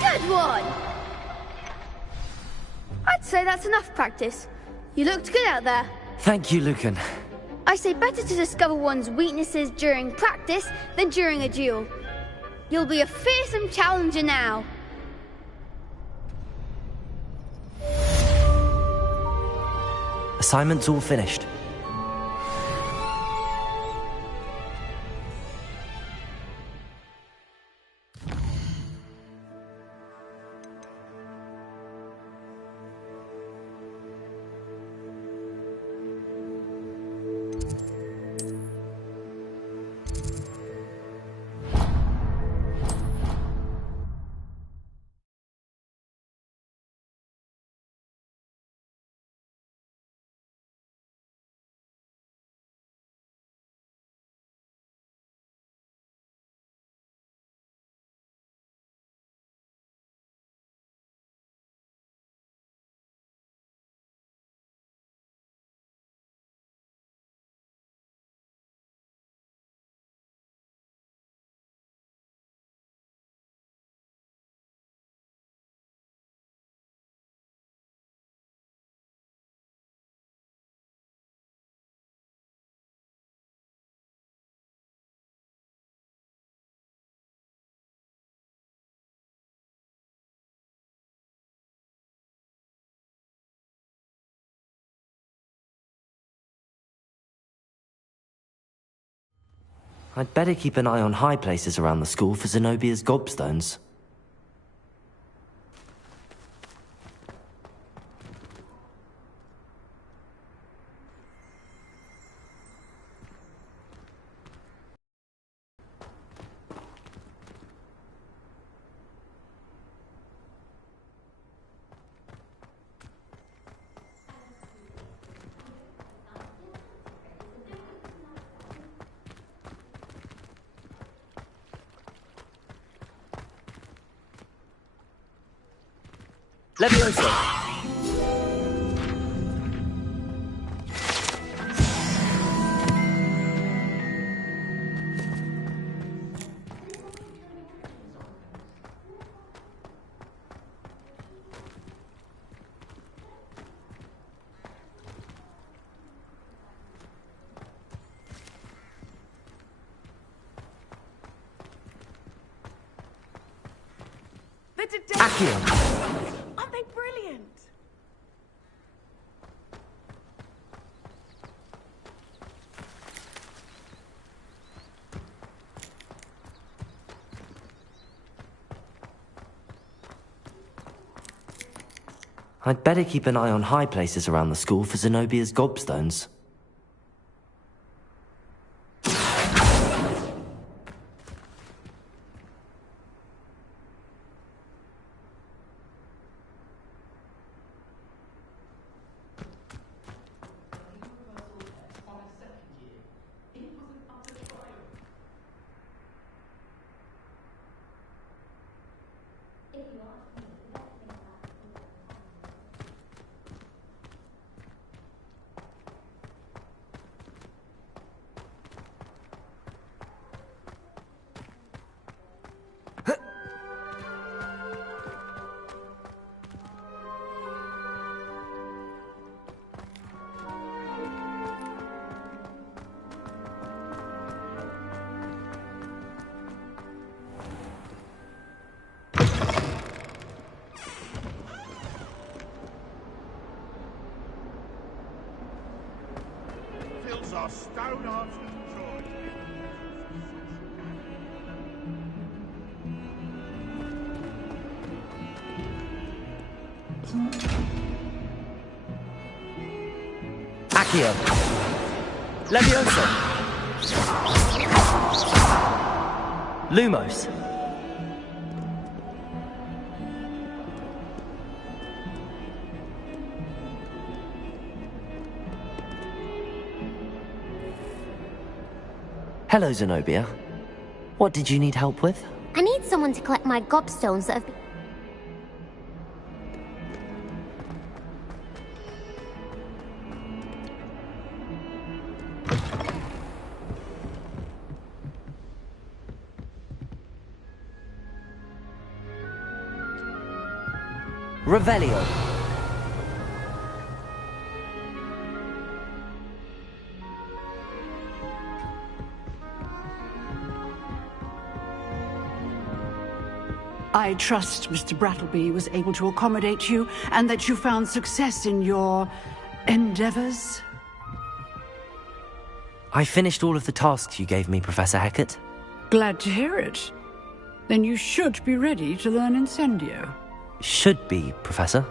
Good one. I'd say that's enough practice. You looked good out there. Thank you, Lucan. I say better to discover one's weaknesses during practice than during a duel. You'll be a fearsome challenger now. Assignment's all finished. I'd better keep an eye on high places around the school for Zenobia's gobstones. Levioso! Accio! Aren't they brilliant? I'd better keep an eye on high places around the school for Zenobia's gobstones. your stone arms destroyed. Accio. Levioso. Lumos. Hello, Zenobia. What did you need help with? I need someone to collect my gobstones that have been... Revelio. I trust Mr. Brattleby was able to accommodate you and that you found success in your endeavors. I finished all of the tasks you gave me, Professor Hecat. Glad to hear it. Then you should be ready to learn Incendio. Should be, Professor.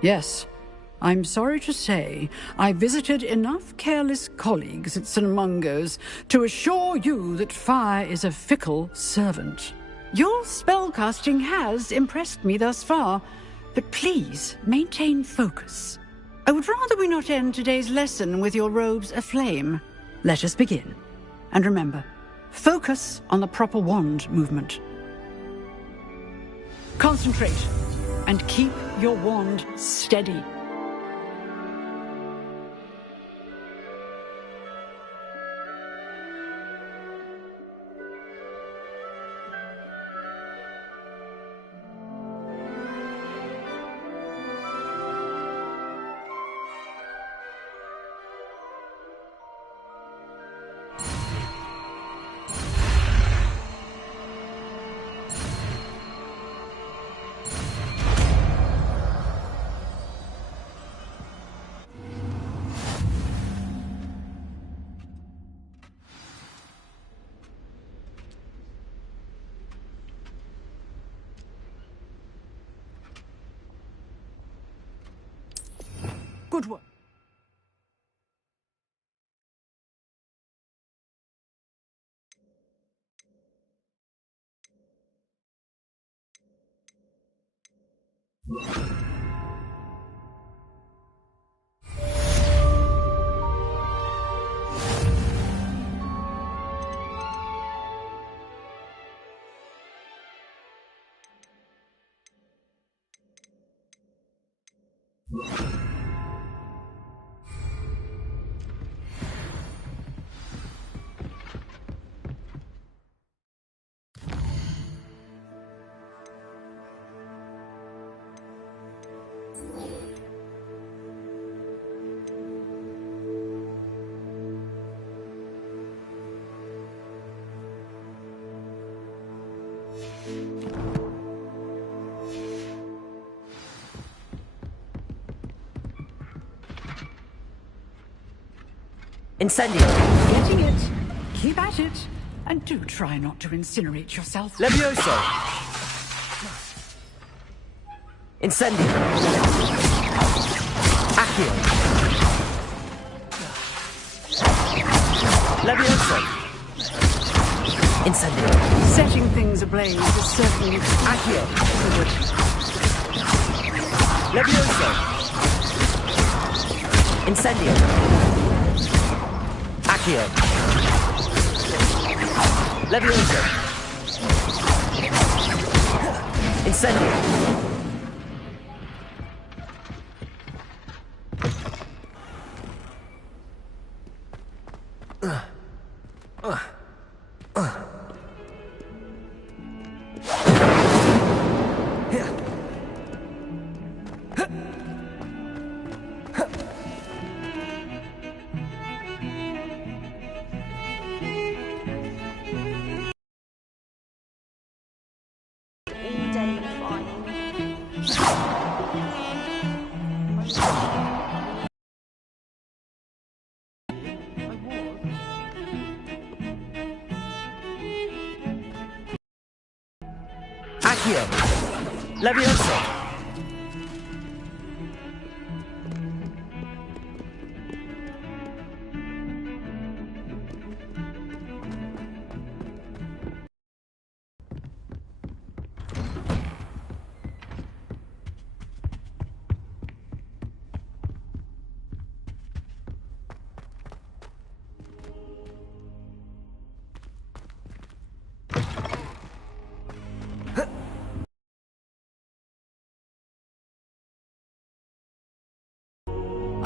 Yes. I'm sorry to say, I visited enough careless colleagues at St. Mungo's to assure you that fire is a fickle servant. Your spellcasting has impressed me thus far, but please maintain focus. I would rather we not end today's lesson with your robes aflame. Let us begin. And remember, focus on the proper wand movement. Concentrate, and keep your wand steady. Good work. Incendio. Getting it. Keep at it. And do try not to incinerate yourself. Levioso. Incendio. Accio. Levioso. Incendio. Setting things ablaze is certainly Accio. good. Levioso. Incendio. Accio. Levioso. Incendio. Accio! Levioso!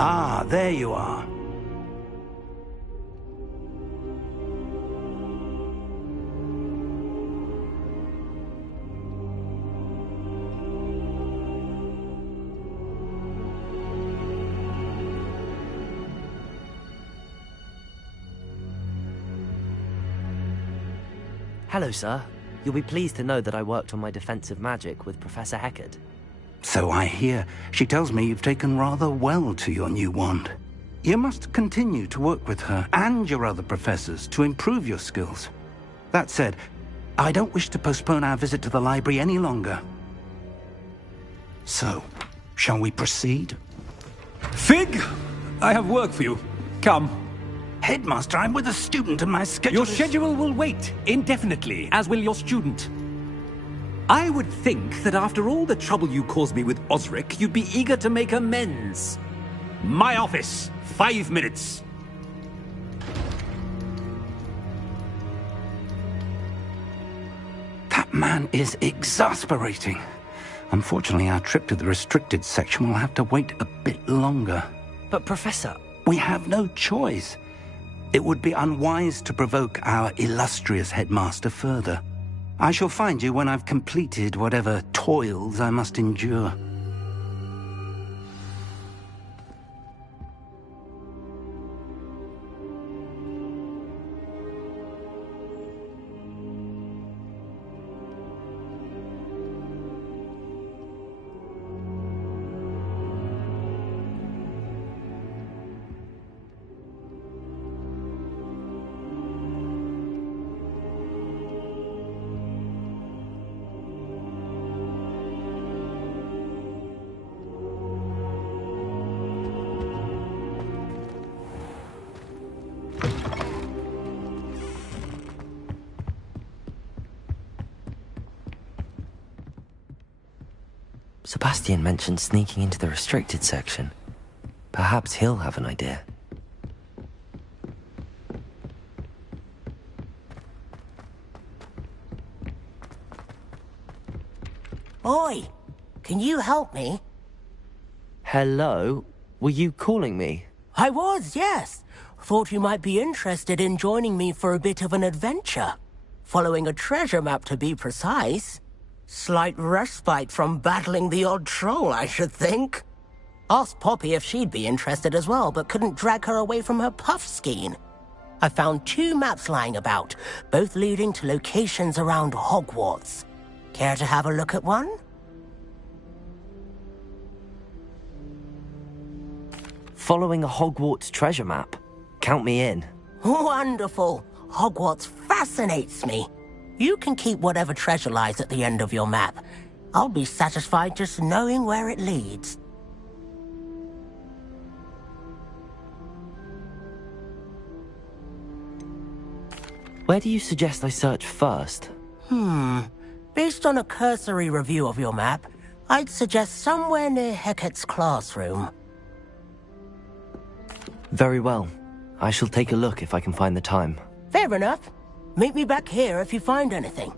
Ah, there you are. Hello, sir. You'll be pleased to know that I worked on my defensive magic with Professor Heckard. So I hear. She tells me you've taken rather well to your new wand. You must continue to work with her and your other professors to improve your skills. That said, I don't wish to postpone our visit to the library any longer. So, shall we proceed? Fig! I have work for you. Come. Headmaster, I'm with a student and my schedule Your schedule will wait indefinitely, as will your student. I would think that after all the trouble you caused me with Osric, you'd be eager to make amends. My office, 5 minutes. That man is exasperating. Unfortunately, our trip to the restricted section will have to wait a bit longer. But, Professor... We have no choice. It would be unwise to provoke our illustrious headmaster further. I shall find you when I've completed whatever toils I must endure. Sebastian mentioned sneaking into the restricted section. Perhaps he'll have an idea. Oi! Can you help me? Hello? Were you calling me? I was, yes. Thought you might be interested in joining me for a bit of an adventure. Following a treasure map, to be precise. Slight respite from battling the odd troll, I should think. Asked Poppy if she'd be interested as well, but couldn't drag her away from her puff skein. I found 2 maps lying about, both leading to locations around Hogwarts. Care to have a look at one? Following a Hogwarts treasure map. Count me in. Wonderful. Hogwarts fascinates me. You can keep whatever treasure lies at the end of your map. I'll be satisfied just knowing where it leads. Where do you suggest I search first? Based on a cursory review of your map, I'd suggest somewhere near Hecat's classroom. Very well. I shall take a look if I can find the time. Fair enough. Meet me back here if you find anything.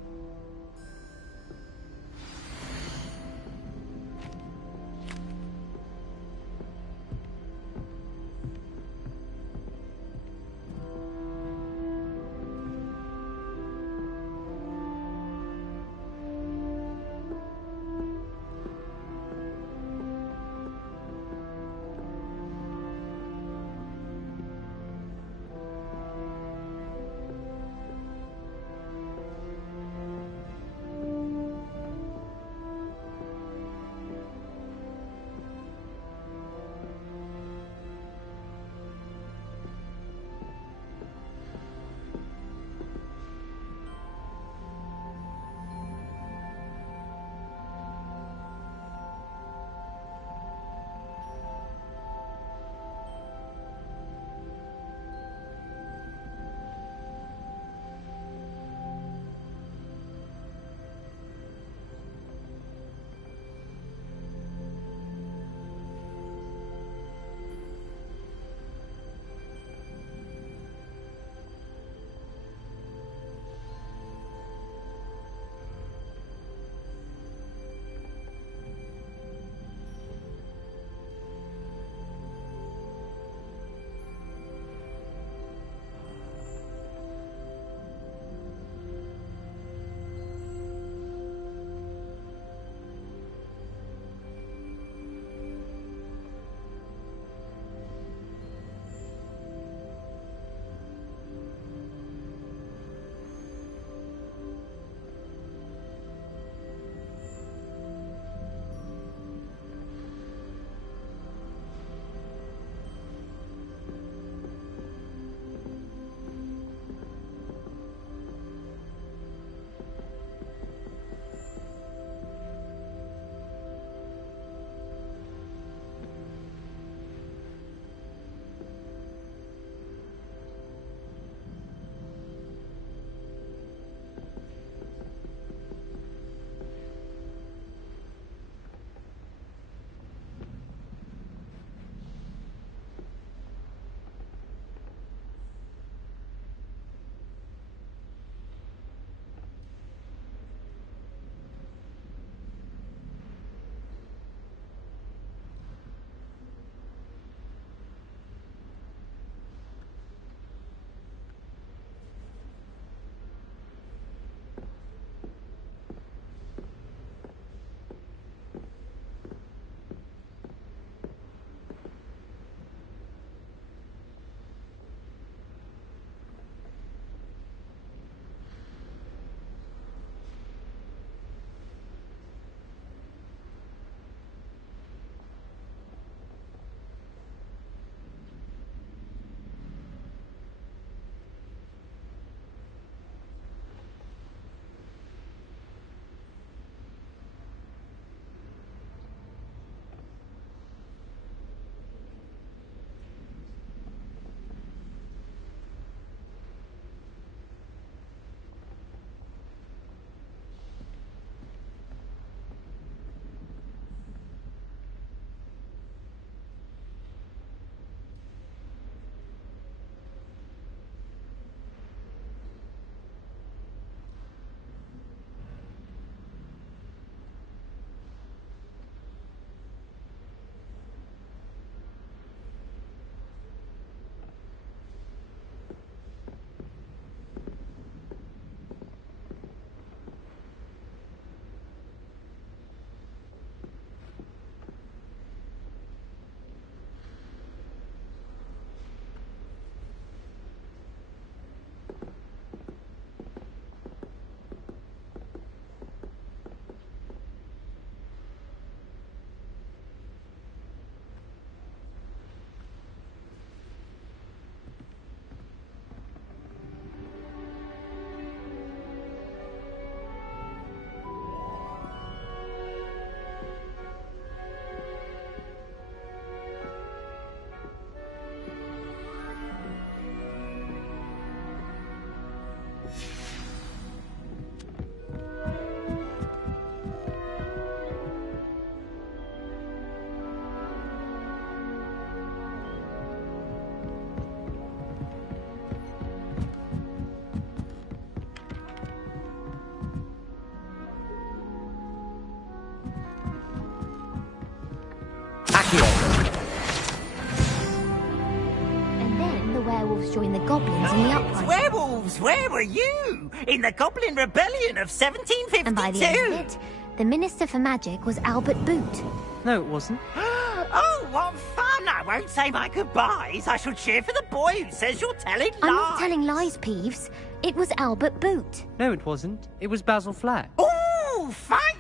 join the goblins in the uprising. Werewolves, where were you? In the Goblin Rebellion of 1752? And by the end of it, the Minister for Magic was Albert Boot. No, it wasn't. Oh, what fun! I won't say my goodbyes. I shall cheer for the boy who says you're telling lies. I'm not telling lies, Peeves. It was Albert Boot. No, it wasn't. It was Basil Flack. Oh, fight!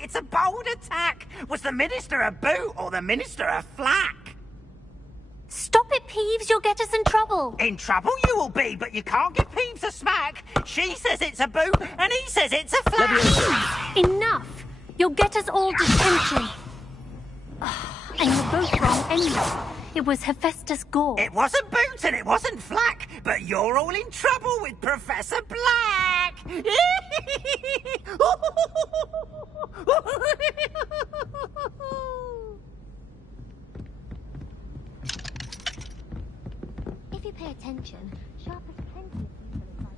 It's a bold attack. Was the Minister a boot or the Minister a flack? Stop it, Peeves. You'll get us in trouble. In trouble you will be, but you can't give Peeves a smack. She says it's a boot, and he says it's a flack. Enough. You'll get us all detention. And you're both wrong anyway. It was Hephaestus Gore. It wasn't Boot and it wasn't Flack, but you're all in trouble with Professor Black. If you pay attention, Sharp has plenty of useful advice.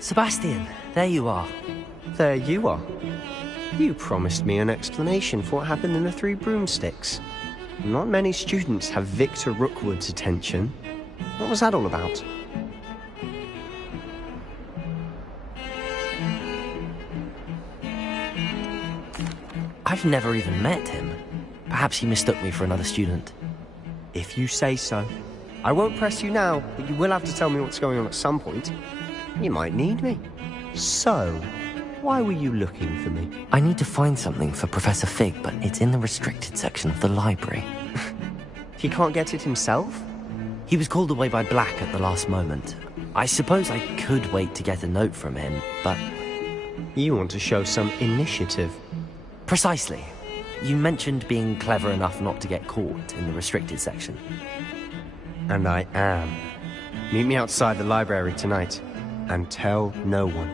Sebastian, there you are. There you are. You promised me an explanation for what happened in the Three Broomsticks. Not many students have Victor Rookwood's attention. What was that all about? I've never even met him. Perhaps he mistook me for another student. If you say so. I won't press you now, but you will have to tell me what's going on at some point. You might need me. So, why were you looking for me? I need to find something for Professor Fig, but it's in the restricted section of the library. He can't get it himself? He was called away by Black at the last moment. I suppose I could wait to get a note from him, but... You want to show some initiative. Precisely. You mentioned being clever enough not to get caught in the restricted section. And I am. Meet me outside the library tonight, and tell no one.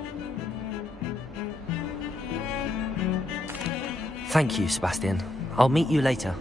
Thank you, Sebastian. I'll meet you later.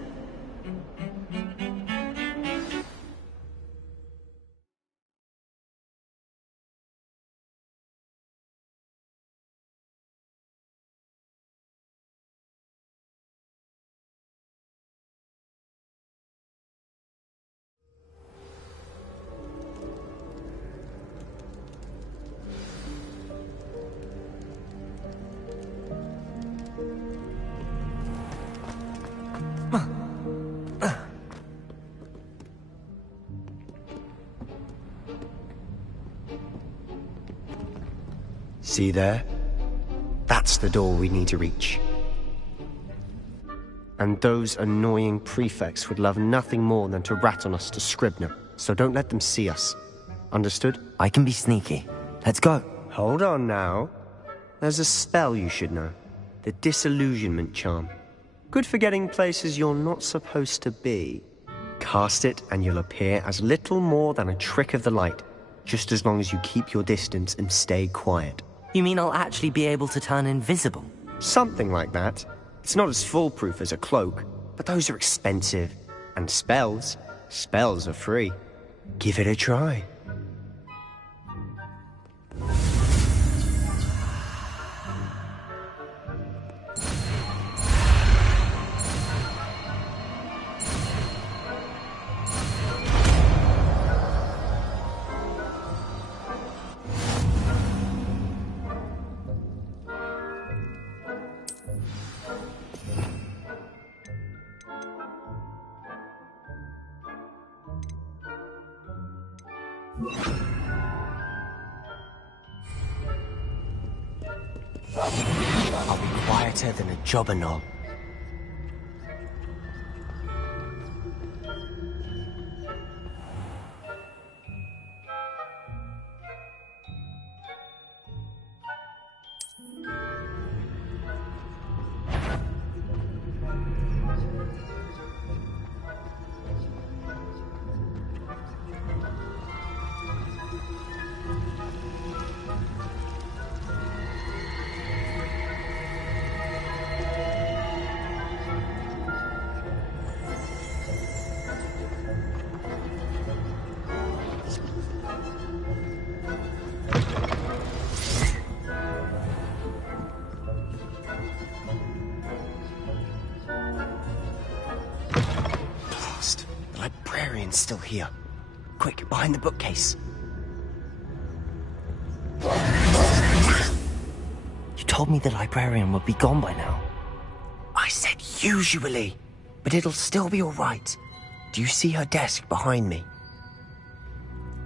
See there? That's the door we need to reach. And those annoying prefects would love nothing more than to rat on us to Scribner, so don't let them see us. Understood? I can be sneaky. Let's go. Hold on now. There's a spell you should know. The Disillusionment Charm. Good for getting places you're not supposed to be. Cast it and you'll appear as little more than a trick of the light, just as long as you keep your distance and stay quiet. You mean I'll actually be able to turn invisible? Something like that. It's not as foolproof as a cloak, but those are expensive. And spells are free. Give it a try. I'll be quieter than a jobberknoll. Still here. Quick, behind the bookcase. You told me the librarian would be gone by now. I said usually, but it'll still be all right. Do you see her desk behind me?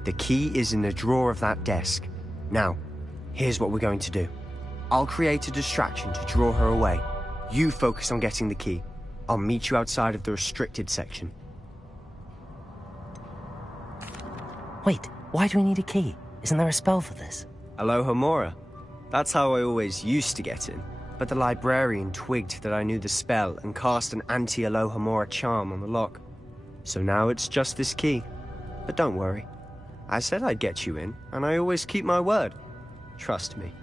The key is in the drawer of that desk. Now, here's what we're going to do. I'll create a distraction to draw her away. You focus on getting the key. I'll meet you outside of the restricted section. Wait, why do we need a key? Isn't there a spell for this? Alohomora. That's how I always used to get in. But the librarian twigged that I knew the spell and cast an anti-Alohomora charm on the lock. So now it's just this key. But don't worry. I said I'd get you in, and I always keep my word. Trust me.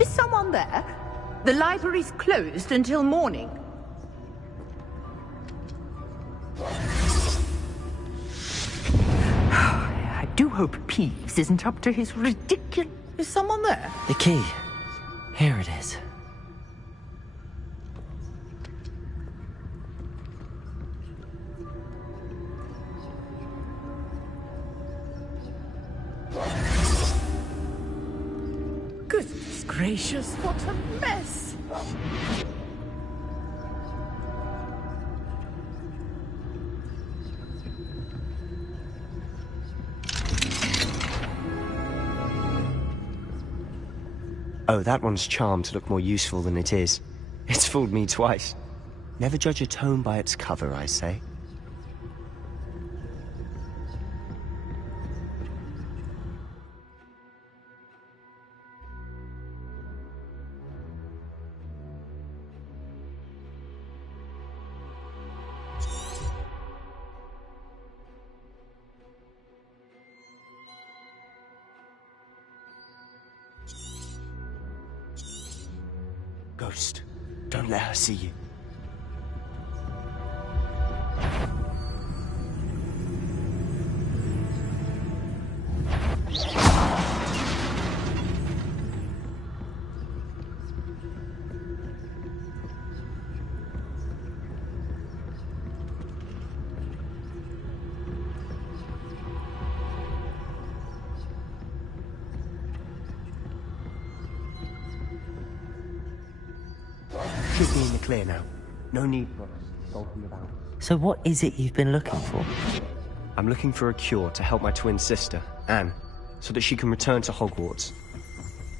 Is someone there? The library's closed until morning. I do hope Peeves isn't up to his ridiculous... Is someone there? The key. Here it is. Goodness gracious, what a mess! Oh, that one's charmed to look more useful than it is. It's fooled me twice. Never judge a tome by its cover, I say. Ghost, don't let her see you. Should be in the clear now. No need for us skulking about. So what is it you've been looking for? I'm looking for a cure to help my twin sister, Anne, so that she can return to Hogwarts.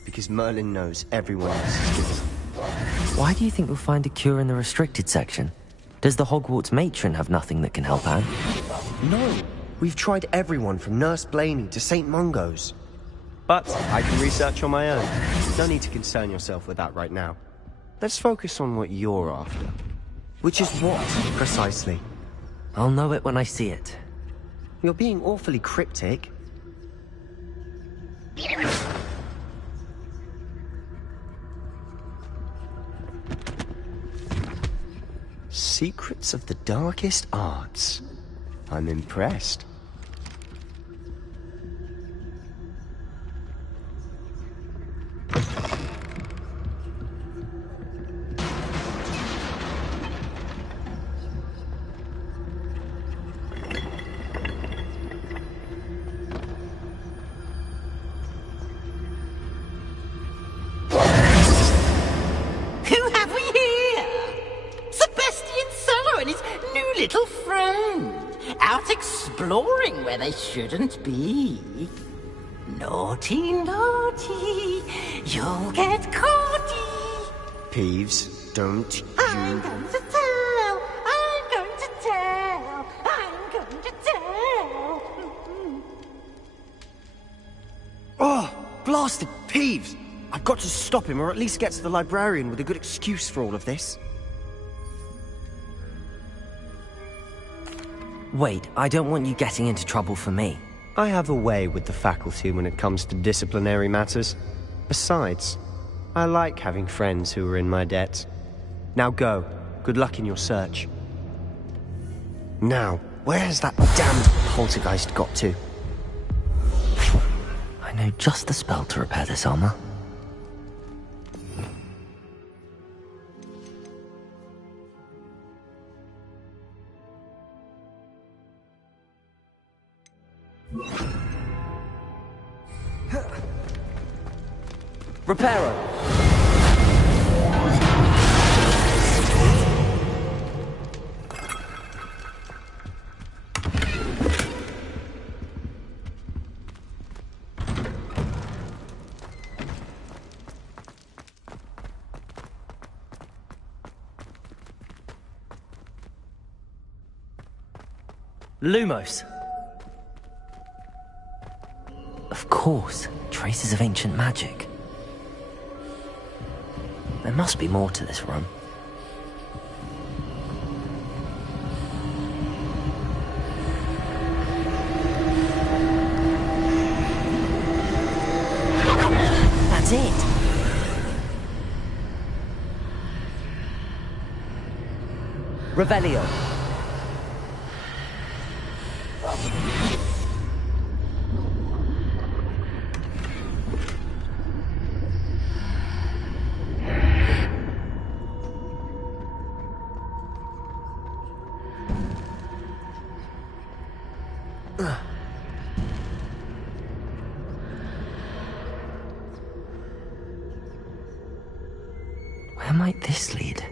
Because Merlin knows everyone else is given. Why do you think we'll find a cure in the restricted section? Does the Hogwarts matron have nothing that can help Anne? No, we've tried everyone from Nurse Blaney to St. Mungo's. But I can research on my own. No need to concern yourself with that right now. Let's focus on what you're after. Which is what, precisely? I'll know it when I see it. You're being awfully cryptic. Secrets of the darkest arts. I'm impressed. Little friend. out exploring where they shouldn't be. Naughty, naughty, you'll get caughty. Peeves, don't you... I'm going to tell, I'm going to tell, I'm going to tell. Oh, blasted Peeves! I've got to stop him, or at least get to the librarian with a good excuse for all of this. Wait, I don't want you getting into trouble for me. I have a way with the faculty when it comes to disciplinary matters. Besides, I like having friends who are in my debt. Now go. Good luck in your search. Now, where has that damned poltergeist got to? I know just the spell to repair this armor. Reparo! Lumos! Of course, traces of ancient magic. There must be more to this run. That's it! Revelio. Where might this lead?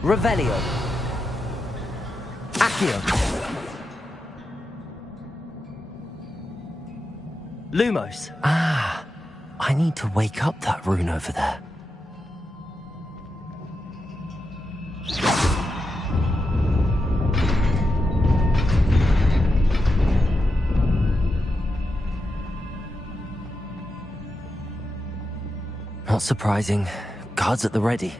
Revelio. Accio. Lumos. Ah, I need to wake up that rune over there. Not surprising. Guards at the ready.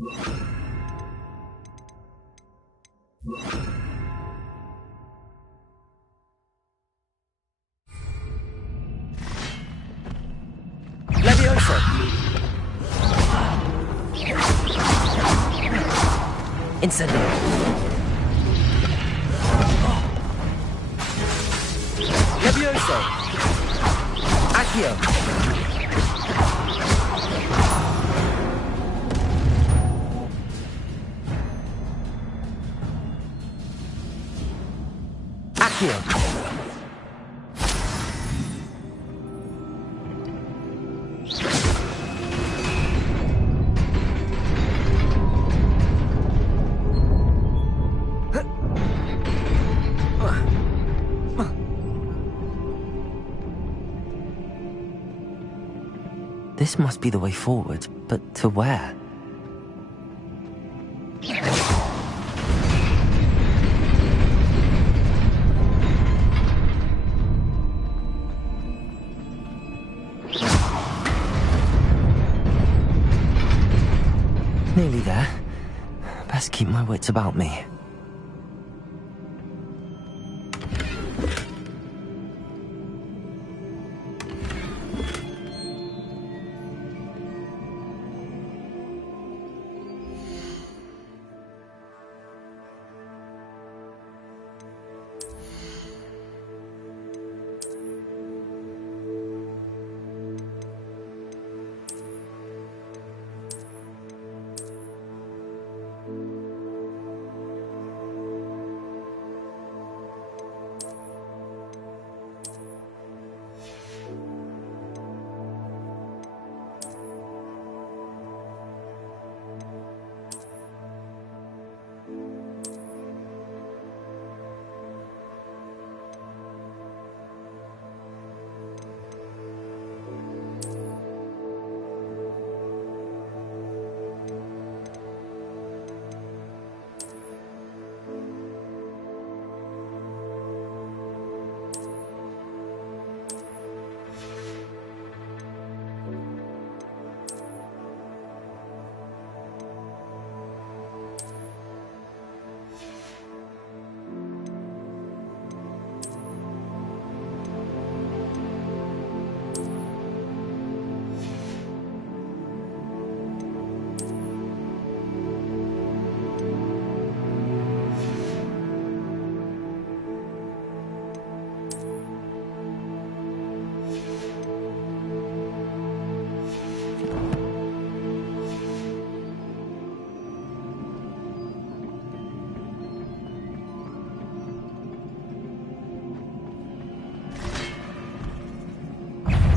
Levioso! Incendio! Levioso! Accio! Accio! This must be the way forward, but to where? Nearly there. Best keep my wits about me.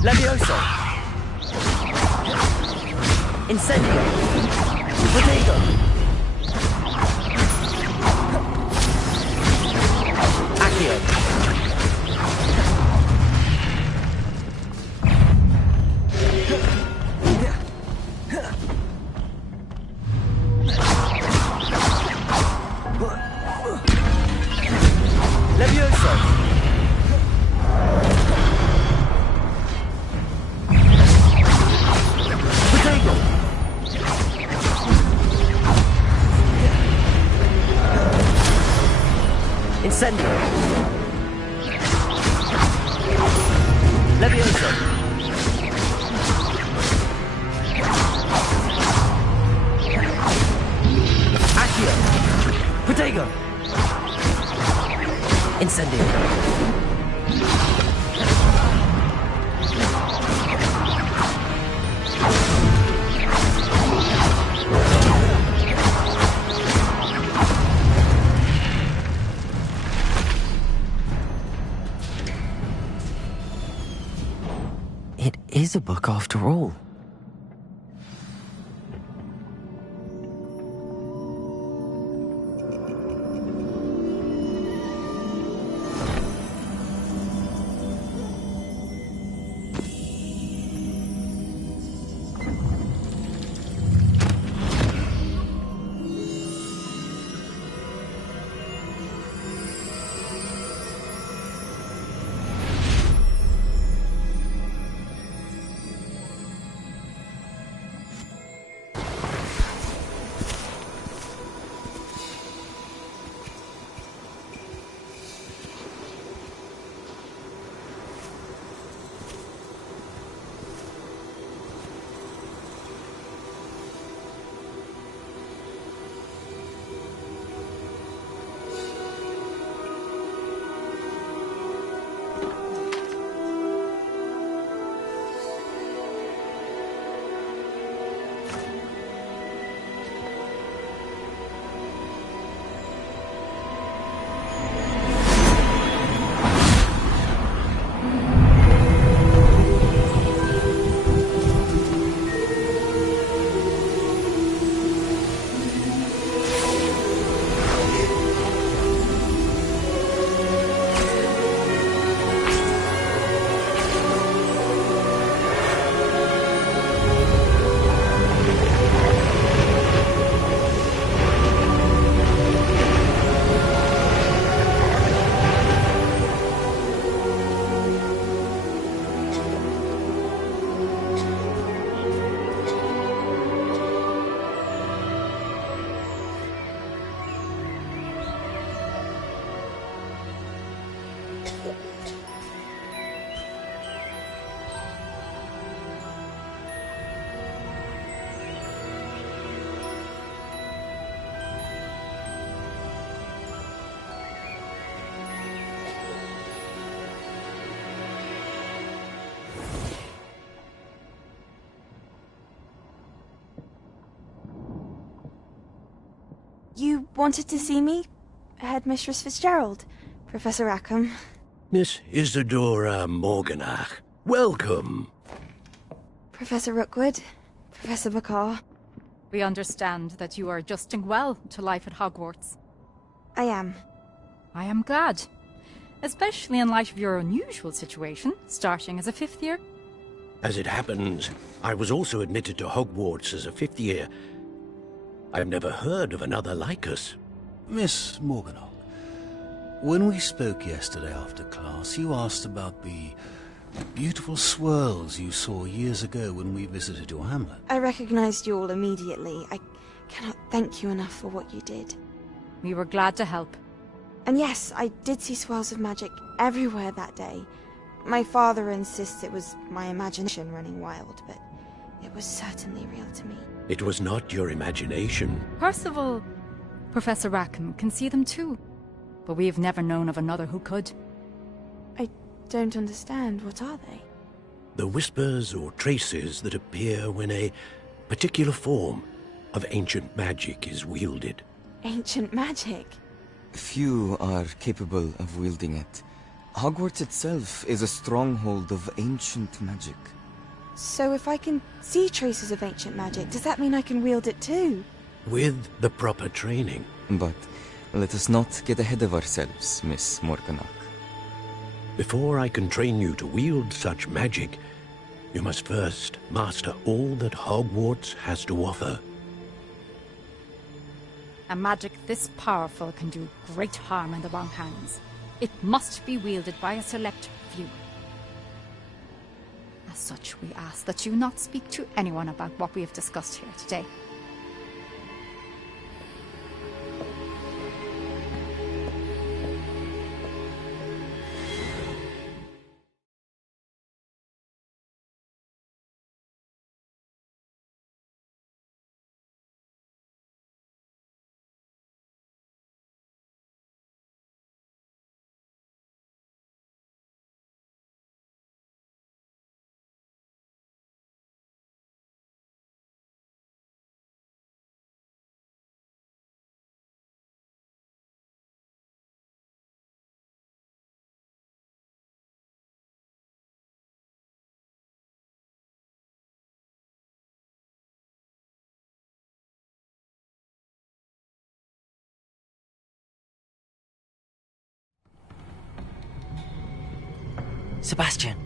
Levioso! Incendio! Protego! Accio! Levioso! Incendio! Levioso! Accio! Protego! Incendio! It is a book after all. You wanted to see me? Headmistress Fitzgerald, Professor Rackham. Miss Isadora Morganach, welcome. Professor Rookwood, Professor Bakar. We understand that you are adjusting well to life at Hogwarts. I am. I am glad. Especially in light of your unusual situation, starting as a 5th year. As it happens, I was also admitted to Hogwarts as a 5th year. I've never heard of another like us. Miss Morganach, when we spoke yesterday after class, you asked about the beautiful swirls you saw years ago when we visited your hamlet. I recognized you all immediately. I cannot thank you enough for what you did. We were glad to help. And yes, I did see swirls of magic everywhere that day. My father insists it was my imagination running wild, but it was certainly real to me. It was not your imagination. Percival, Professor Rackham can see them too. But we have never known of another who could. I don't understand. What are they? The whispers or traces that appear when a particular form of ancient magic is wielded. Ancient magic? Few are capable of wielding it. Hogwarts itself is a stronghold of ancient magic. So if I can see traces of ancient magic, does that mean I can wield it too? With the proper training. But let us not get ahead of ourselves, Miss Morganach. Before I can train you to wield such magic, you must first master all that Hogwarts has to offer. A magic this powerful can do great harm in the wrong hands. It must be wielded by a select few. As such, we ask that you not speak to anyone about what we have discussed here today. Sebastian!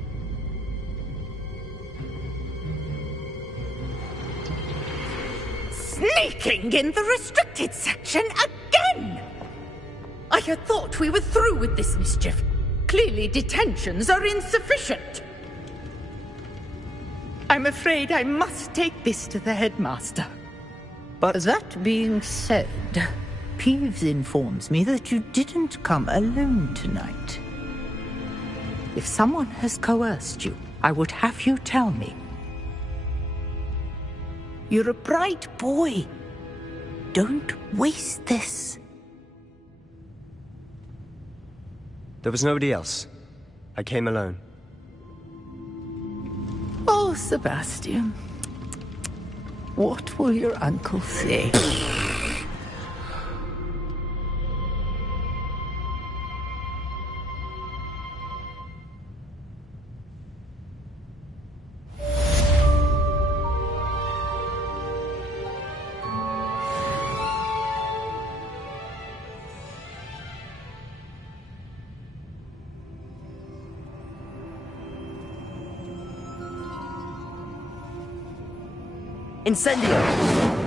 Sneaking in the restricted section again! I had thought we were through with this mischief. Clearly detentions are insufficient. I'm afraid I must take this to the headmaster. But that being said, Peeves informs me that you didn't come alone tonight. If someone has coerced you, I would have you tell me. You're a bright boy. Don't waste this. There was nobody else. I came alone. Oh, Sebastian. What will your uncle say? Incendio!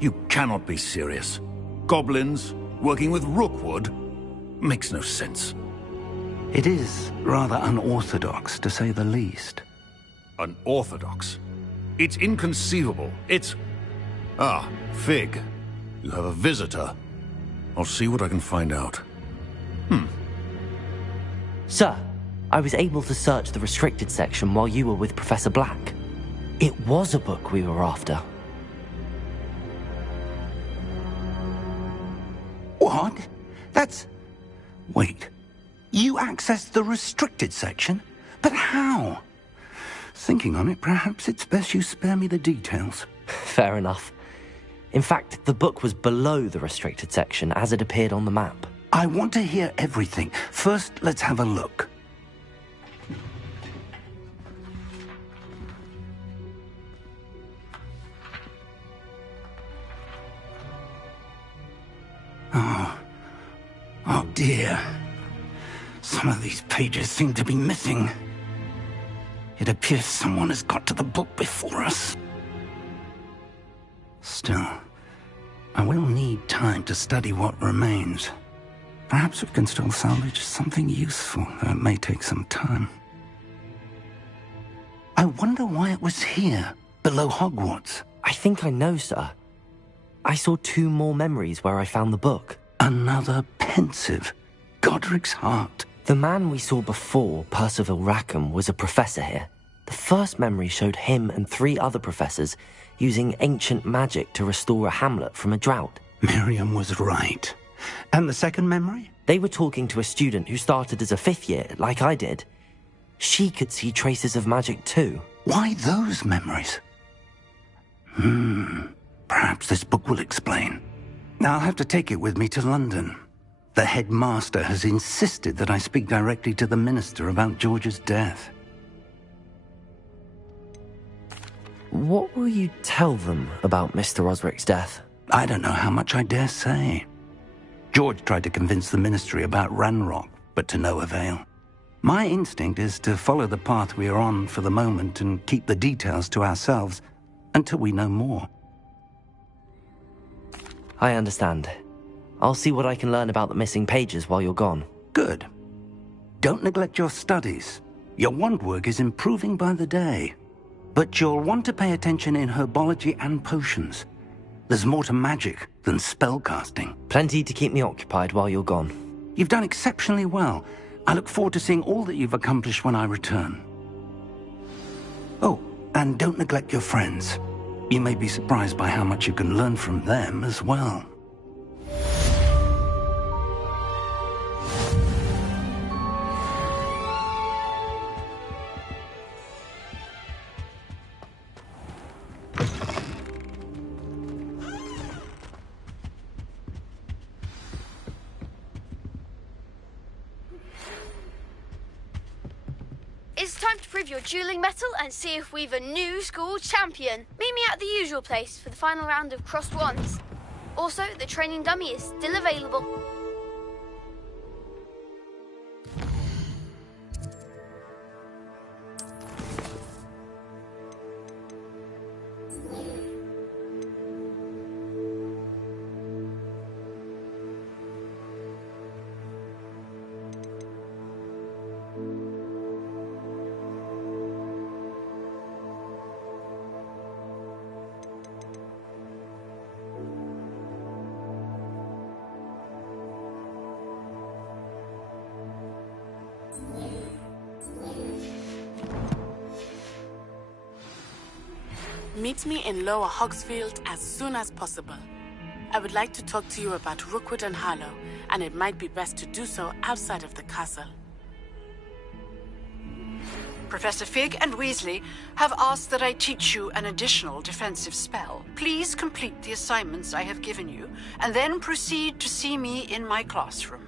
You cannot be serious. Goblins working with Rookwood makes no sense. It is rather unorthodox, to say the least. Unorthodox? It's inconceivable. It's... Ah, Fig. You have a visitor. I'll see what I can find out. Sir, I was able to search the restricted section while you were with Professor Black. It was a book we were after. What? That's... Wait. You accessed the restricted section? But how? Thinking on it, perhaps it's best you spare me the details. Fair enough. In fact, the book was below the restricted section as it appeared on the map. I want to hear everything. First, let's have a look. Oh dear. Some of these pages seem to be missing. It appears someone has got to the book before us. Still, I will need time to study what remains. Perhaps we can still salvage something useful, though it may take some time. I wonder why it was here, below Hogwarts. I think I know, sir. I saw 2 more memories where I found the book. Another pensive. Godric's heart. The man we saw before, Percival Rackham, was a professor here. The first memory showed him and 3 other professors using ancient magic to restore a hamlet from a drought. Miriam was right. And the second memory? They were talking to a student who started as a 5th year, like I did. She could see traces of magic too. Why those memories? Perhaps this book will explain. I'll have to take it with me to London. The headmaster has insisted that I speak directly to the minister about George's death. What will you tell them about Mr. Osric's death? I don't know how much I dare say. George tried to convince the ministry about Ranrock, but to no avail. My instinct is to follow the path we are on for the moment and keep the details to ourselves until we know more. I understand. I'll see what I can learn about the missing pages while you're gone. Good. Don't neglect your studies. Your wand work is improving by the day. But you'll want to pay attention in herbology and potions. There's more to magic than spellcasting. Plenty to keep me occupied while you're gone. You've done exceptionally well. I look forward to seeing all that you've accomplished when I return. Oh, and don't neglect your friends. You may be surprised by how much you can learn from them as well. It's time to prove your dueling mettle and see if we've a new school champion. Meet me at the usual place for the final round of crossed wands. Also, the training dummy is still available. Meet me in Lower Hogsfield as soon as possible. I would like to talk to you about Rookwood and Harlow, and it might be best to do so outside of the castle. Professor Fig and Weasley have asked that I teach you an additional defensive spell. Please complete the assignments I have given you, and then proceed to see me in my classroom.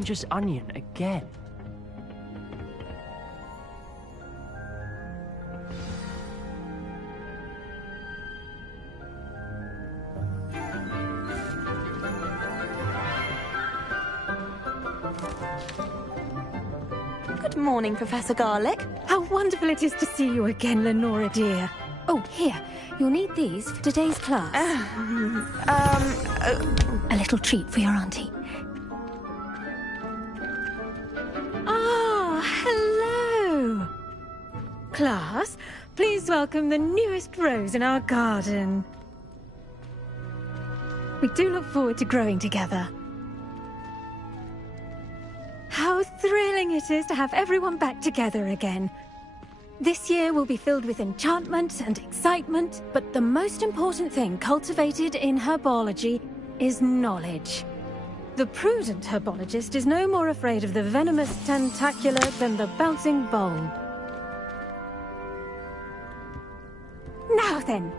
Tanger's onion again. Good morning, Professor Garlick. How wonderful it is to see you again, Lenora dear. Oh, here. You'll need these for today's class. A little treat for your auntie. Ah, hello. Class, please welcome the newest rose in our garden. We do look forward to growing together. How thrilling it is to have everyone back together again. This year will be filled with enchantment and excitement, but the most important thing cultivated in herbology is knowledge. The prudent herbologist is no more afraid of the venomous tentacula than the bouncing bulb. Now then,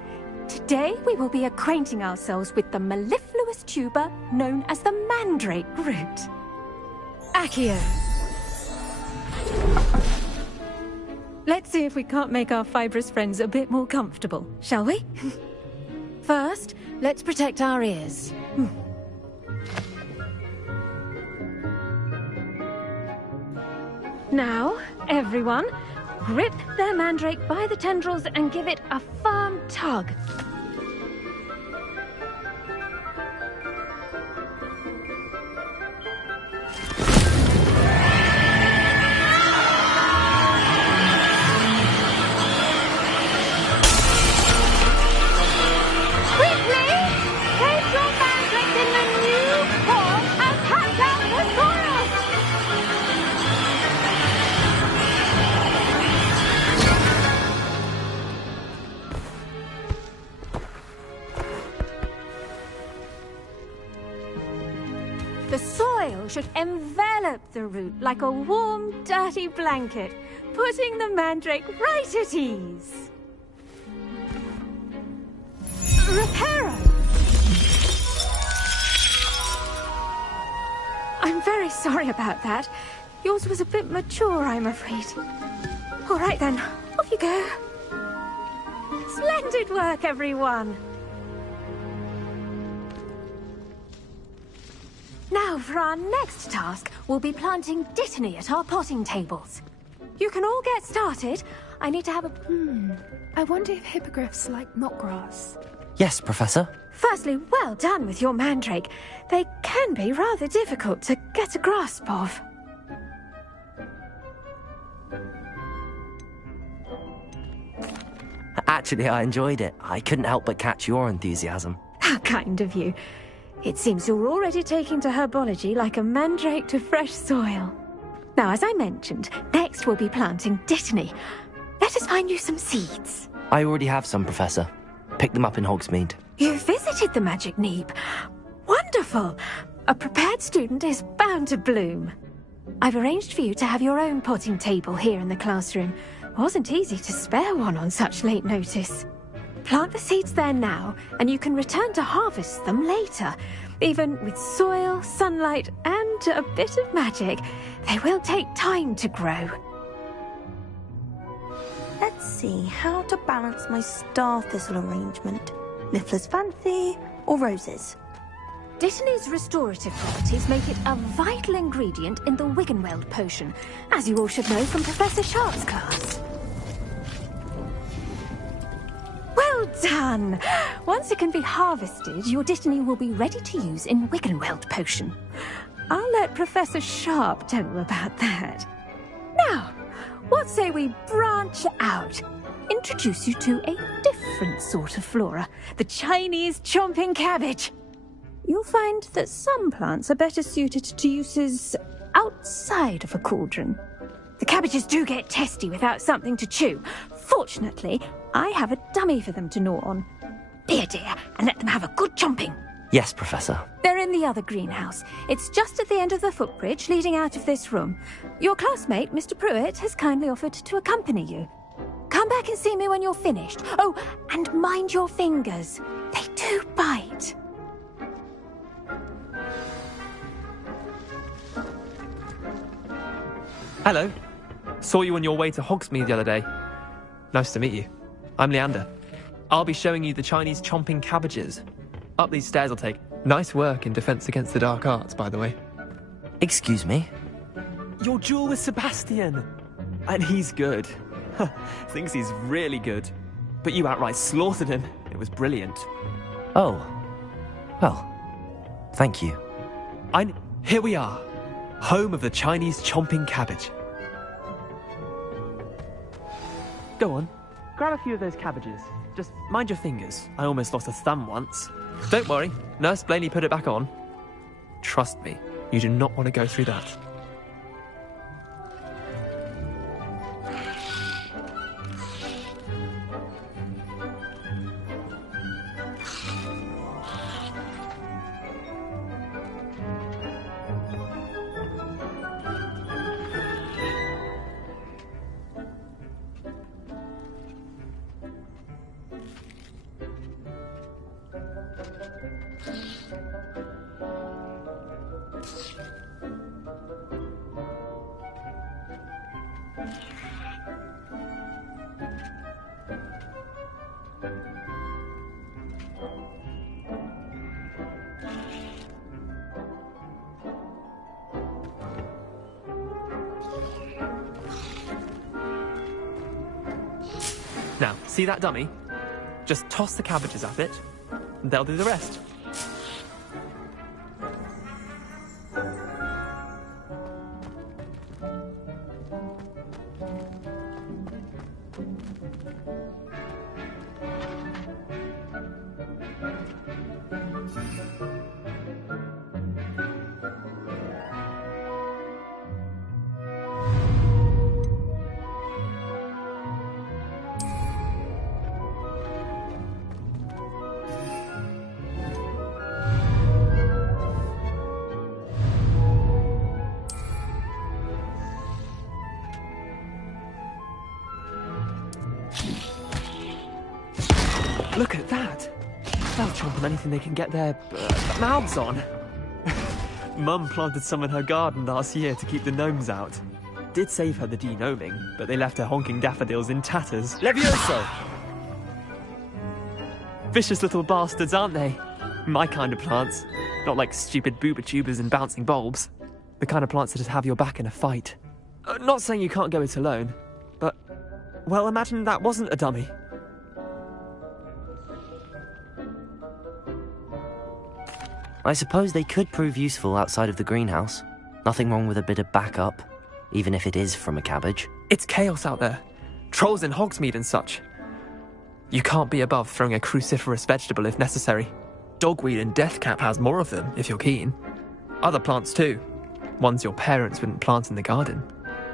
today we will be acquainting ourselves with the mellifluous tuber known as the mandrake root. Accio. Let's see if we can't make our fibrous friends a bit more comfortable, shall we? First, let's protect our ears. Now, everyone, grip their mandrake by the tendrils and give it a firm tug. The soil should envelop the root like a warm, dirty blanket, putting the mandrake right at ease. Reparo! I'm very sorry about that. Yours was a bit mature, I'm afraid. All right then, off you go. Splendid work, everyone! Now, for our next task, we'll be planting Dittany at our potting tables. You can all get started. I need to have a... I wonder if hippogriffs like knotgrass. Yes, Professor. Firstly, well done with your mandrake. They can be rather difficult to get a grasp of. Actually, I enjoyed it. I couldn't help but catch your enthusiasm. How kind of you. It seems you're already taking to herbology like a mandrake to fresh soil. Now, as I mentioned, next we'll be planting Dittany. Let us find you some seeds. I already have some, Professor. Picked them up in Hogsmeade. You visited the Magic Neep. Wonderful! A prepared student is bound to bloom. I've arranged for you to have your own potting table here in the classroom. Wasn't easy to spare one on such late notice. Plant the seeds there now, and you can return to harvest them later. Even with soil, sunlight, and a bit of magic, they will take time to grow. Let's see how to balance my star thistle arrangement. Niffler's Fancy or roses? Dittany's restorative properties make it a vital ingredient in the Wiggenweld potion, as you all should know from Professor Sharp's class. Well done! Once it can be harvested, your Dittany will be ready to use in Wiggenweld potion. I'll let Professor Sharp tell you about that. Now, what say we branch out? Introduce you to a different sort of flora, the Chinese chomping cabbage. You'll find that some plants are better suited to uses outside of a cauldron. The cabbages do get testy without something to chew. Fortunately, I have a dummy for them to gnaw on. Here, dear, and let them have a good chomping. Yes, Professor. They're in the other greenhouse. It's just at the end of the footbridge leading out of this room. Your classmate, Mr. Pruitt, has kindly offered to accompany you. Come back and see me when you're finished. Oh, and mind your fingers. They do bite. Hello. Saw you on your way to Hogsmeade the other day. Nice to meet you. I'm Leander. I'll be showing you the Chinese chomping cabbages. Up these stairs I'll take. Nice work in Defense Against the Dark Arts, by the way. Excuse me? Your duel with Sebastian. And he's good. Thinks he's really good. But you outright slaughtered him. It was brilliant. Oh. Well, thank you. Here we are. Home of the Chinese chomping cabbage. Go on. Grab a few of those cabbages. Just mind your fingers. I almost lost a thumb once. Don't worry. Nurse Blaney put it back on. Trust me. You do not want to go through that. Now, see that dummy? Just toss the cabbages at it, and they'll do the rest. Look at that! They'll chomp on anything they can get their mouths on. Mum planted some in her garden last year to keep the gnomes out. Did save her the denoming, but they left her honking daffodils in tatters. Levioso! Vicious little bastards, aren't they? My kind of plants. Not like stupid booba tubers and bouncing bulbs. The kind of plants that just have your back in a fight. Not saying you can't go it alone, but... well, imagine that wasn't a dummy. I suppose they could prove useful outside of the greenhouse. Nothing wrong with a bit of backup, even if it is from a cabbage. It's chaos out there. Trolls in Hogsmeade and such. You can't be above throwing a cruciferous vegetable if necessary. Dogweed and deathcap has more of them, if you're keen. Other plants too. Ones your parents wouldn't plant in the garden.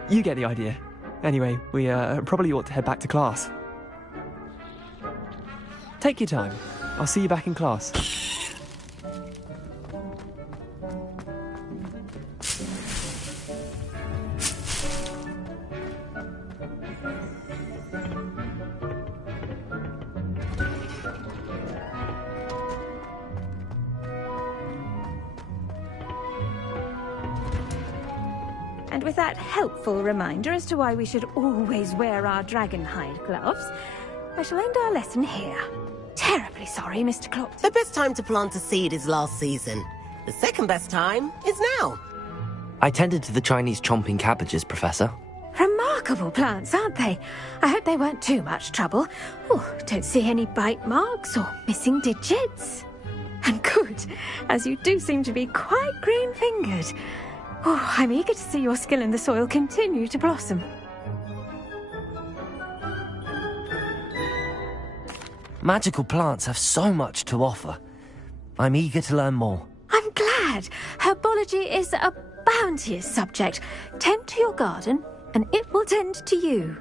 You get the idea. Anyway, we probably ought to head back to class. Take your time. I'll see you back in class. And with that helpful reminder as to why we should always wear our dragonhide gloves, I shall end our lesson here. Terribly sorry, Mr. Clopt. The best time to plant a seed is last season. The second best time is now. I tended to the Chinese chomping cabbages, Professor. Remarkable plants, aren't they? I hope they weren't too much trouble. Oh, don't see any bite marks or missing digits. And good, as you do seem to be quite green-fingered. Oh, I'm eager to see your skill in the soil continue to blossom. Magical plants have so much to offer. I'm eager to learn more. I'm glad. Herbology is a bounteous subject. Tend to your garden, and it will tend to you.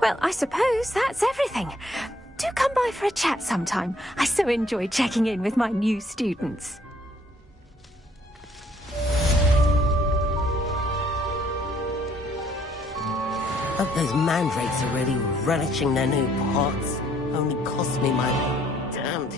Well, I suppose that's everything. Do come by for a chat sometime. I so enjoy checking in with my new students. Hope those mandrakes are really relishing their new pots. Only cost me my damned